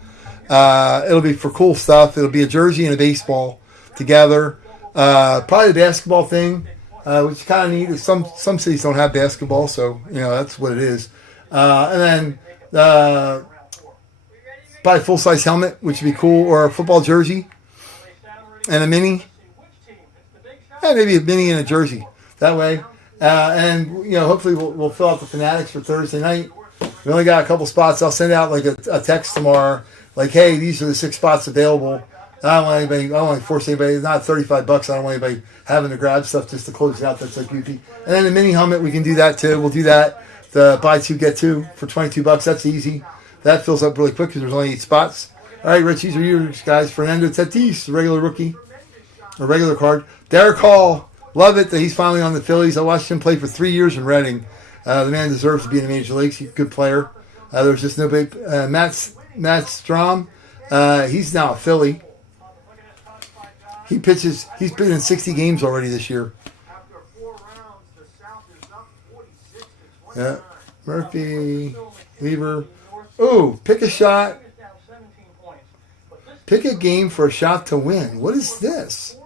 It'll be for cool stuff. It'll be a jersey and a baseball together. Probably the basketball thing, which is kind of neat. Some cities don't have basketball, so that's what it is. And then probably a full-size helmet, which would be cool, or a football jersey and a mini. Yeah, maybe a mini and a jersey. That way. And hopefully we'll fill out the Fanatics for Thursday night. We only got a couple spots. I'll send out like a text tomorrow, like, hey, these are the 6 spots available. I don't want to force anybody. It's not $35. I don't want anybody having to grab stuff just to close it out. That's like goofy. And then the mini helmet, we can do that too. We'll do that. The buy 2 get 2 for $22. That's easy. That fills up really quick because there's only 8 spots. All right, Rich, these are yours, guys. Fernando Tatis, the regular rookie, a regular card. Derek Hall, love it that he's finally on the Phillies. I watched him play for 3 years in Reading. The man deserves to be in the major leagues. He's a good player. There's just nobody. Matt Strom, he's now a Philly. He pitches. He's been in 60 games already this year. Yeah, Murphy, Weaver. Ooh, pick a shot. Pick a game for a shot to win. What is this?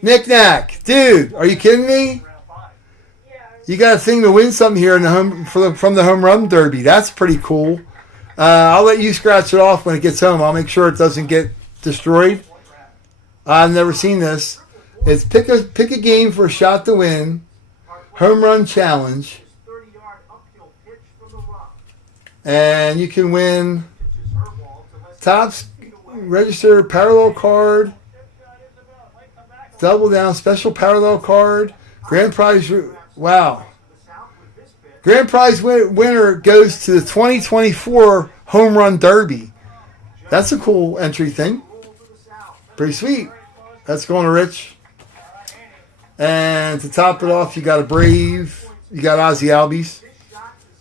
Knick-knack. Dude, are you kidding me? You got a thing to win something here in the from the home run derby. That's pretty cool. I'll let you scratch it off when it gets home. I'll make sure it doesn't get destroyed. I've never seen this. It's pick a game for a shot to win. Home run challenge. And you can win Topps register parallel card, double down special parallel card, grand prize. Wow. Grand prize winner goes to the 2024 Home Run Derby. That's a cool entry thing. Pretty sweet. That's going to Rich. And to top it off, you got a Brave. You got Ozzy Albies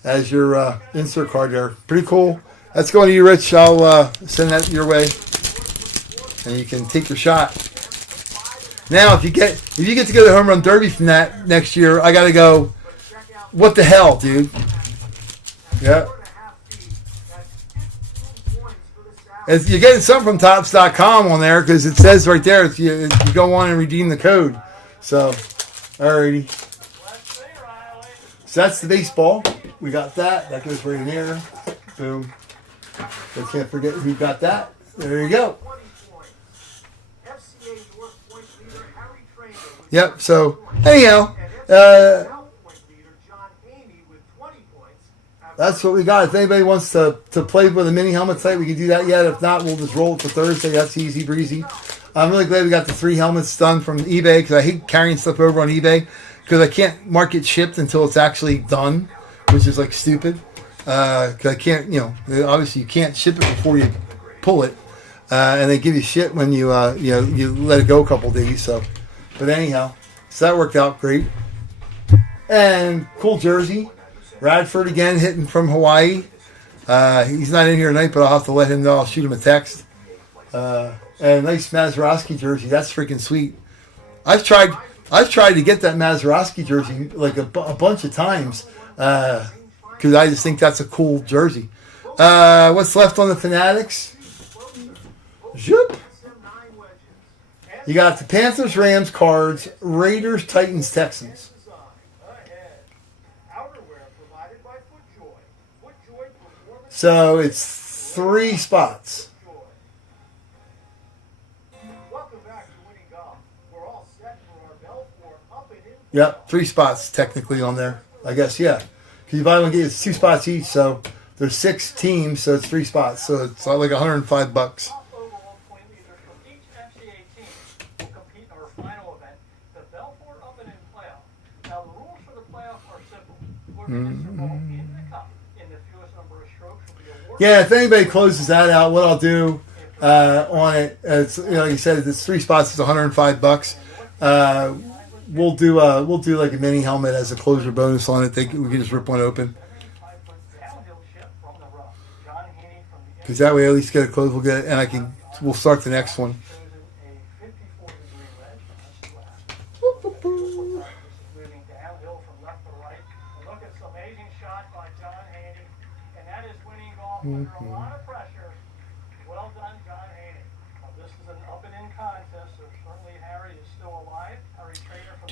as your insert card there. Pretty cool. That's going to you, Rich. I'll send that your way, and you can take your shot. Now, if you get to go to the Home Run Derby from that next year, I got to go. What the hell, dude? Yeah. You're getting something from Topps.com on there because it says right there you go on and redeem the code. So, alrighty. So that's the baseball. We got that. That goes right in there. Boom. So can't forget who got that. There you go. Yep. So anyhow, that's what we got. If anybody wants to play with a mini helmet site, we can do that yet. If not, we'll just roll it to Thursday. That's easy breezy. I'm really glad we got the 3 helmets done from eBay because I hate carrying stuff over on eBay because I can't mark it shipped until it's actually done, which is like stupid. Because I can't, obviously you can't ship it before you pull it, and they give you shit when you let it go a couple days. So, but anyhow, so that worked out great. And cool jersey, Radford again hitting from Hawaii. He's not in here tonight, but I'll have to let him know. I'll shoot him a text. And a nice Mazeroski jersey. That's freaking sweet. I've tried to get that Mazeroski jersey like a bunch of times because I just think that's a cool jersey. What's left on the Fanatics? Zoop. You got the Panthers, Rams, Cards, Raiders, Titans, Texans. So it's 3 spots. Yep, 3 spots technically on there. I guess, yeah. Because you buy one, get it's 2 spots each, so there's 6 teams, so it's 3 spots. So it's like $105. Top overall point leaders from each FCA team will compete in our final event, the Belfort Open and Playoff. Now, the rules for the playoff are simple. Whoever hits the ball in the cup in the fewest number of strokes will be awarded. Yeah, if anybody closes that out, what I'll do on it, it's, like you said, it's 3 spots, it's $105. We'll do like a mini helmet as a closure bonus on it. We can just rip one open. Because that way, at least get a close. We'll get it, and we'll start the next one. Moving downhill from left to right. And look at some amazing shot by John Haney. And that is winning golf under a lot of pressure. Well done, John Haney. Now, this is an up and in contest, so certainly Harry is still alive. Harry Trainer from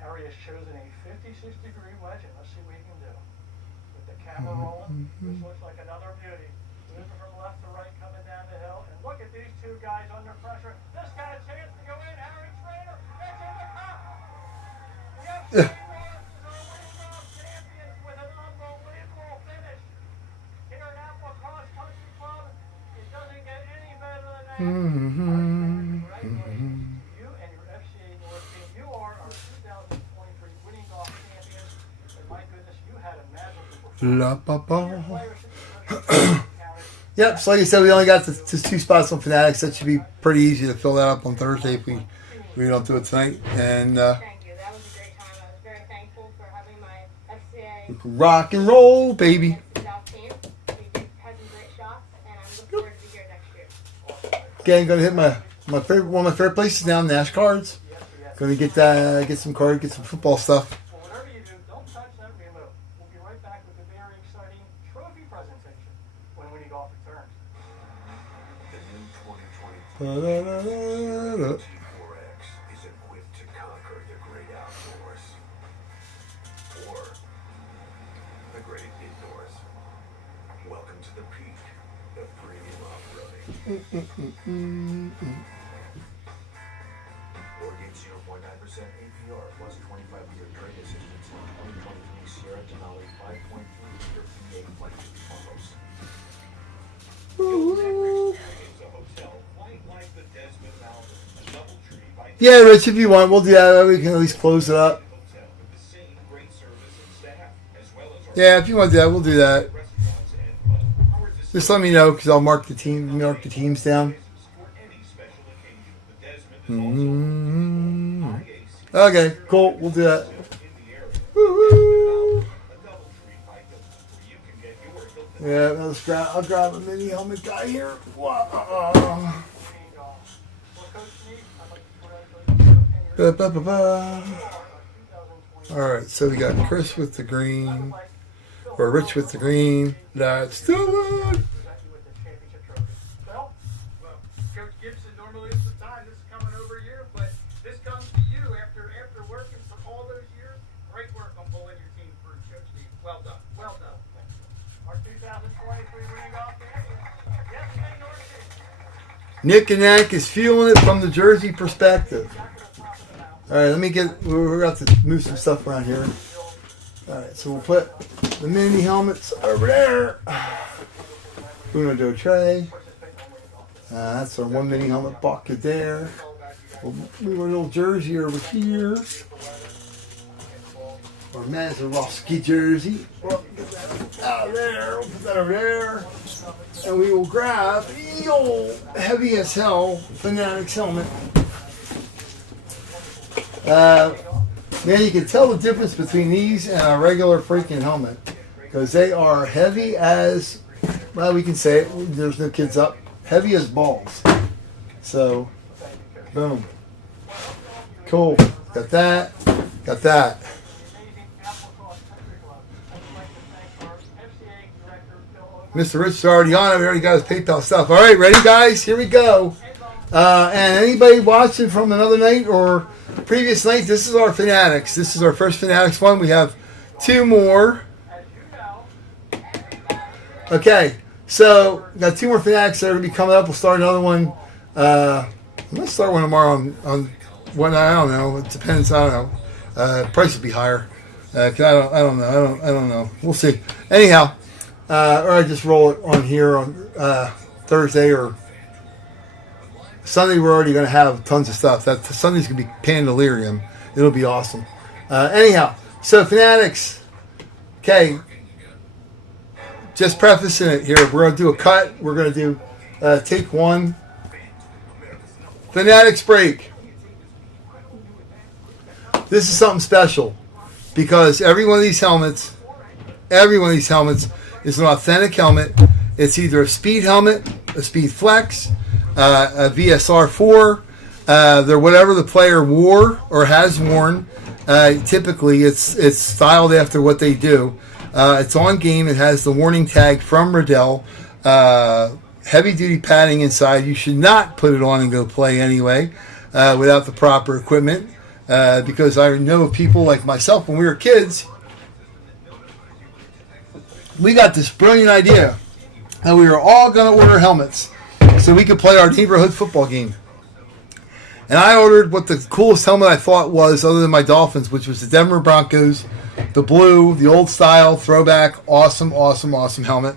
Harry has chosen a 56-degree wedge, and let's see what he can do. With the camera rolling, this looks like another beauty. Moving from left to right, coming down the hill. And look at these two guys under pressure. This got a chance to go in. Harry Trainer, it's in the cup. The FC North is our winning golf champions with an unbelievable finish. Here at Apple Cross Country Club, it doesn't get any better than that. Congratulations to you and your FCA North team. You are our 2023 winning golf champions. And my goodness, you had a magical performance. La pa pa. Your players should be Yep, so like I said, we only got just 2 spots on Fanatics. That should be pretty easy to fill that up on Thursday if we don't do it tonight. And Thank you. That was a great time. I was very thankful for having my FCA rock and roll, baby. South team. We had some great shots, and I'm looking forward to be here next year. Again, gonna hit my favorite one of my favorite places now, Nash Cards. Gonna get some cards, get some football stuff. Well, whatever you do, don't touch that remote. We'll be right back with a very exciting trophy presentation when Winnie Golf returns. The new 2023 Ba-da-da-da-da. T4X is equipped to conquer the great outdoors. Or the great indoors. Welcome to the peak of premium off-roading. Or get 0.9% APR plus 25-year trade assistance on 2023 Sierra Denali 5.3-liter V8 Lightning Autos. You'll never experience a hotel quite like the Desmond Mountain, a DoubleTree by Yeah, Rich, if you want, we'll do that. We can at least close it up. hotel with the same great service and staff, as well as our Yeah, if you want to do that, we'll do that. restaurants and fun. Our Just let me know because I'll mark the teams down. for any special occasion. The Desmond is also Okay, cool. We'll do that. in the area. Woo-hoo. A DoubleTree by Hilton, where you can get your Hilton. Yeah, I'll grab a mini helmet guy here. Wow. Winning Golf. Well, Coach Neat, I'd like to congratulate you and your Ba-ba-ba-ba. 2023 All right, so we got Chris with the green, or Rich with the green. Let's do it. present you with the championship trophy. Phil? Well, Coach Gibson, normally it's the time. This is coming over here, but this comes to you after working for all those years. Great work on pulling your team through, Coach Steve. Well done. Well done. Our 2023 winning golf champions. Yes, they North team. Nick and Nack is feeling it from the Jersey perspective. All right, we're about to move some stuff around here. All right, so we'll put the mini helmets over there. Uno do tray. That's our one mini helmet bucket there. We'll move our little jersey over here. Our Mazeroski jersey. We'll get that out of there. We'll put that over there. And we will grab the old heavy as hell Fanatics helmet. Man, you can tell the difference between these and a regular freaking helmet because they are heavy as, well, we can say it, there's no kids up, heavy as balls. So, boom. Cool. Got that. Got that. Mr. Rich is already on it. We already got his PayPal stuff. All right, ready, guys? Here we go. And anybody watching from another night or previous night, this is our Fanatics. This is our first Fanatics one. We have 2 more. Okay, so got 2 more Fanatics that are going to be coming up. We'll start another one I'm gonna start one tomorrow on what I don't know. It depends. I don't know. Price will be higher. 'Cause I don't know. We'll see. Anyhow, or I just roll it on here on Thursday or Sunday. We're already gonna have tons of stuff. That Sunday's gonna be Pandalirium. It'll be awesome. Anyhow, so Fanatics. Okay. Just prefacing it here. We're gonna do a cut. We're gonna do take one. Fanatics break. This is something special because every one of these helmets is an authentic helmet. It's either a speed helmet, a speed flex, a VSR 4. They're whatever the player wore or has worn. Typically, it's styled after what they do. It's on game. It has the warning tag from Riddell. Heavy duty padding inside. You should not put it on and go play anyway without the proper equipment. Because I know people like myself when we were kids, we got this brilliant idea and we were all going to order helmets so we could play our neighborhood football game. And I ordered what the coolest helmet I thought was, other than my Dolphins, which was the Denver Broncos, the blue, the old style, throwback, awesome helmet.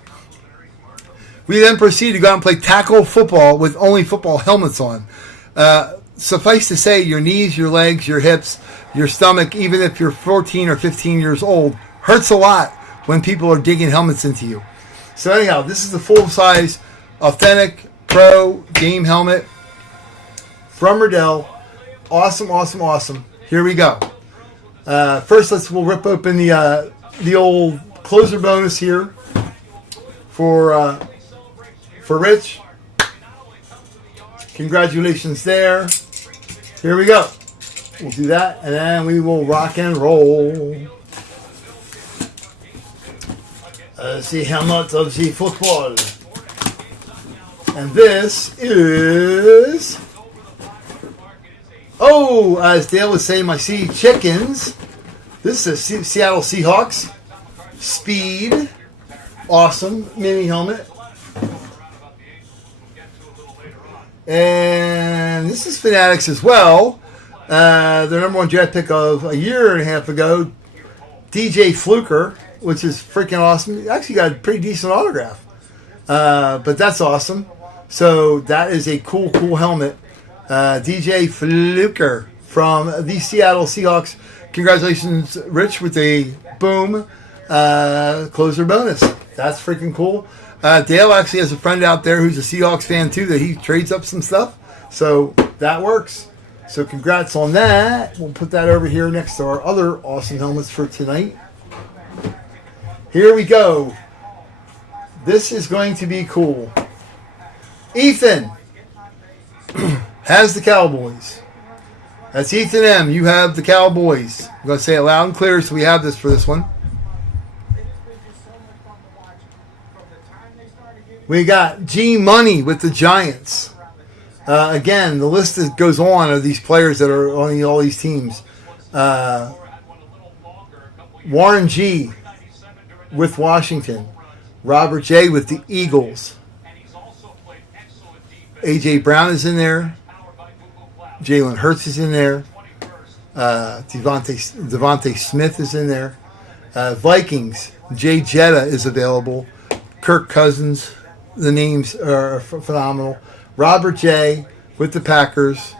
We then proceeded to go out and play tackle football with only football helmets on. Suffice to say, your knees, your legs, your hips, your stomach, even if you're 14 or 15 years old, hurts a lot when people are digging helmets into you. So anyhow, this is the full-size, authentic, pro game helmet from Riddell. Awesome. Here we go. First, we'll rip open the old closer bonus here for Rich. Congratulations there. Here we go. We'll do that, and then we will rock and roll. The helmet of the football. And this is... Oh, as Dale was saying, I see chickens. This is Seattle Seahawks. Speed. Awesome mini helmet. And this is Fanatics as well. Their number one draft pick of a year and a half ago, DJ Fluker, which is freaking awesome. He actually got a pretty decent autograph. But that's awesome. So that is a cool helmet. DJ Fluker from the Seattle Seahawks. Congratulations, Rich, with a boom closer bonus. That's freaking cool. Dale actually has a friend out there who's a Seahawks fan too that he trades up some stuff. So that works. So congrats on that. We'll put that over here next to our other awesome helmets for tonight. Here we go. This is going to be cool. Ethan has the Cowboys. That's Ethan M. You have the Cowboys. I'm going to say it loud and clear so we have this for this one. We got G Money with the Giants. Again, the list that goes on of these players that are on all these teams. Warren G with Washington. Robert J with the Eagles. A.J. Brown is in there. Jalen Hurts is in there. Devontae Smith is in there. Vikings. Jay Jetta is available. Kirk Cousins. The names are phenomenal. Robert J. with the Packers.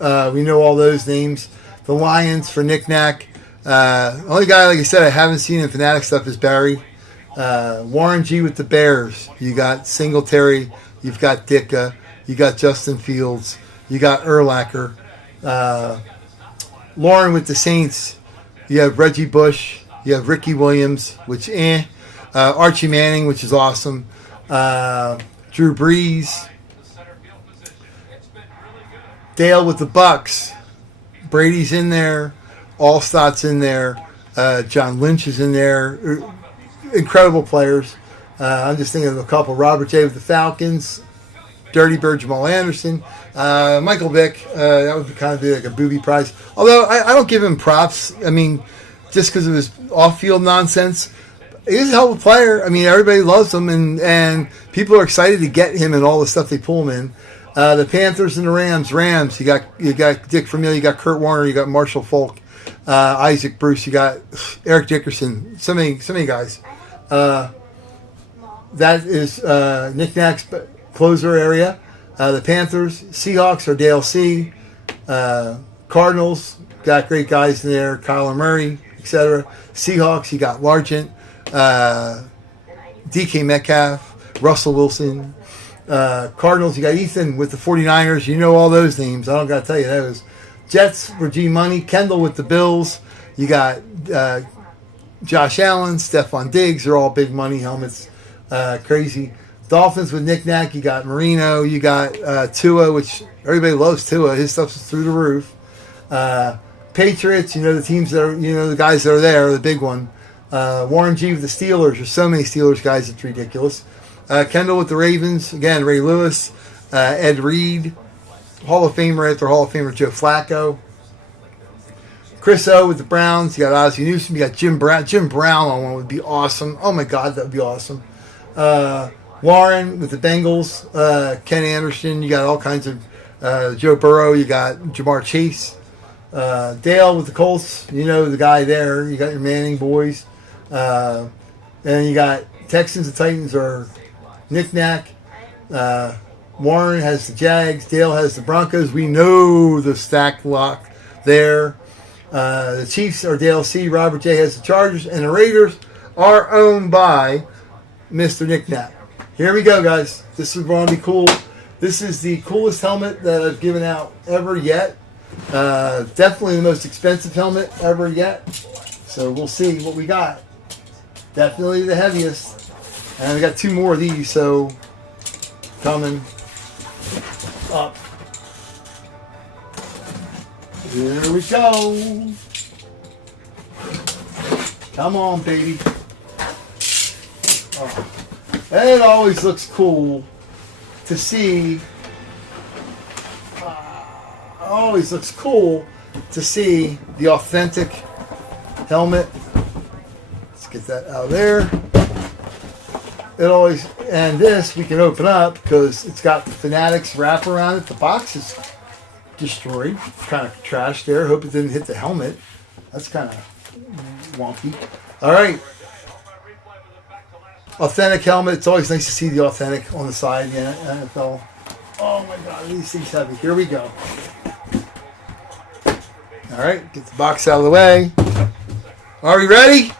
We know all those names. The Lions for Nick Nack. Only guy, like I said, I haven't seen in Fanatic stuff is Barry. Warren G. with the Bears. You got Singletary. You've got Ditka. You got Justin Fields. You got Urlacher. Lauren with the Saints. You have Reggie Bush. You have Ricky Williams, which Archie Manning, which is awesome. Drew Brees. Dale with the Bucks. Brady's in there. Allstott's in there. John Lynch is in there. Incredible players. I'm just thinking of a couple. Robert J. with the Falcons. Dirty Bird Jamal Anderson. Michael Vick. That would kind of be like a booby prize. Although I don't give him props. I mean, just because of his off-field nonsense. He's a hell of a player. I mean, everybody loves him, and people are excited to get him and all the stuff they pull him in. The Panthers and the Rams. Rams, you got Dick Vermeil, you got Kurt Warner, you got Marshall Falk, Isaac Bruce, you got Eric Dickerson. So many guys. That is Knick-Knack's closer area. The Panthers, Seahawks are Dale C. Cardinals got great guys in there, Kyler Murray, etc. Seahawks, you got Largent, DK Metcalf, Russell Wilson. Cardinals, you got Ethan with the 49ers. You know all those names. I don't got to tell you those. Jets for G Money. Kendall with the Bills. You got Josh Allen, Stephon Diggs. They're all big money helmets. Crazy. Dolphins with Knick-Knack. You got Marino. You got Tua, which everybody loves Tua. His stuff's through the roof. Patriots, you know the teams that are, you know the guys that are there, the big one. Warren G with the Steelers. There's so many Steelers guys, it's ridiculous. Kendall with the Ravens. Again, Ray Lewis. Ed Reed. Hall of Famer after Hall of Famer Joe Flacco. Chris O with the Browns. You got Ozzie Newsome. You got Jim Brown. Jim Brown on one would be awesome. Oh my God, that would be awesome. Warren with the Bengals. Ken Anderson. You got all kinds of Joe Burrow. You got Jamar Chase. Dale with the Colts. You know the guy there. You got your Manning boys. And you got Texans and Titans are Knick-Knack. Warren has the Jags. Dale has the Broncos. We know the stack lock there. The Chiefs are Dale C. Robert J. has the Chargers. And the Raiders are owned by Mr. Knick-Knack. Here we go, guys. This is going to be cool. This is the coolest helmet that I've given out ever yet. Definitely the most expensive helmet ever yet. So we'll see what we got. Definitely the heaviest. And we got two more of these, so coming up. Here we go. Come on, baby. Oh. It always looks cool to see. Always looks cool to see the authentic helmet. Let's get that out of there. It always, and this we can open up because it's got the Fanatics wrap around it. The box is destroyed, kind of trash there. Hope it didn't hit the helmet. That's kind of wonky. All right, authentic helmet. It's always nice to see the authentic on the side. Yeah, NFL. Oh my God, these things heavy. Here we go. All right, get the box out of the way. Are we ready?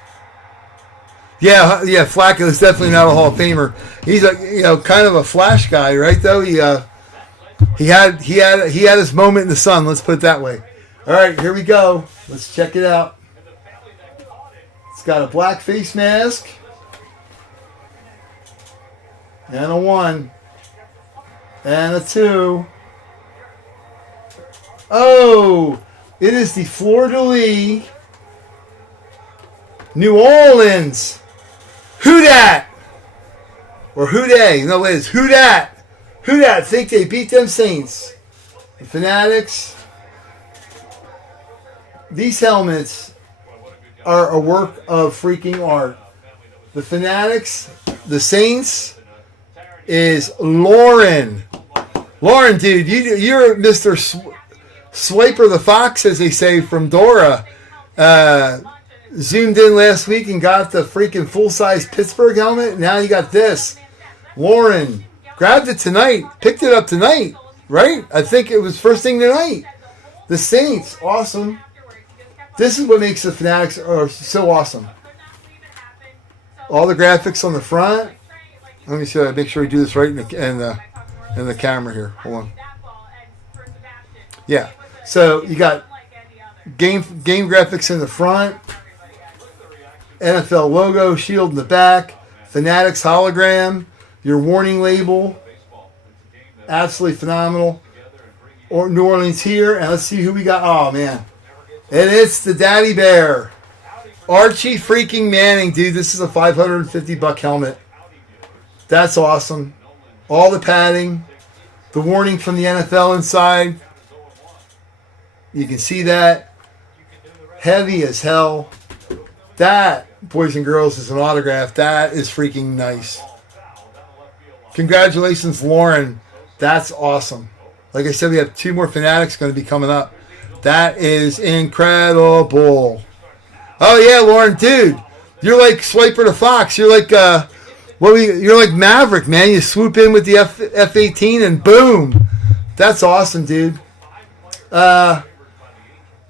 Yeah. Flacco is definitely not a Hall of Famer. He's a kind of a flash guy, right? Though he had his moment in the sun. Let's put it that way. All right, here we go. Let's check it out. It's got a black face mask and a 1 and a 2. Oh, it is the Fleur-de-Lis New Orleans. Who dat? Or who they? No, it is who dat? Who dat? Think they beat them Saints? The Fanatics. These helmets are a work of freaking art. The Fanatics, the Saints, is Lauren. Lauren, dude, you're Mr. Swiper the Fox, as they say, from Dora. Zoomed in last week and got the freaking full-size Pittsburgh helmet. Now you got this. Lauren grabbed it tonight. Picked it up tonight, right? I think it was first thing tonight. The Saints, awesome. This is what makes the Fanatics are so awesome. All the graphics on the front. Let me see. Make sure we do this right in the camera here. Hold on. Yeah. So you got game graphics in the front. NFL logo, shield in the back, Fanatics hologram, your warning label, absolutely phenomenal. Or New Orleans here, and let's see who we got. Oh man, and it's the Daddy Bear, Archie freaking Manning, dude. This is a $550 helmet. That's awesome. All the padding, the warning from the NFL inside. You can see that. Heavy as hell. That, boys and girls, is an autograph. That is freaking nice. Congratulations, Lauren. That's awesome. Like I said, we have 2 more Fanatics going to be coming up. That is incredible. Oh yeah, Lauren, dude, you're like Swiper the Fox. You're like you're like Maverick, man. You swoop in with the F-18 and boom. That's awesome, dude.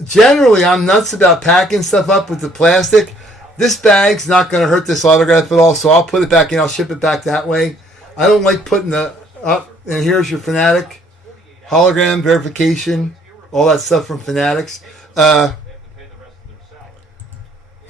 Generally, I'm nuts about packing stuff up with the plastic. This bag's not going to hurt this autograph at all, so I'll put it back in. I'll ship it back that way. I don't like putting the up. And here's your Fanatic hologram verification, all that stuff from Fanatics.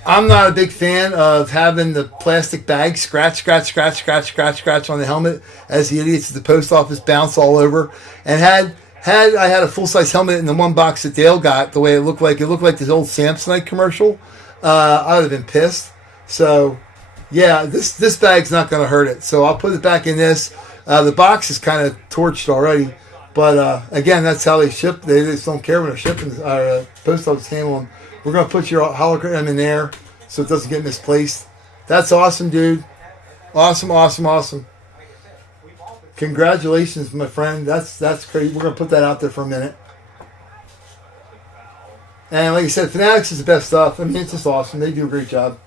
I'm not a big fan of having the plastic bag scratch on the helmet as the idiots at the post office bounce all over. And had I had a full-size helmet in the one box that Dale got, the way it looked like this old Samsonite commercial, I would have been pissed. So, yeah, this bag's not going to hurt it. So I'll put it back in this. The box is kind of torched already. But, again, that's how they ship. They just don't care when they're shipping. Our post office handling. We're going to put your hologram in there so it doesn't get misplaced. That's awesome, dude. Awesome. Congratulations, my friend. That's crazy. We're going to put that out there for a minute. And like I said, Fanatics is the best stuff. I mean, it's just awesome. They do a great job.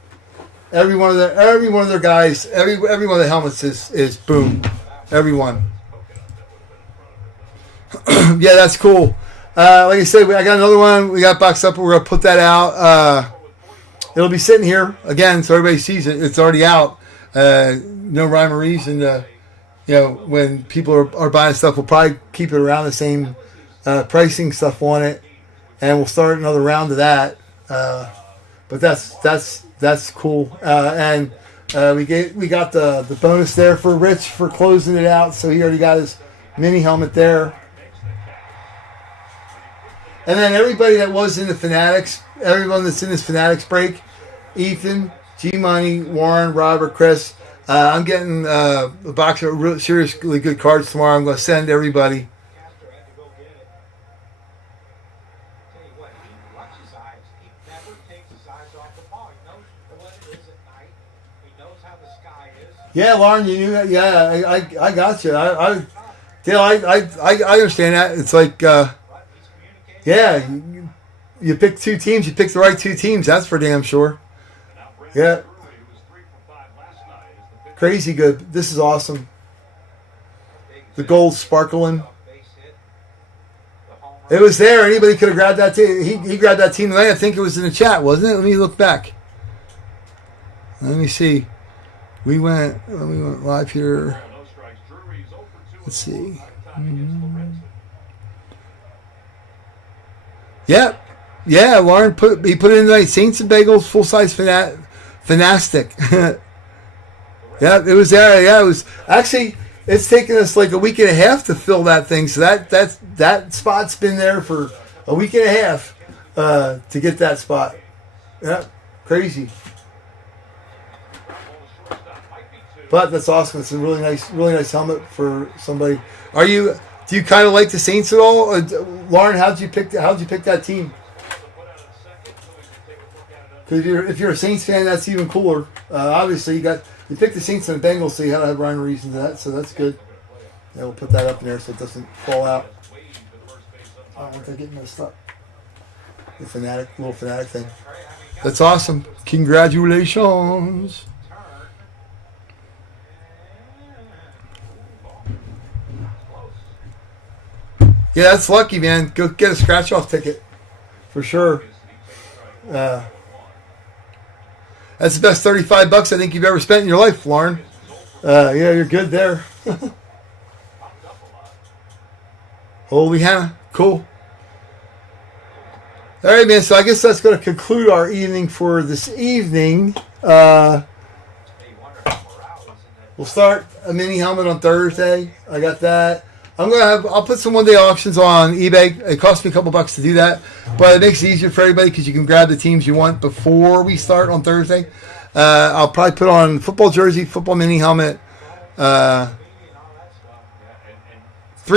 Every one of their guys, every one of the helmets is boom. Every one. Yeah, that's cool. Like I said, I got another one. We got boxed up. We're going to put that out. It'll be sitting here again so everybody sees it. It's already out. No rhyme or reason. When people are buying stuff, we'll probably keep it around the same pricing stuff on it. And we'll start another round of that. But that's cool. And we got the bonus there for Rich for closing it out. So he already got his mini helmet there. And then everybody that was in the Fanatics, everyone that's in this Fanatics break, Ethan, G-Money, Warren, Robert, Chris, I'm getting a box of seriously good cards tomorrow. I'm going to send everybody. Yeah, Lauren, you knew that. Yeah, I got you. Dale, I understand that. It's like, yeah, you pick 2 teams. You pick the right 2 teams. That's for damn sure. Yeah. Crazy good. This is awesome. The gold sparkling. It was there. Anybody could have grabbed that team. He grabbed that team tonight. I think it was in the chat, wasn't it? Let me look back. Let me see. We went live here. Let's see. Yeah. Yeah, Lauren put it in tonight. Saints and Bagels, full-size Fanastic. Yeah, it was there. Yeah, it was actually. It's taken us like a week and a half to fill that thing. So that spot's been there for a week and a half to get that spot. Yeah, crazy. But that's awesome. It's a really nice helmet for somebody. Do you kind of like the Saints at all, Lauren? How'd you pick that team? Because if you're a Saints fan, that's even cooler. Obviously, you picked the Saints and the Bengals, so you had to have rhyme or reason to that. So that's good. Yeah, we'll put that up in there so it doesn't fall out. I don't want to get messed up. The little Fanatic thing. That's awesome. Congratulations. Yeah, that's lucky, man. Go get a scratch-off ticket. For sure. That's the best $35 I think you've ever spent in your life, Lauren. Yeah, you're good there. Holy Hannah. Cool. All right, man. So I guess that's going to conclude our evening for this evening. We'll start a mini helmet on Thursday. I got that. I'll put some one-day auctions on eBay. It costs me a couple bucks to do that, but it makes it easier for everybody because you can grab the teams you want before we start on Thursday. I'll probably put on football jersey, football mini helmet, 3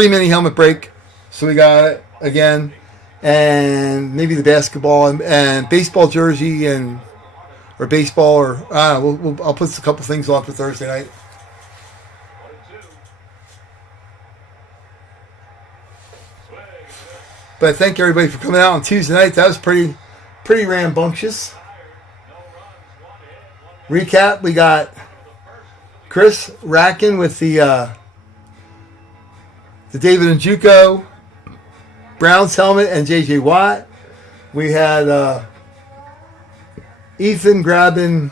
mini helmet break. So we got it again, and maybe the basketball and baseball jersey or baseball or I don't know. I'll put a couple things on for Thursday night. But thank everybody for coming out on Tuesday night. That was pretty rambunctious. Recap, we got Chris Rackin with the David Njoku Browns helmet and J.J. Watt. We had Ethan grabbing,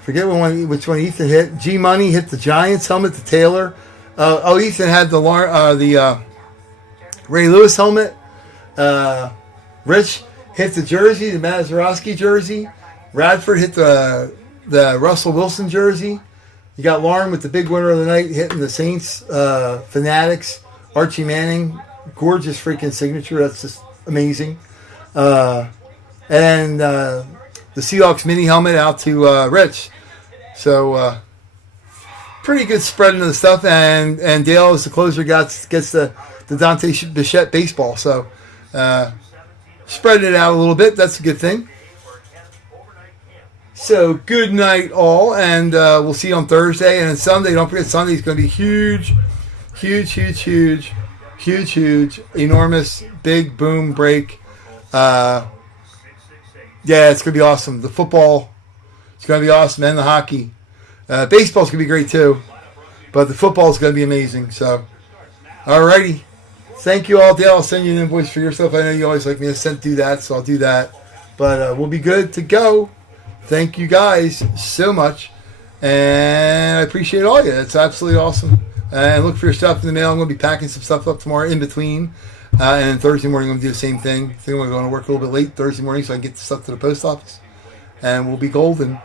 forget which one Ethan hit. G Money hit the Giants helmet to Taylor. Ethan had the Ray Lewis helmet. Rich hit the jersey, the Mazeroski jersey. Radford hit the Russell Wilson jersey. You got Lauren with the big winner of the night hitting the Saints Fanatics. Archie Manning, gorgeous freaking signature. That's just amazing. And the Seahawks mini helmet out to Rich. So pretty good spreading of the stuff. And Dale, as the closer, gets the Dante Bichette baseball. So spreading it out a little bit. That's a good thing. So good night all, and we'll see you on Thursday and then Sunday. Don't forget, Sunday's going to be huge, enormous, big boom break. Yeah, it's going to be awesome. The football is going to be awesome, and the hockey. Baseball's going to be great too, but the football is going to be amazing. So, alrighty. Thank you all, Dale. I'll send you an invoice for your stuff. I know you always like me to do that, so I'll do that. But we'll be good to go. Thank you guys so much, and I appreciate all of you. It's absolutely awesome. And look for your stuff in the mail. I'm going to be packing some stuff up tomorrow in between, and then Thursday morning I'm going to do the same thing. I think I'm going to work a little bit late Thursday morning so I can get the stuff to the post office, and we'll be golden.